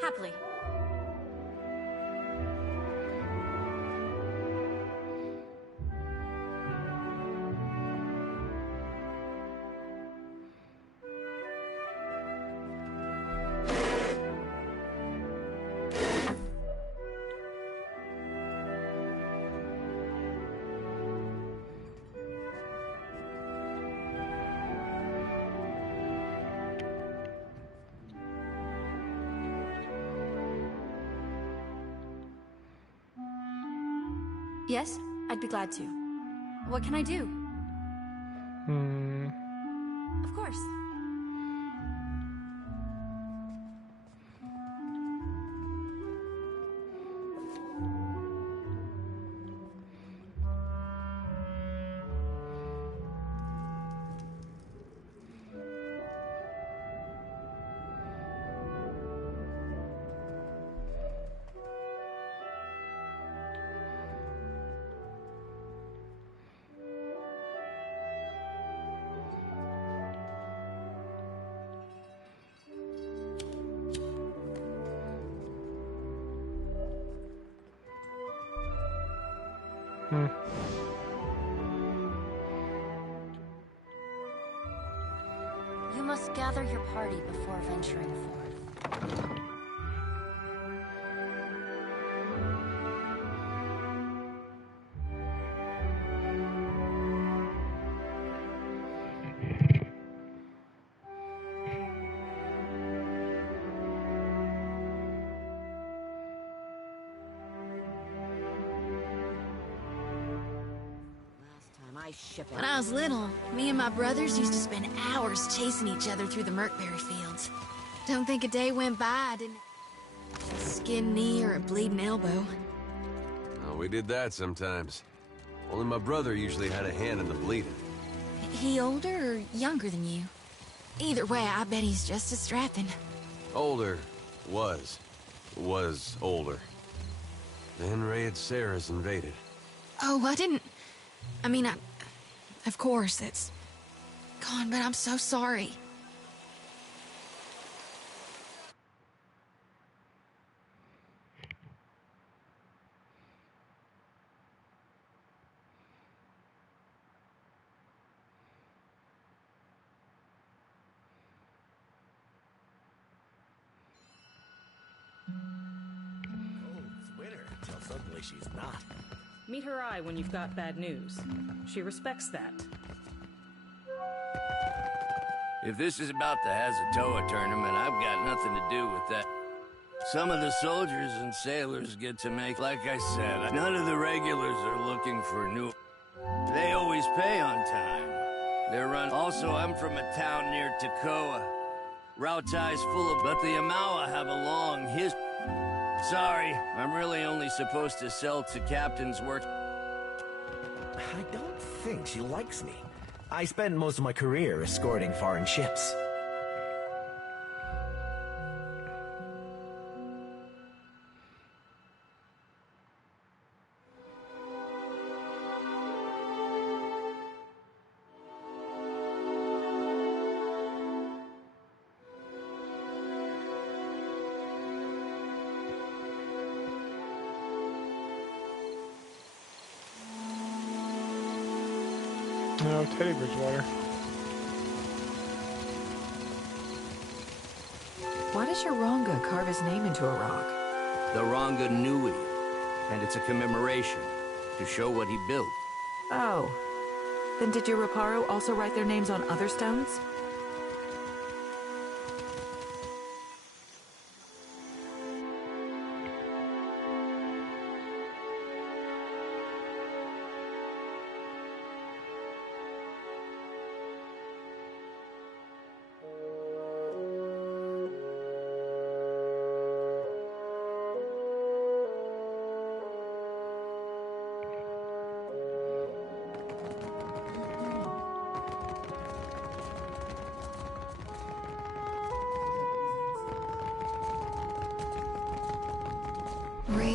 Happily. Yes, I'd be glad to. What can I do? Of course. You must gather your party before venturing forth. When I was little, me and my brothers used to spend hours chasing each other through the Merkberry fields. Don't think a day went by I didn't have a skinned knee or a bleeding elbow. Oh, we did that sometimes. Only my brother usually had a hand in the bleeding. He older or younger than you? Either way, I bet he's just as strapping. Older. Was older. Then Raid Sarah's invaded. Oh, I mean, of course, it's gone, but I'm so sorry. Cold's winter until suddenly she's not. Meet her eye when you've got bad news. She respects that. If this is about the Hazatoa tournament, I've got nothing to do with that. Some of the soldiers and sailors get to make, like I said, none of the regulars are looking for new... They always pay on time. They're run... Also, I'm from a town near Tekoa. Rautai's full of... But the Amawa have a long history. Sorry, I'm really only supposed to sell to captains work... I don't think she likes me. I spent most of my career escorting foreign ships. No, Teddy Bridgewater. Why does your Ronga carve his name into a rock? The Ronga Nui. And it's a commemoration to show what he built. Oh. Then did your Reparo also write their names on other stones?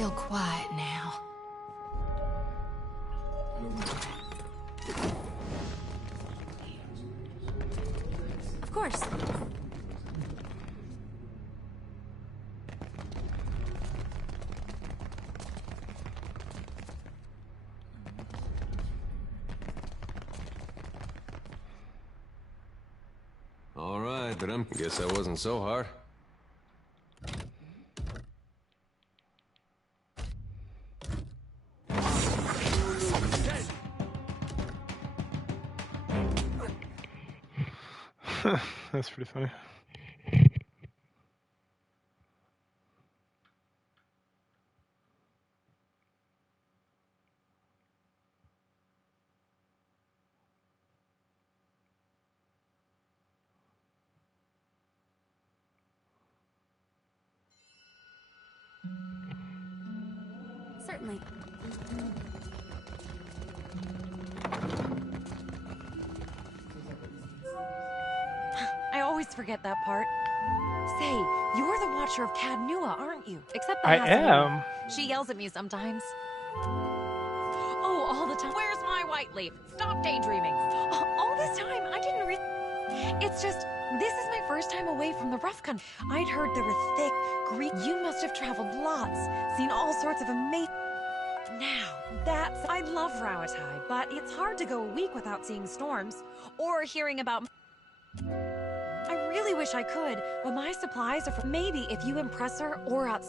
real quiet now. Of course. All right, but I guess that wasn't so hard. That's pretty funny. Certainly. I always forget that part. Say, you're the watcher of Cadnua, aren't you? Except for I Hassanua. am. She yells at me sometimes. Oh, all the time. Where's my white leaf? Stop daydreaming. All this time, I didn't It's just, this is my first time away from the rough country. I'd heard there were thick Greek. You must have traveled lots, seen all sorts of amazing. Now, I love Rauatai, but it's hard to go a week without seeing storms or hearing about. I really wish I could, but my supplies are for maybe if you impress her or out.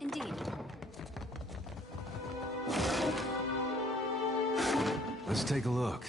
Indeed. Let's take a look.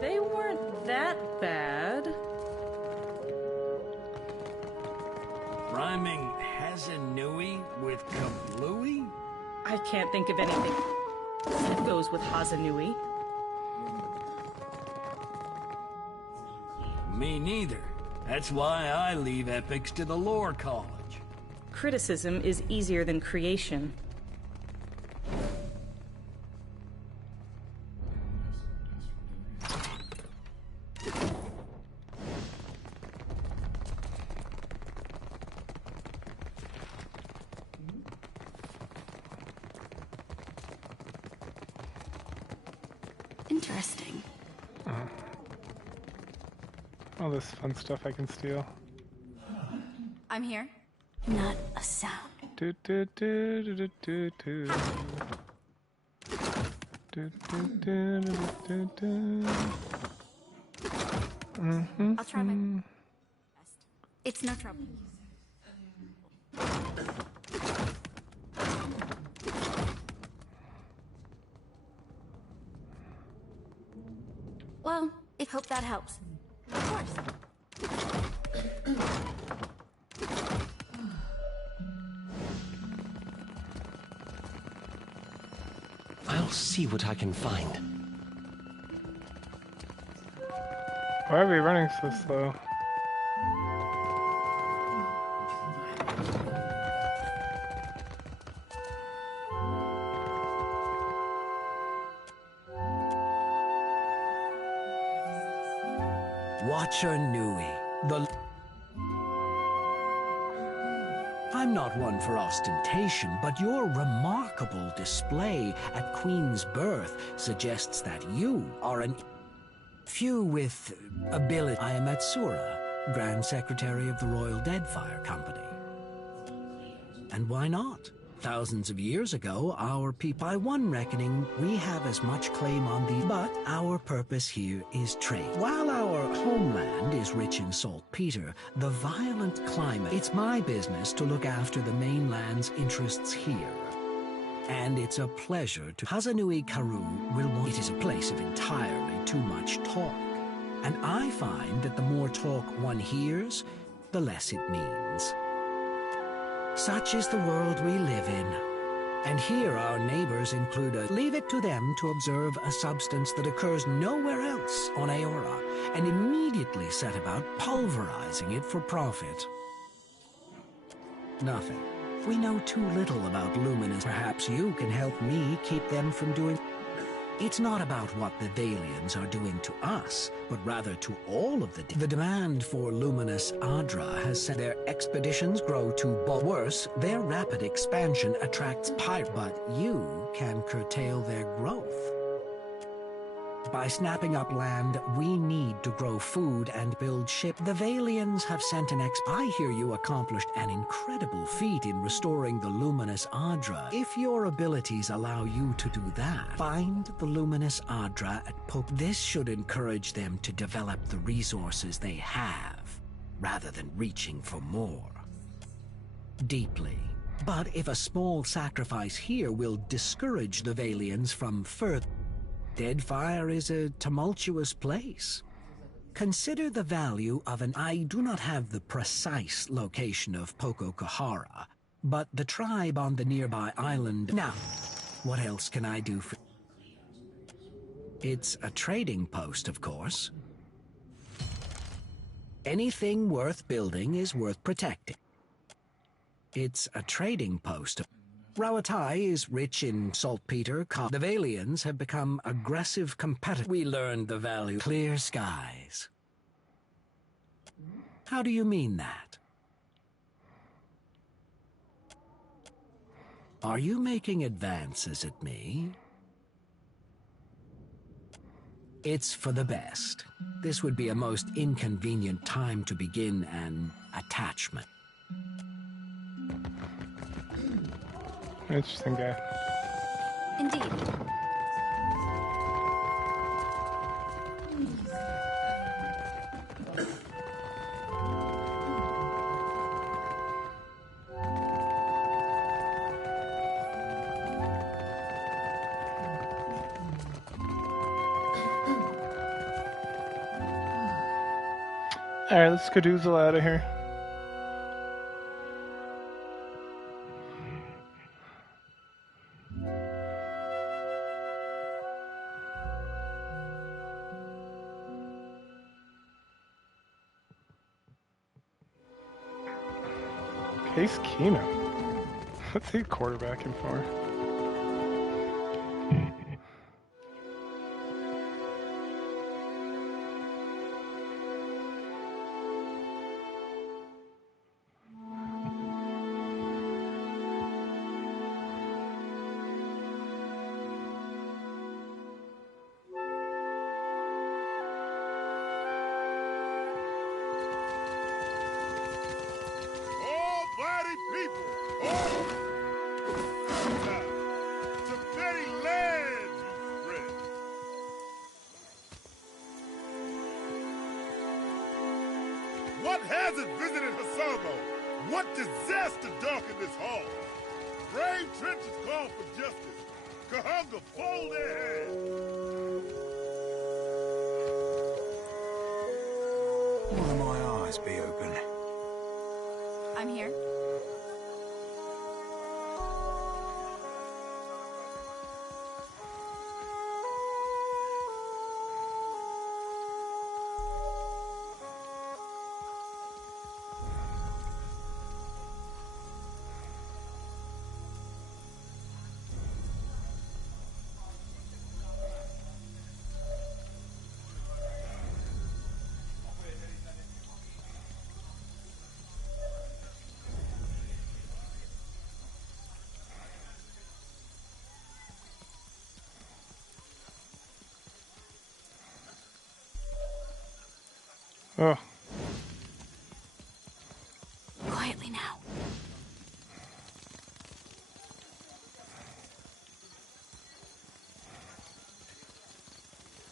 They weren't that bad. Rhyming Hazanui with Kablooey? I can't think of anything that goes with Hazanui. Me neither. That's why I leave epics to the lore college. Criticism is easier than creation. Interesting. All this fun stuff I can steal. I'm here. Not a sound. Do, do, do, do, do, do, do. Do, do, do, do, do, do. I'll try my best. It's no trouble. Well, I hope that helps. Of course. I'll see what I can find. Why are we running so slow? Watcher Nui, I'm not one for ostentation, but your remarkable display at Queen's birth suggests that you are an few with ability. I am Atsura, Grand Secretary of the Royal Deadfire Company. And why not? Thousands of years ago, our people, by one reckoning, we have as much claim on the, but our purpose here is trade. While our homeland is rich in saltpeter, the violent climate, it's my business to look after the mainland's interests here. And it's a pleasure to Hazanui Karu will want. It is a place of entirely too much talk. And I find that the more talk one hears, the less it means. Such is the world we live in. And here our neighbors include a leave it to them to observe a substance that occurs nowhere else on Aora, and immediately set about pulverizing it for profit. Nothing. We know too little about luminous. Perhaps you can help me keep them from doing. It's not about what the Valians are doing to us, but rather to all of the demand for luminous Adra has said their expeditions grow too bold. Worse, their rapid expansion attracts pirates, but you can curtail their growth. By snapping up land, we need to grow food and build ship. The Valians have sent an I hear you accomplished an incredible feat in restoring the luminous Adra. If your abilities allow you to do that, find the luminous Adra at This should encourage them to develop the resources they have, rather than reaching for more. Deeply. But if a small sacrifice here will discourage the Valians from further, Deadfire is a tumultuous place. Consider the value of an... I do not have the precise location of Poko Kahara, but the tribe on the nearby island... Now, what else can I do for... It's a trading post, of course. Anything worth building is worth protecting. It's a trading post. Rauatai is rich in saltpeter. The Valians have become aggressive competitors. We learned the value. Clear skies. How do you mean that? Are you making advances at me? It's for the best. This would be a most inconvenient time to begin an attachment. Interesting guy. Indeed. Alright, let's skedoozle out of here. Case Keenum. What's he quarterbacking for? What hazard visited Hasargo? What disaster darkened this hall? Brave trenches call for justice. Kahunga, fold their hands. Why my eyes be open? I'm here. Oh. Quietly now.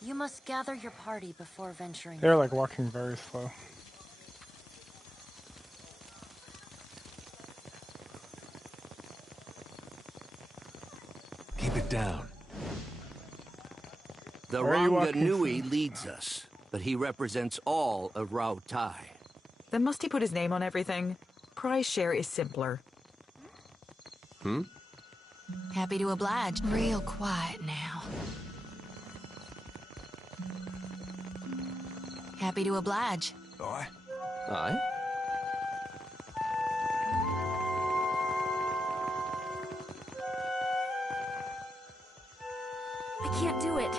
You must gather your party before venturing. They're like walking very slow. Keep it down. The Where are you walking Ranganui leads us, but he represents all of Rautai. Then must he put his name on everything? Prize share is simpler. Hmm? Happy to oblige. Real quiet now. Happy to oblige. Aye. Aye? I can't do it.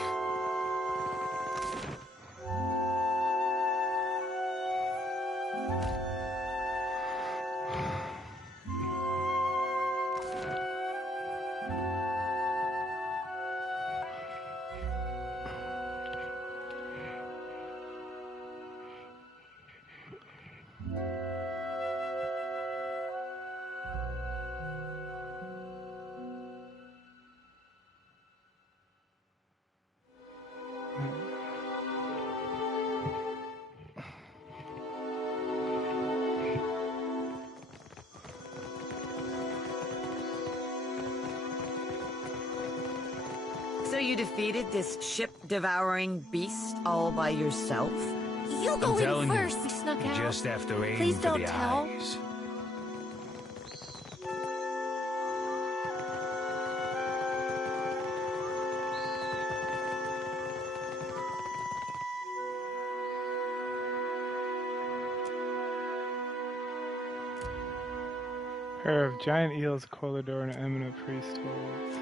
So you defeated this ship-devouring beast all by yourself? You go I'm in telling first. you, You snuck you out. just have to aim Please for don't the tell. eyes. Pair of giant eels coil the door and an eminent priest holds.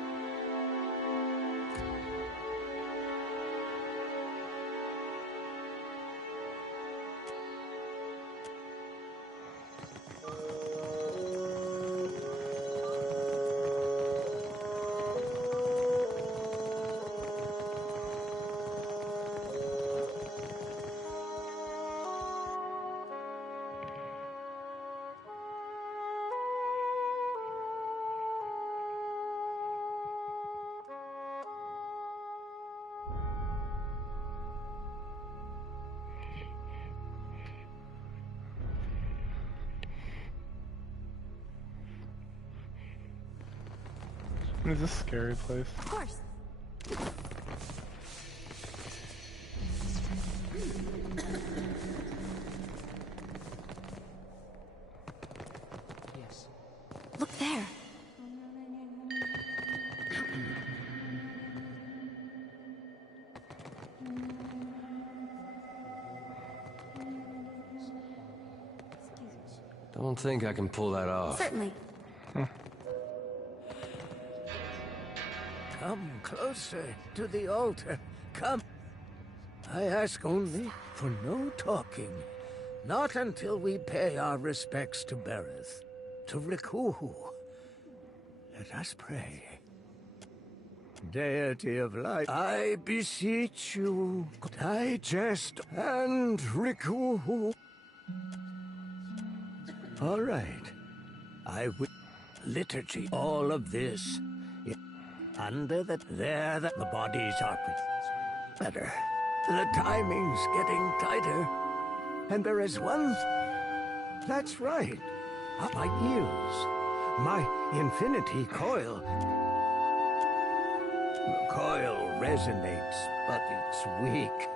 Is this a scary place? Of course. Yes. Look there. Don't think I can pull that off. Certainly. Come closer to the altar. Come. I ask only for no talking. Not until we pay our respects to Bereth, to Rikuhu. Let us pray. Deity of light, I beseech you, digest and Rikuhu. All right. I will liturgy all of this. Under the the bodies are better. The timing's getting tighter. And there is one. That's right. My ears. My infinity coil. The coil resonates, but it's weak.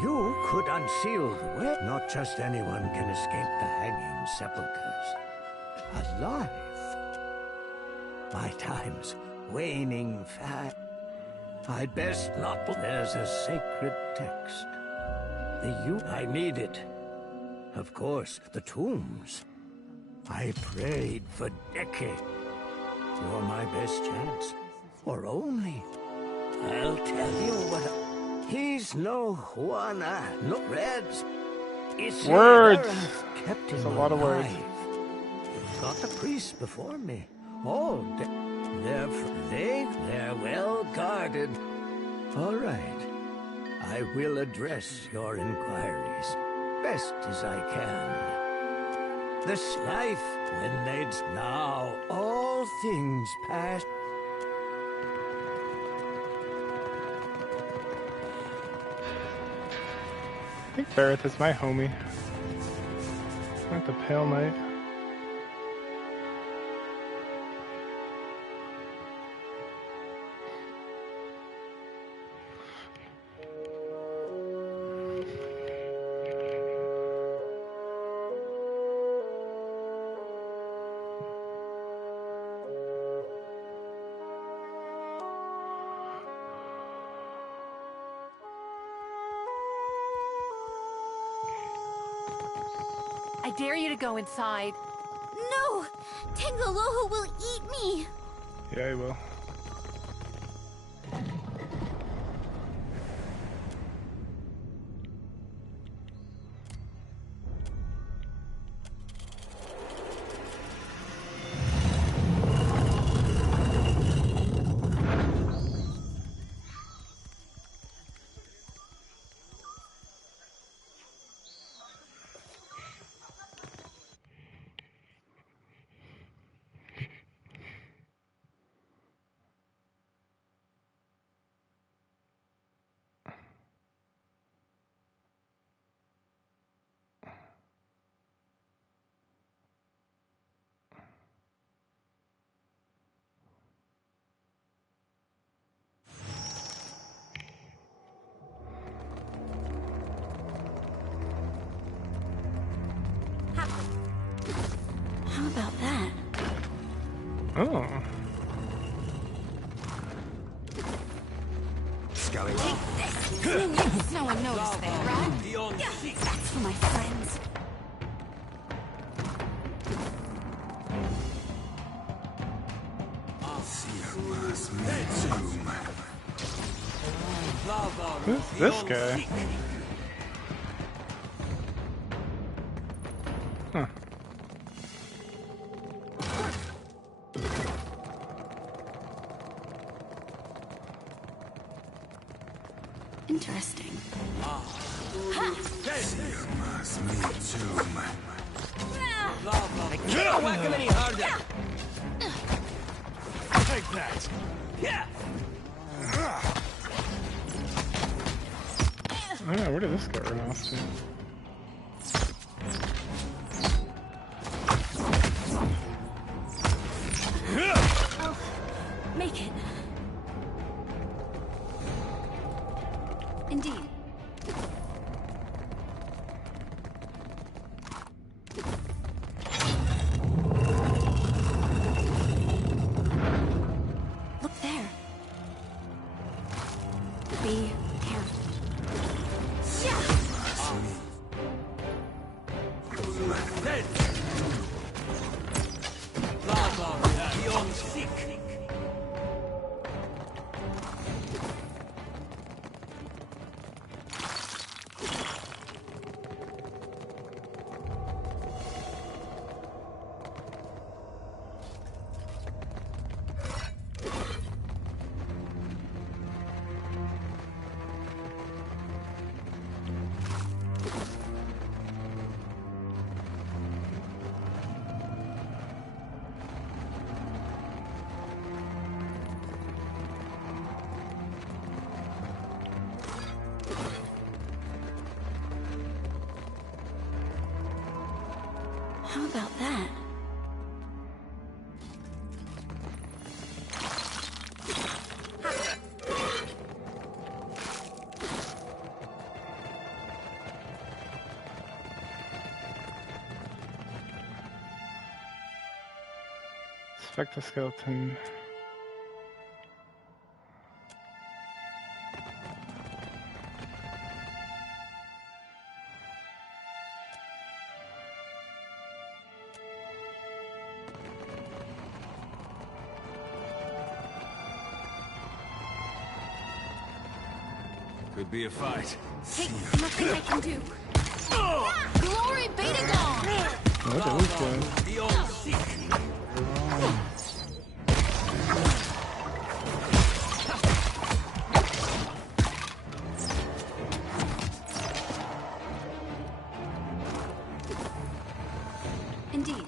You could unseal the way. Not just anyone can escape the hanging sepulchres. Alive. My time's waning fast. I'd best not. There's a sacred text. I need it. Of course, the tombs. I prayed for decades. You're my best chance. Or only. I'll tell you what. He's no Juana, no Reds. Words! Kept There's him a lot of words. alive. Got the priests before me. All they're well guarded. All right. I will address your inquiries best as I can. This life, when they'd now all things pass. I think Barrett is my homie. Not the Pale Knight. I dare you to go inside. No! Tangaloho will eat me! Yeah, he will. How about that? Oh. Scully. No one noticed that, right? That's for my friends. Who's this guy? Huh. Interesting. You don't whack him any harder. Take that. Yeah. I don't know, where did this guy run off to? I'll make it. Indeed. Look there. Be careful. How about that? Inspect the skeleton. Could be a fight. Hey, nothing I can do. Glory be to God! Look at this guy. Indeed.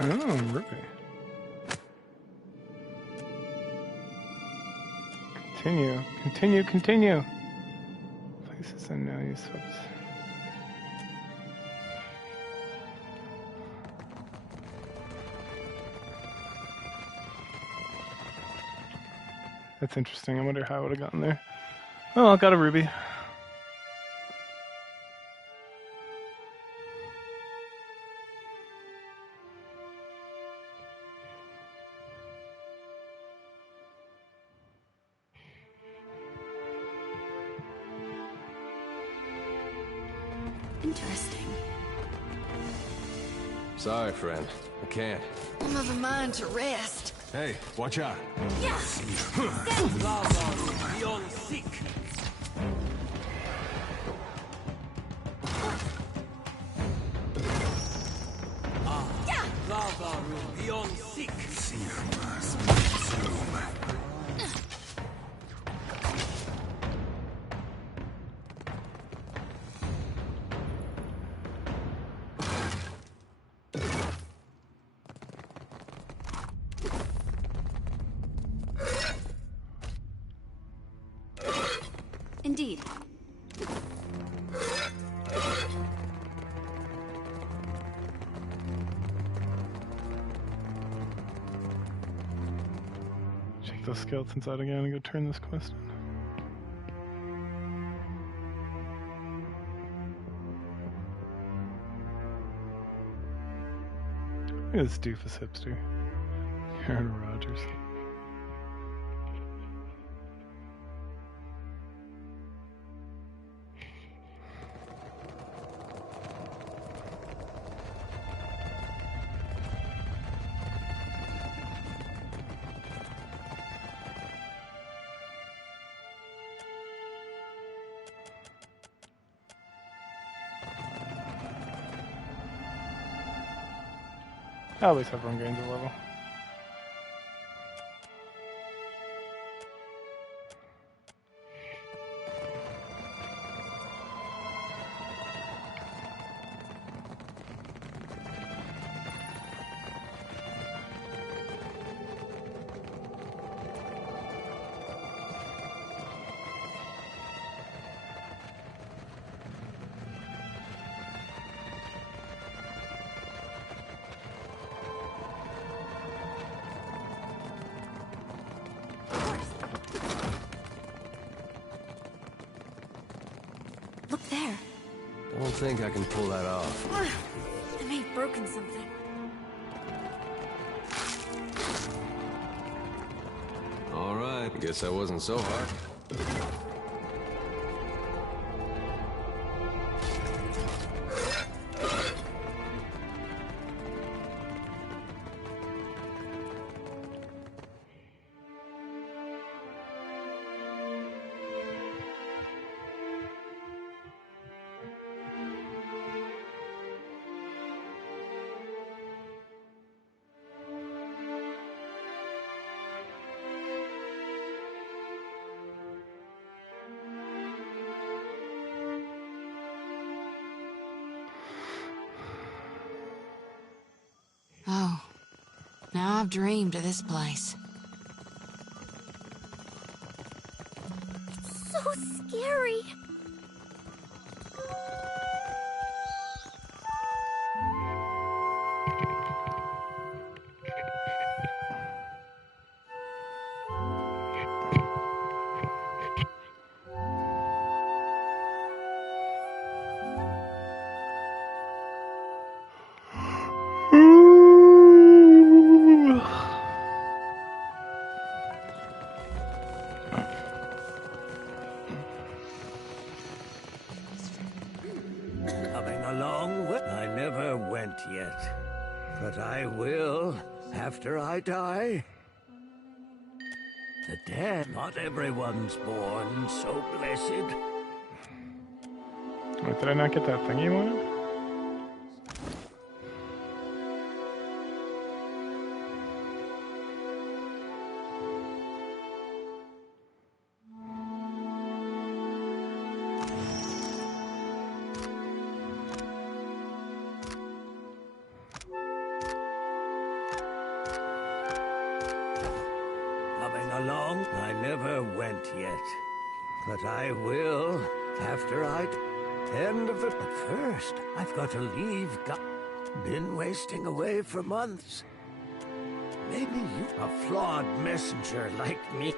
Oh, ruby. Continue, continue, continue. Places I know you subs. That's interesting. I wonder how I would have gotten there. Oh, I got a ruby. Interesting. Sorry, friend. I can't. I'm of a mind to rest. Hey, watch out. Yeah. Beyond seek. Lava room beyond seek. Indeed. Check those skeletons out again and go turn this quest in. Look at this doofus hipster. Aaron Rodgers. At least everyone gains a level. Look there. Don't think I can pull that off. I may have broken something. All right, I guess that wasn't so hard. Oh, now I've dreamed of this place. It's so scary. Coming along? I never went yet, but I will after I die. the dead. Not everyone's born so blessed. Wait, did I not get that thing you wanted? Coming along? I never went yet. But I will, after end of it. But first, I've got to leave. Been wasting away for months. Maybe you, a flawed messenger like me.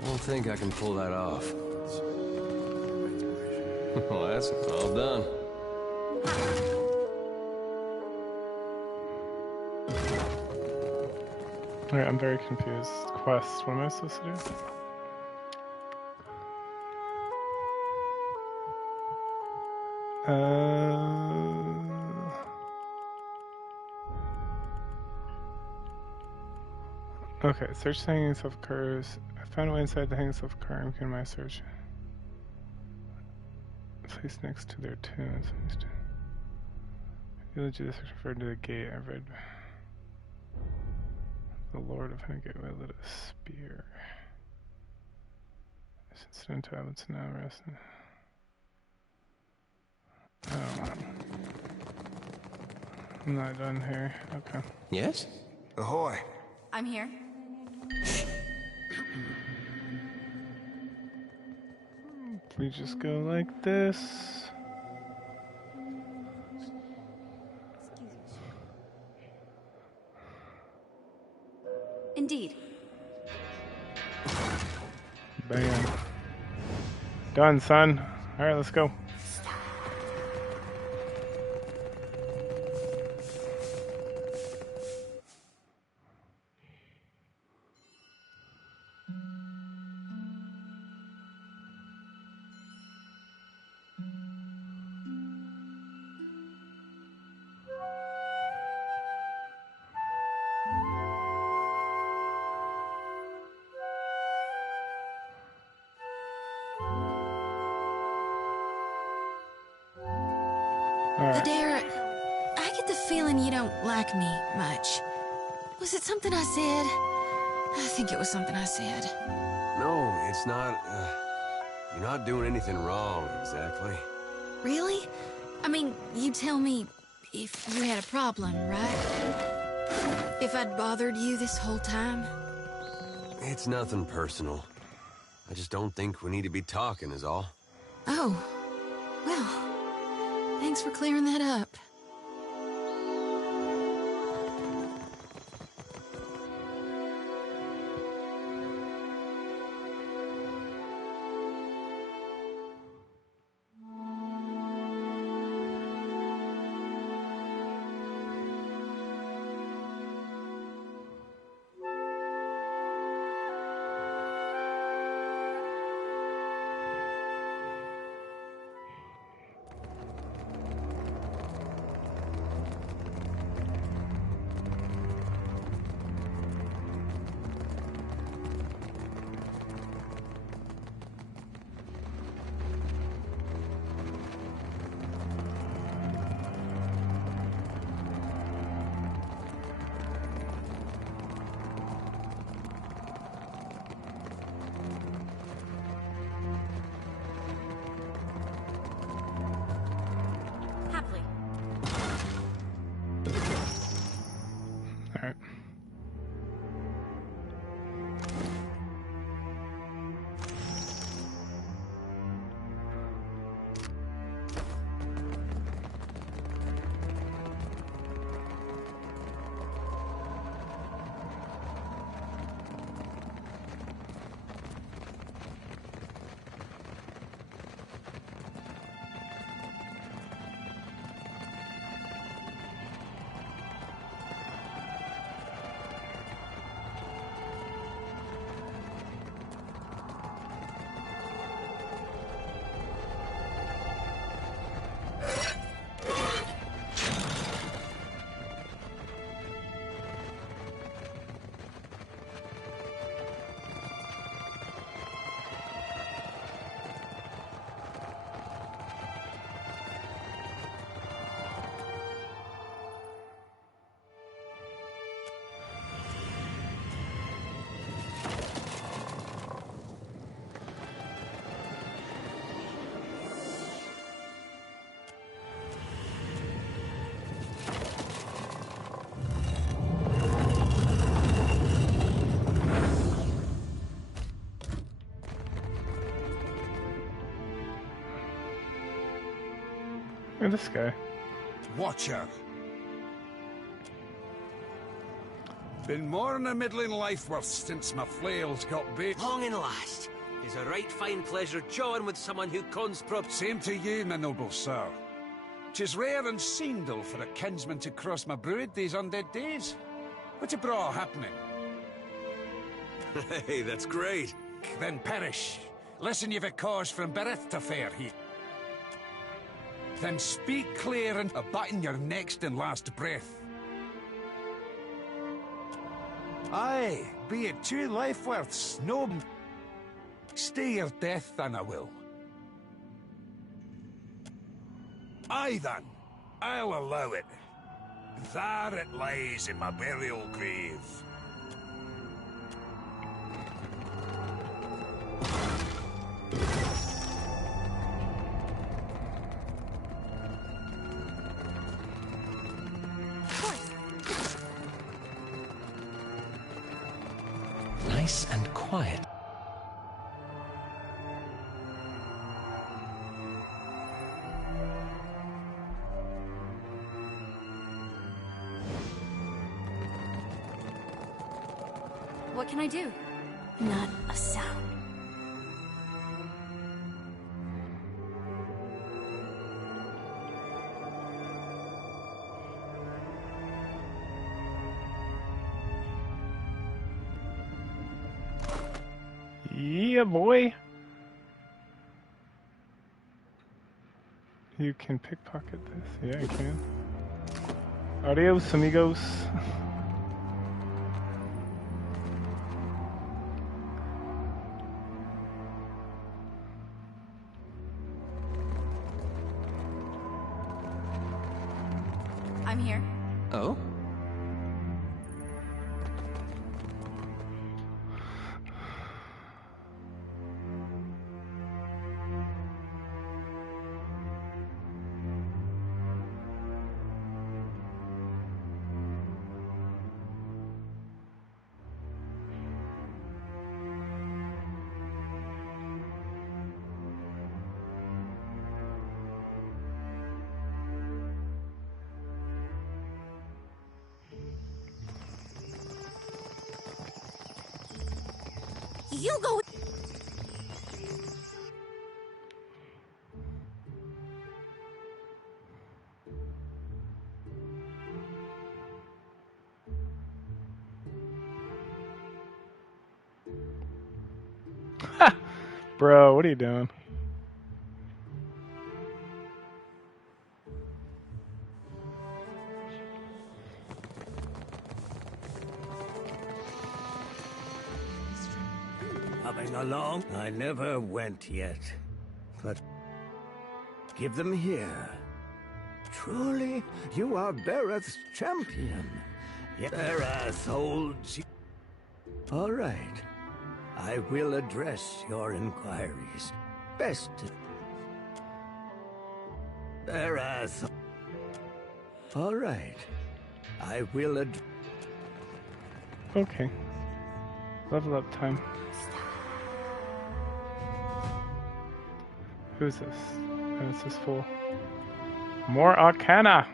I don't think I can pull that off. Well, that's all done. Alright, I'm very confused. Quest, what am I supposed to do? Okay, search the hanging self-cars. I found a way inside the hanging self-car and begin my search. Place next to their tombs. Village is referred to the gate I've read. The Lord of Hangate wielded a spear. This incident tablets now resting. Oh. I'm not done here. Okay. Yes? Ahoy. I'm here. We just go like this. Indeed. Bam. Done, son. Alright, let's go. Adair, I get the feeling you don't like me much. Was it something I said? I think it was something I said. No, it's not. You're not doing anything wrong, exactly. Really? I mean, you tell me if you had a problem, right? If I'd bothered you this whole time? It's nothing personal. I just don't think we need to be talking, is all. Oh. Well, thanks for clearing that up. at this guy. Watcher. Been more than a middling life worth since my flails got bait. Long and last. It's a right fine pleasure jawing with someone who cons prop. Same to you, my noble sir. 'Tis rare and seendal for a kinsman to cross my brood these undead days. What's a braw happening? Hey, that's great. Then perish. Listen, you've a cause from birth to fare here. Then speak clear and abutting your next and last breath. Aye, be it 2 life worths, no... Stay your death, then I will. Aye, then. I'll allow it. There it lies in my burial grave. Nice and quiet. What can I do? Not a sound. Yeah, boy. You can pickpocket this. Yeah, I can. Adios, amigos. I'm here. Oh? You go. Bro, what are you doing? Coming along? I never went yet. But give them here. Truly, you are Bereth's champion. Yet Bereth holds you. All right. I will address your inquiries. Best to... Bereth. All right. I will Okay. Level up time. Who's this? What's this for? More Arcana!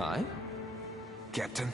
Aye? Captain?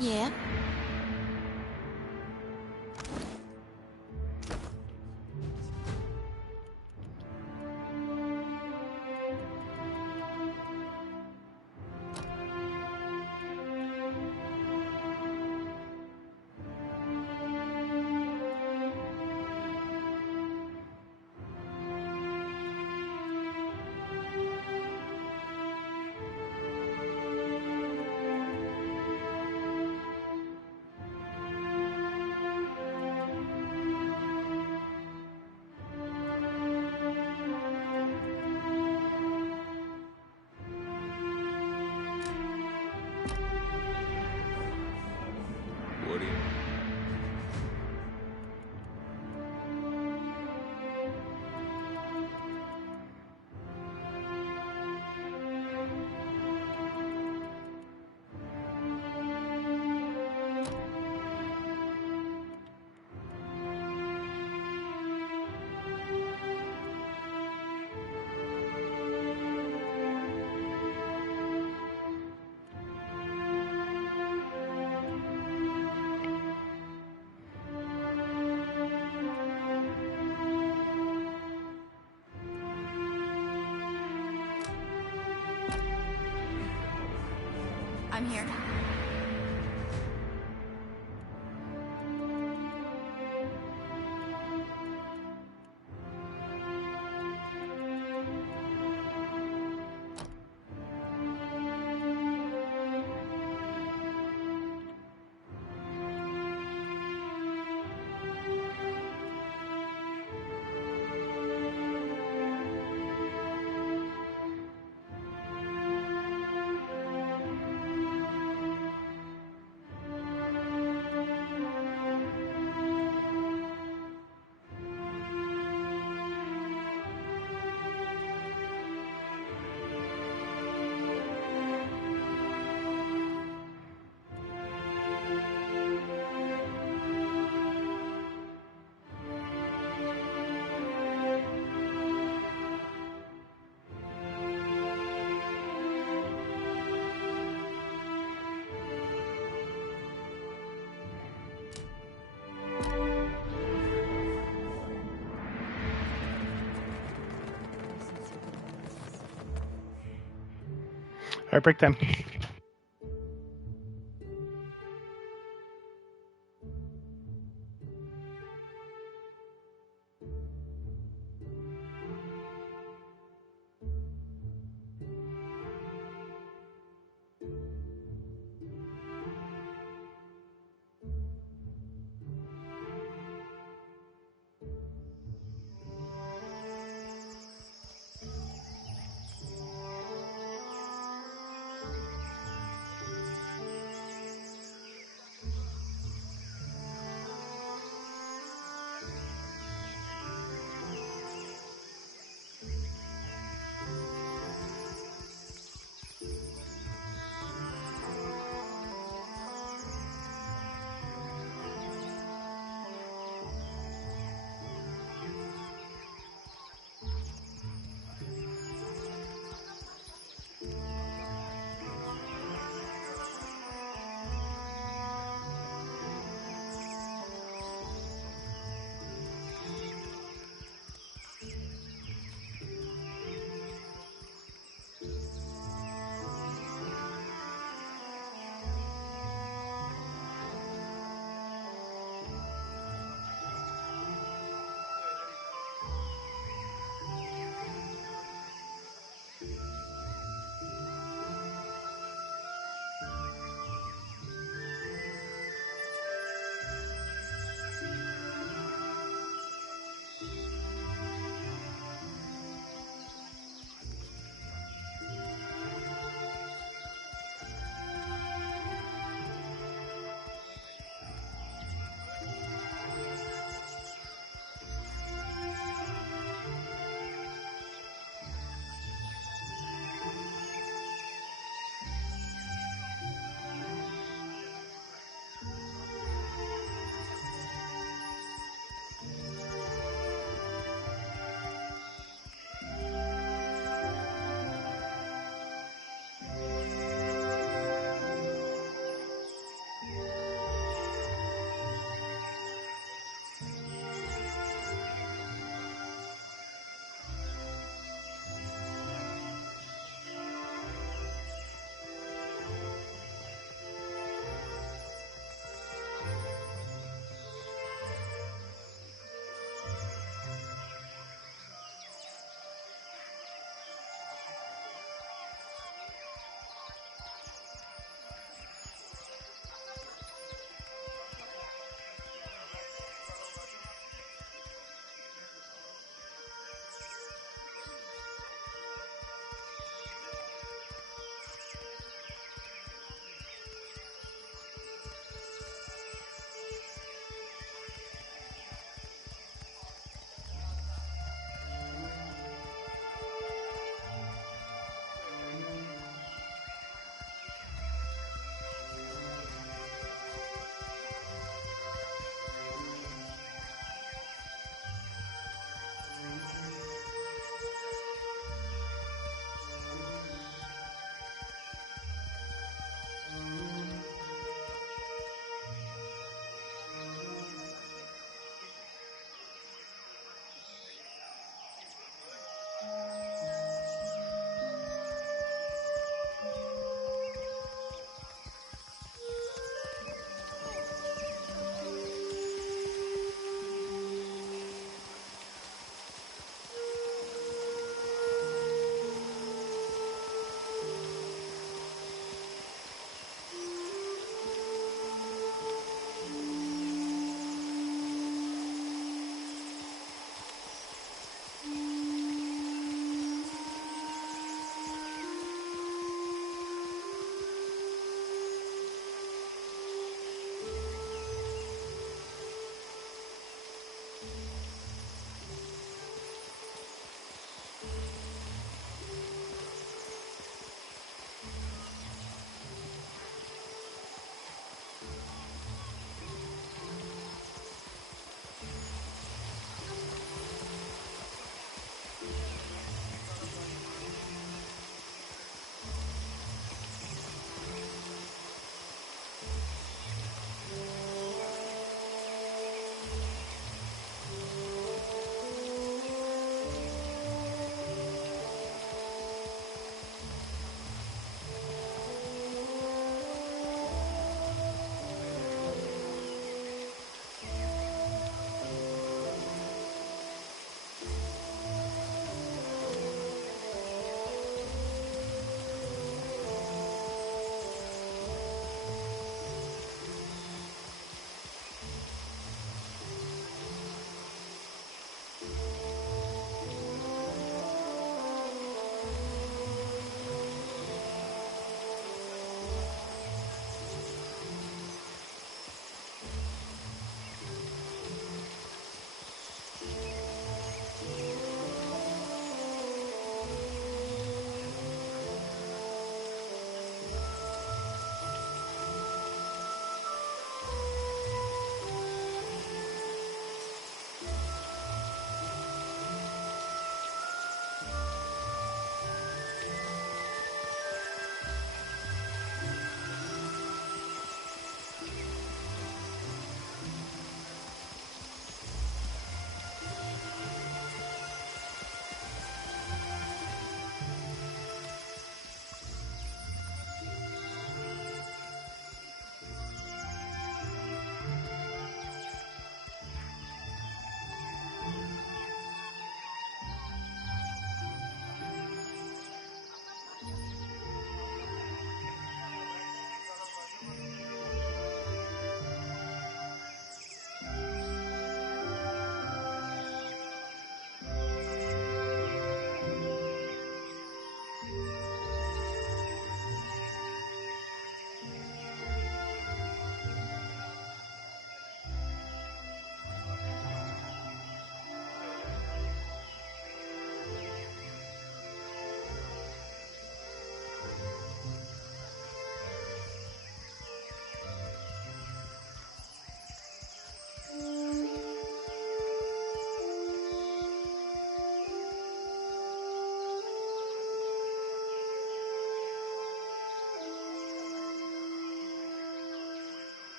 Yeah? What do you... I'm here. All right, break time.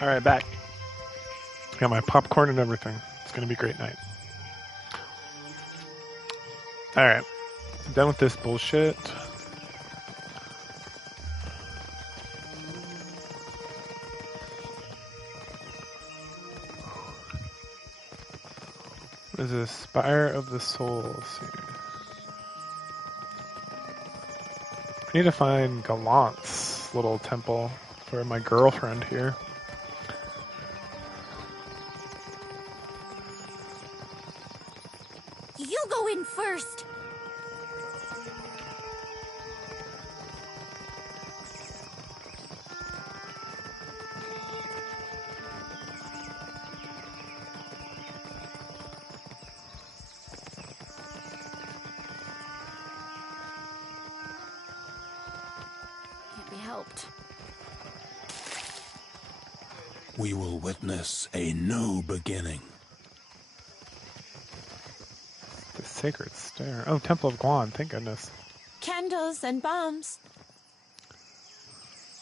Alright, back. Got my popcorn and everything. It's gonna be a great night. Alright. Done with this bullshit. What is this? Spire of the Soul series. I need to find Gallant's little temple for my girlfriend here. You go in first. Can't be helped. We will witness a new beginning. The Sacred Stair. Oh, Temple of Guan, thank goodness. Candles and bombs.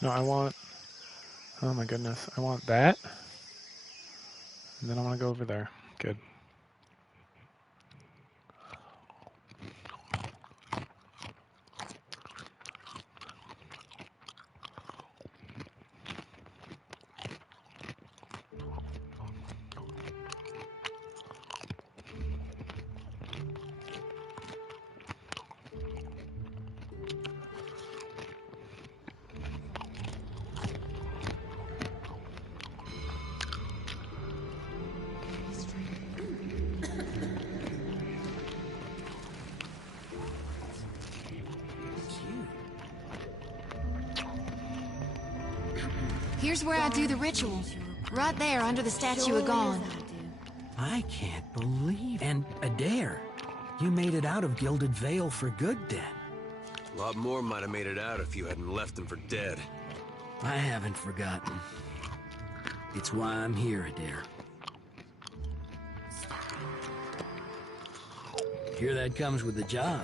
No, I want... Oh my goodness. I want that. And then I want to go over there. Good. Here's where I do the ritual. Right there under the statue of Gon. I can't believe. And Adair, you made it out of Gilded Vale for good, then. A lot more might have made it out if you hadn't left them for dead. I haven't forgotten. It's why I'm here, Adair. Here that comes with the job.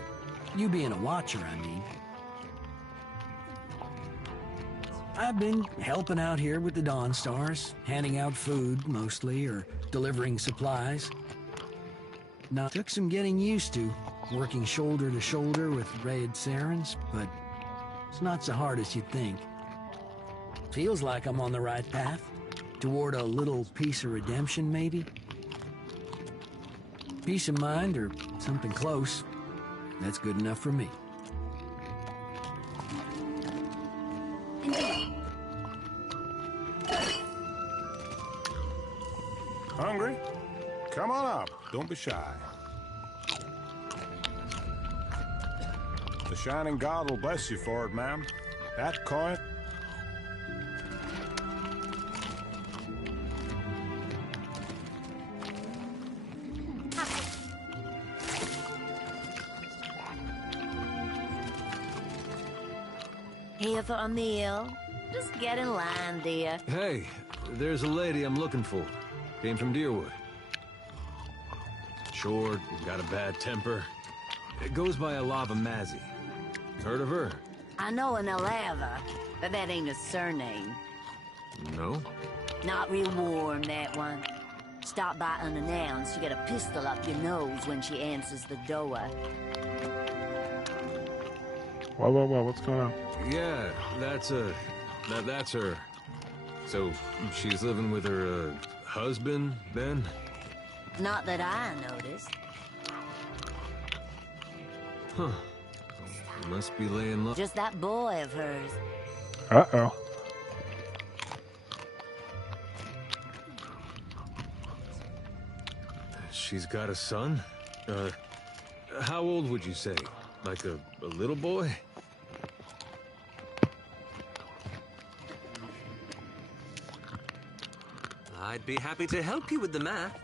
You being a watcher, I mean. I've been helping out here with the Dawn Stars, handing out food, mostly, or delivering supplies. Now, took some getting used to, working shoulder to shoulder with Raid Sarens, but it's not so hard as you'd think. Feels like I'm on the right path, toward a little piece of redemption, maybe? Peace of mind, or something close. That's good enough for me. Hungry? Come on up. Don't be shy. The Shining God will bless you for it, ma'am. That coin... Here for a meal? Just get in line, dear. Hey, there's a lady I'm looking for. Came from Deerwood. Short, got a bad temper. It goes by Alava Mazzy. Heard of her? I know an Alava, but that ain't a surname. No? Not real warm, that one. Stop by unannounced, you get a pistol up your nose when she answers the door. Whoa, what's going on? Yeah, that's her. So, she's living with her, husband, then? Not that I noticed. Huh. Must be laying low. Just that boy of hers. Uh-oh. She's got a son? How old would you say? Like a little boy? I'd be happy to help you with the math.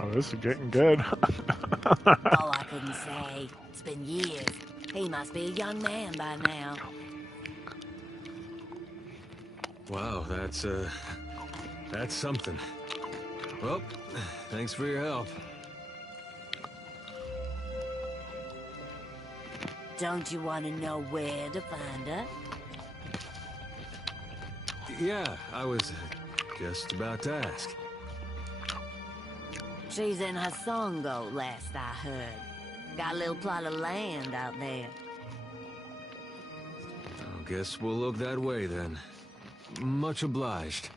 Oh, this is getting good. Oh, I couldn't say. It's been years. He must be a young man by now. Wow, that's something. Well, thanks for your help. Don't you want to know where to find her? Yeah, I was just about to ask. She's in Hasongo, last I heard. Got a little plot of land out there. I guess we'll look that way then. Much obliged.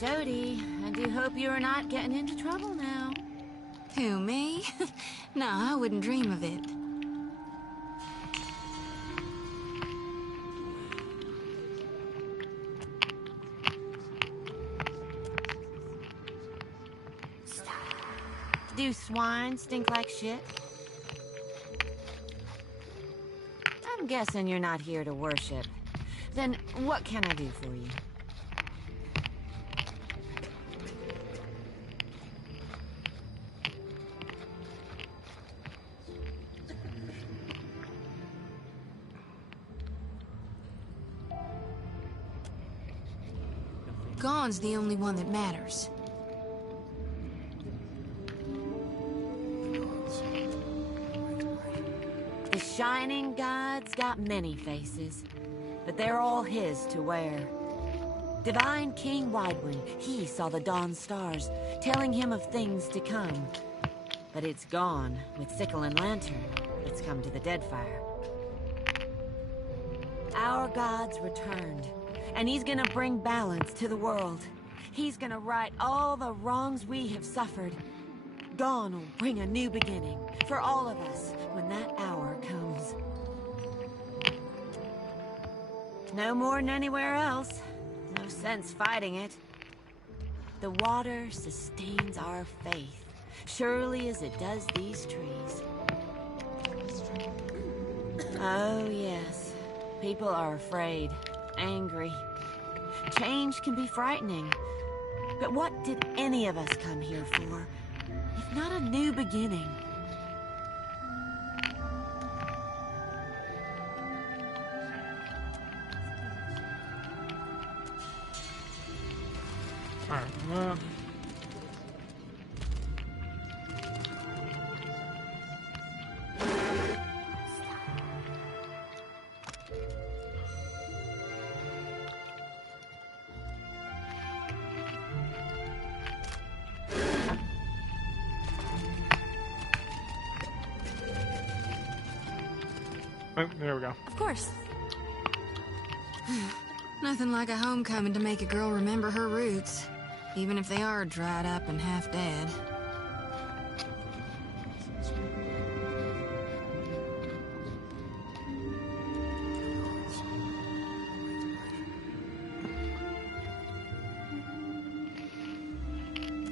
Jody, I do hope you're not getting into trouble now. Who, me? No, I wouldn't dream of it. Do swine stink like shit? I'm guessing you're not here to worship. Then what can I do for you? Gone's the only one that matters. The Shining God's got many faces, but they're all his to wear. Divine King Widewing, he saw the dawn stars, telling him of things to come. But it's gone with Sickle and Lantern. It's come to the Deadfire. Our God's returned, and he's gonna bring balance to the world. He's gonna right all the wrongs we have suffered. Gone will bring a new beginning for all of us when that hour comes. No more than anywhere else. No sense fighting it. The water sustains our faith, surely as it does these trees. Oh, yes. People are afraid, angry. Change can be frightening. But what did any of us come here for, if not a new beginning? Alright, well... Oh, there we go. Of course. Nothing like a homecoming to make a girl remember her roots, even if they are dried up and half dead.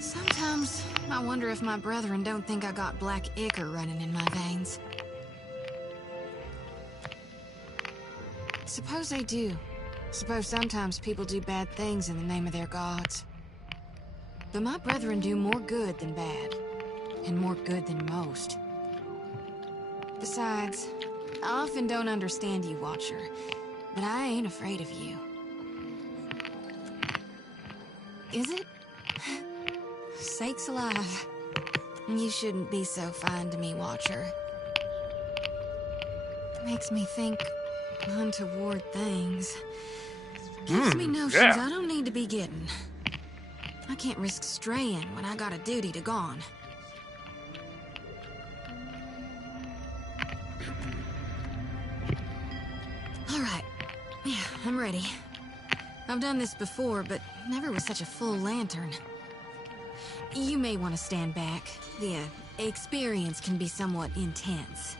Sometimes I wonder if my brethren don't think I got black ichor running in my veins. Suppose they do. Suppose sometimes people do bad things in the name of their gods. But my brethren do more good than bad, and more good than most. Besides, I often don't understand you, Watcher, but I ain't afraid of you. Is it? Sakes alive. You shouldn't be so fine to me, Watcher. Makes me think untoward things. Gives me notions I don't need to be getting. I can't risk straying when I got a duty to gone. All right. Yeah, I'm ready. I've done this before, but never with such a full lantern. You may want to stand back. The experience can be somewhat intense.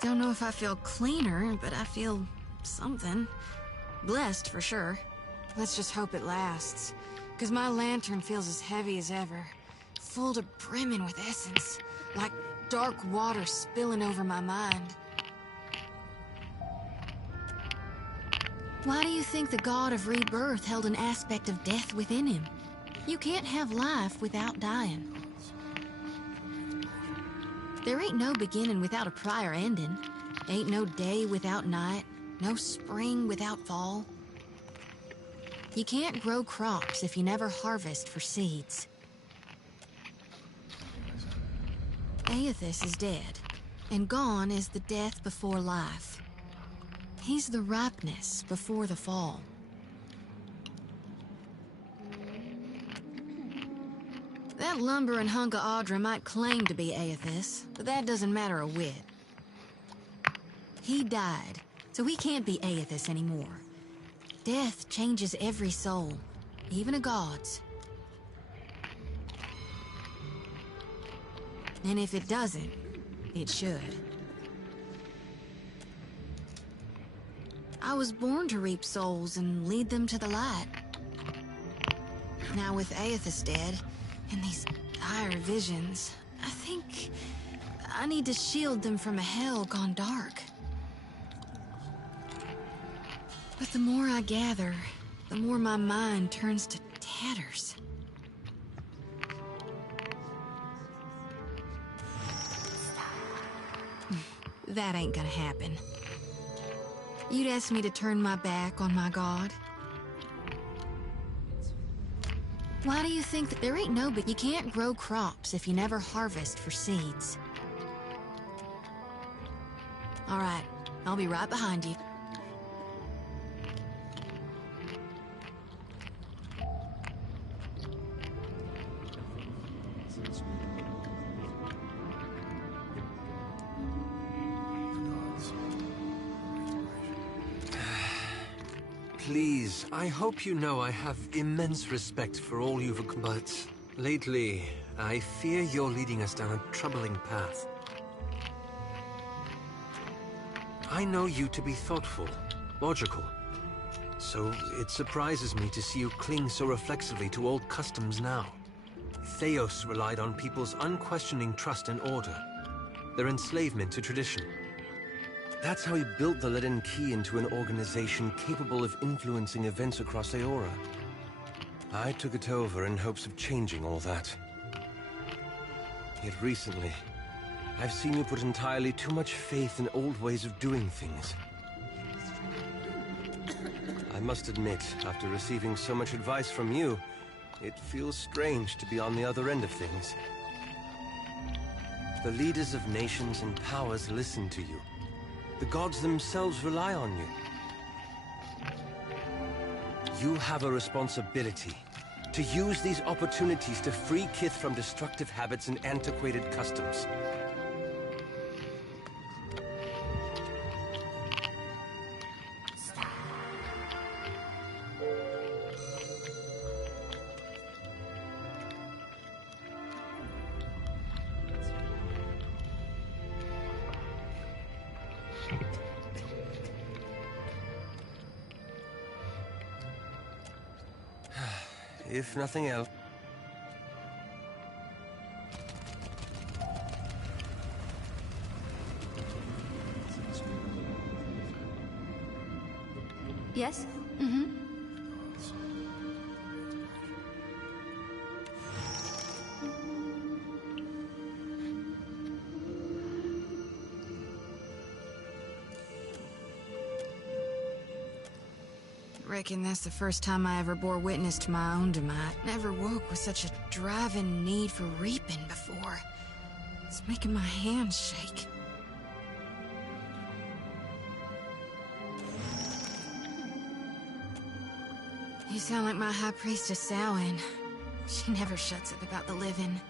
Don't know if I feel cleaner, but I feel something. Blessed for sure. Let's just hope it lasts. Because my lantern feels as heavy as ever. Full to brimming with essence. Like dark water spilling over my mind. Why do you think the god of rebirth held an aspect of death within him? You can't have life without dying. There ain't no beginning without a prior ending. Ain't no day without night, no spring without fall. You can't grow crops if you never harvest for seeds. Aethys is dead, and gone is the death before life. He's the ripeness before the fall. That lumbering hunk of Audra might claim to be Aethys, but that doesn't matter a whit. He died, so he can't be Aethys anymore. Death changes every soul, even a god's. And if it doesn't, it should. I was born to reap souls and lead them to the light. Now with Aethys dead, and these higher visions, I think I need to shield them from a hell gone dark. But the more I gather, the more my mind turns to tatters. That ain't gonna happen. You'd ask me to turn my back on my god? Why do you think that there ain't no but you can't grow crops if you never harvest for seeds? All right, I'll be right behind you. Please, I hope you know I have immense respect for all you've... But lately, I fear you're leading us down a troubling path. I know you to be thoughtful, logical. So it surprises me to see you cling so reflexively to old customs now. Theos relied on people's unquestioning trust and order, their enslavement to tradition. That's how he built the Leaden Key into an organization capable of influencing events across Aora. I took it over in hopes of changing all that. Yet recently, I've seen you put entirely too much faith in old ways of doing things. I must admit, after receiving so much advice from you, it feels strange to be on the other end of things. The leaders of nations and powers listen to you. The gods themselves rely on you. You have a responsibility to use these opportunities to free Kith from destructive habits and antiquated customs. If nothing else. Yes? Reckon that's the first time I ever bore witness to my own demise. Never woke with such a driving need for reaping before. It's making my hands shake. You sound like my high priestess Samhain. She never shuts up about the living,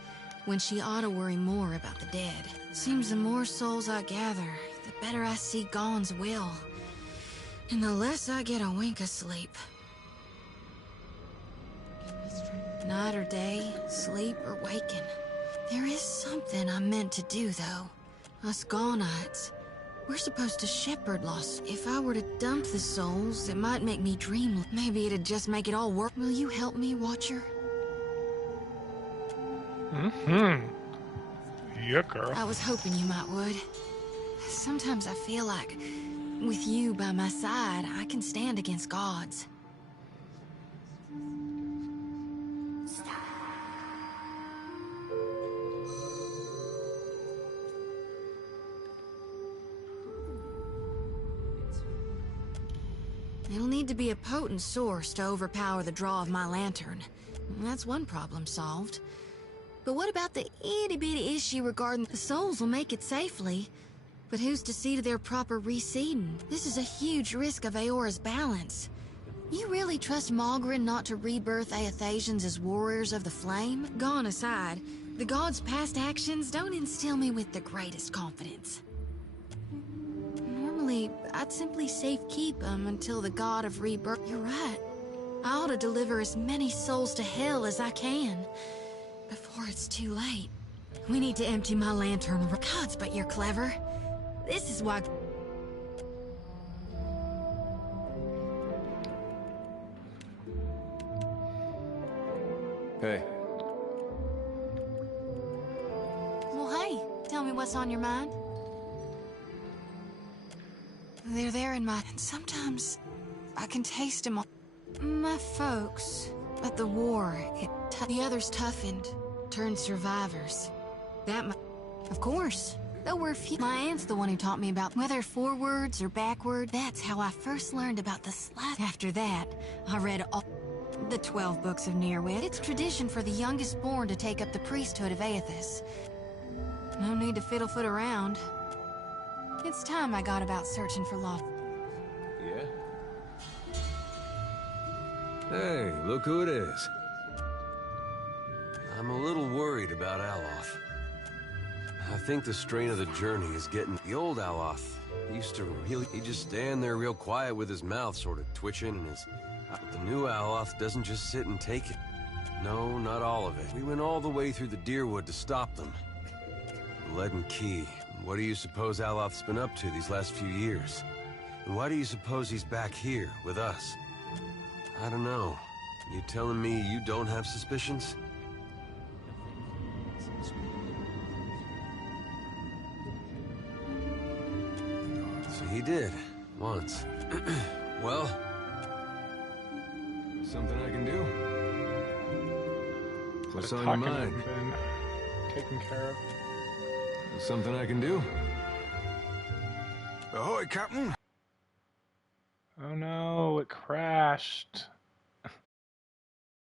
when she ought to worry more about the dead. Seems the more souls I gather, the better I see Gaun's will. And the less I get a wink of sleep. Night or day, sleep or waking. There is something I'm meant to do, though. Us Gaunites, we're supposed to shepherd lost. If I were to dump the souls, it might make me dream. Maybe it'd just make it all work. Will you help me, Watcher? Yeah, girl. I was hoping you might would. Sometimes I feel like, with you by my side, I can stand against gods. It'll need to be a potent source to overpower the draw of my lantern. That's one problem solved. But what about the itty-bitty issue regarding the souls will make it safely? But who's to see to their proper reseeding? This is a huge risk of Aora's balance. You really trust Malgrin not to rebirth Aethasians as warriors of the flame? Gone aside, the gods' past actions don't instill me with the greatest confidence. Normally, I'd simply safekeep them until the god of rebirth... You're right. I ought to deliver as many souls to hell as I can, before it's too late. We need to empty my lantern. Gods, but you're clever. This is why... Hey. Well, hey, tell me what's on your mind. They're there in my... And sometimes I can taste them all. My folks at the war, the others toughened, turned survivors. Of course. There were few. My aunt's the one who taught me about whether forwards or backward. That's how I first learned about the slat. After that, I read all the 12 books of Nearwit. It's tradition for the youngest born to take up the priesthood of Aethys. No need to fiddle-foot around. It's time I got about searching for law. Yeah? Hey, look who it is. I'm a little worried about Aloth. I think the strain of the journey is getting... The old Aloth used to really... He'd just stand there real quiet with his mouth sort of twitching and his... The new Aloth doesn't just sit and take it. No, not all of it. We went all the way through the Deerwood to stop them. The Leaden Key. What do you suppose Aloth's been up to these last few years? And why do you suppose he's back here with us? I don't know. You telling me you don't have suspicions? So he did, once. Well, something I can do? What's on your mind? Been taken care of. Something I can do? Ahoy, Captain! Oh no, it crashed.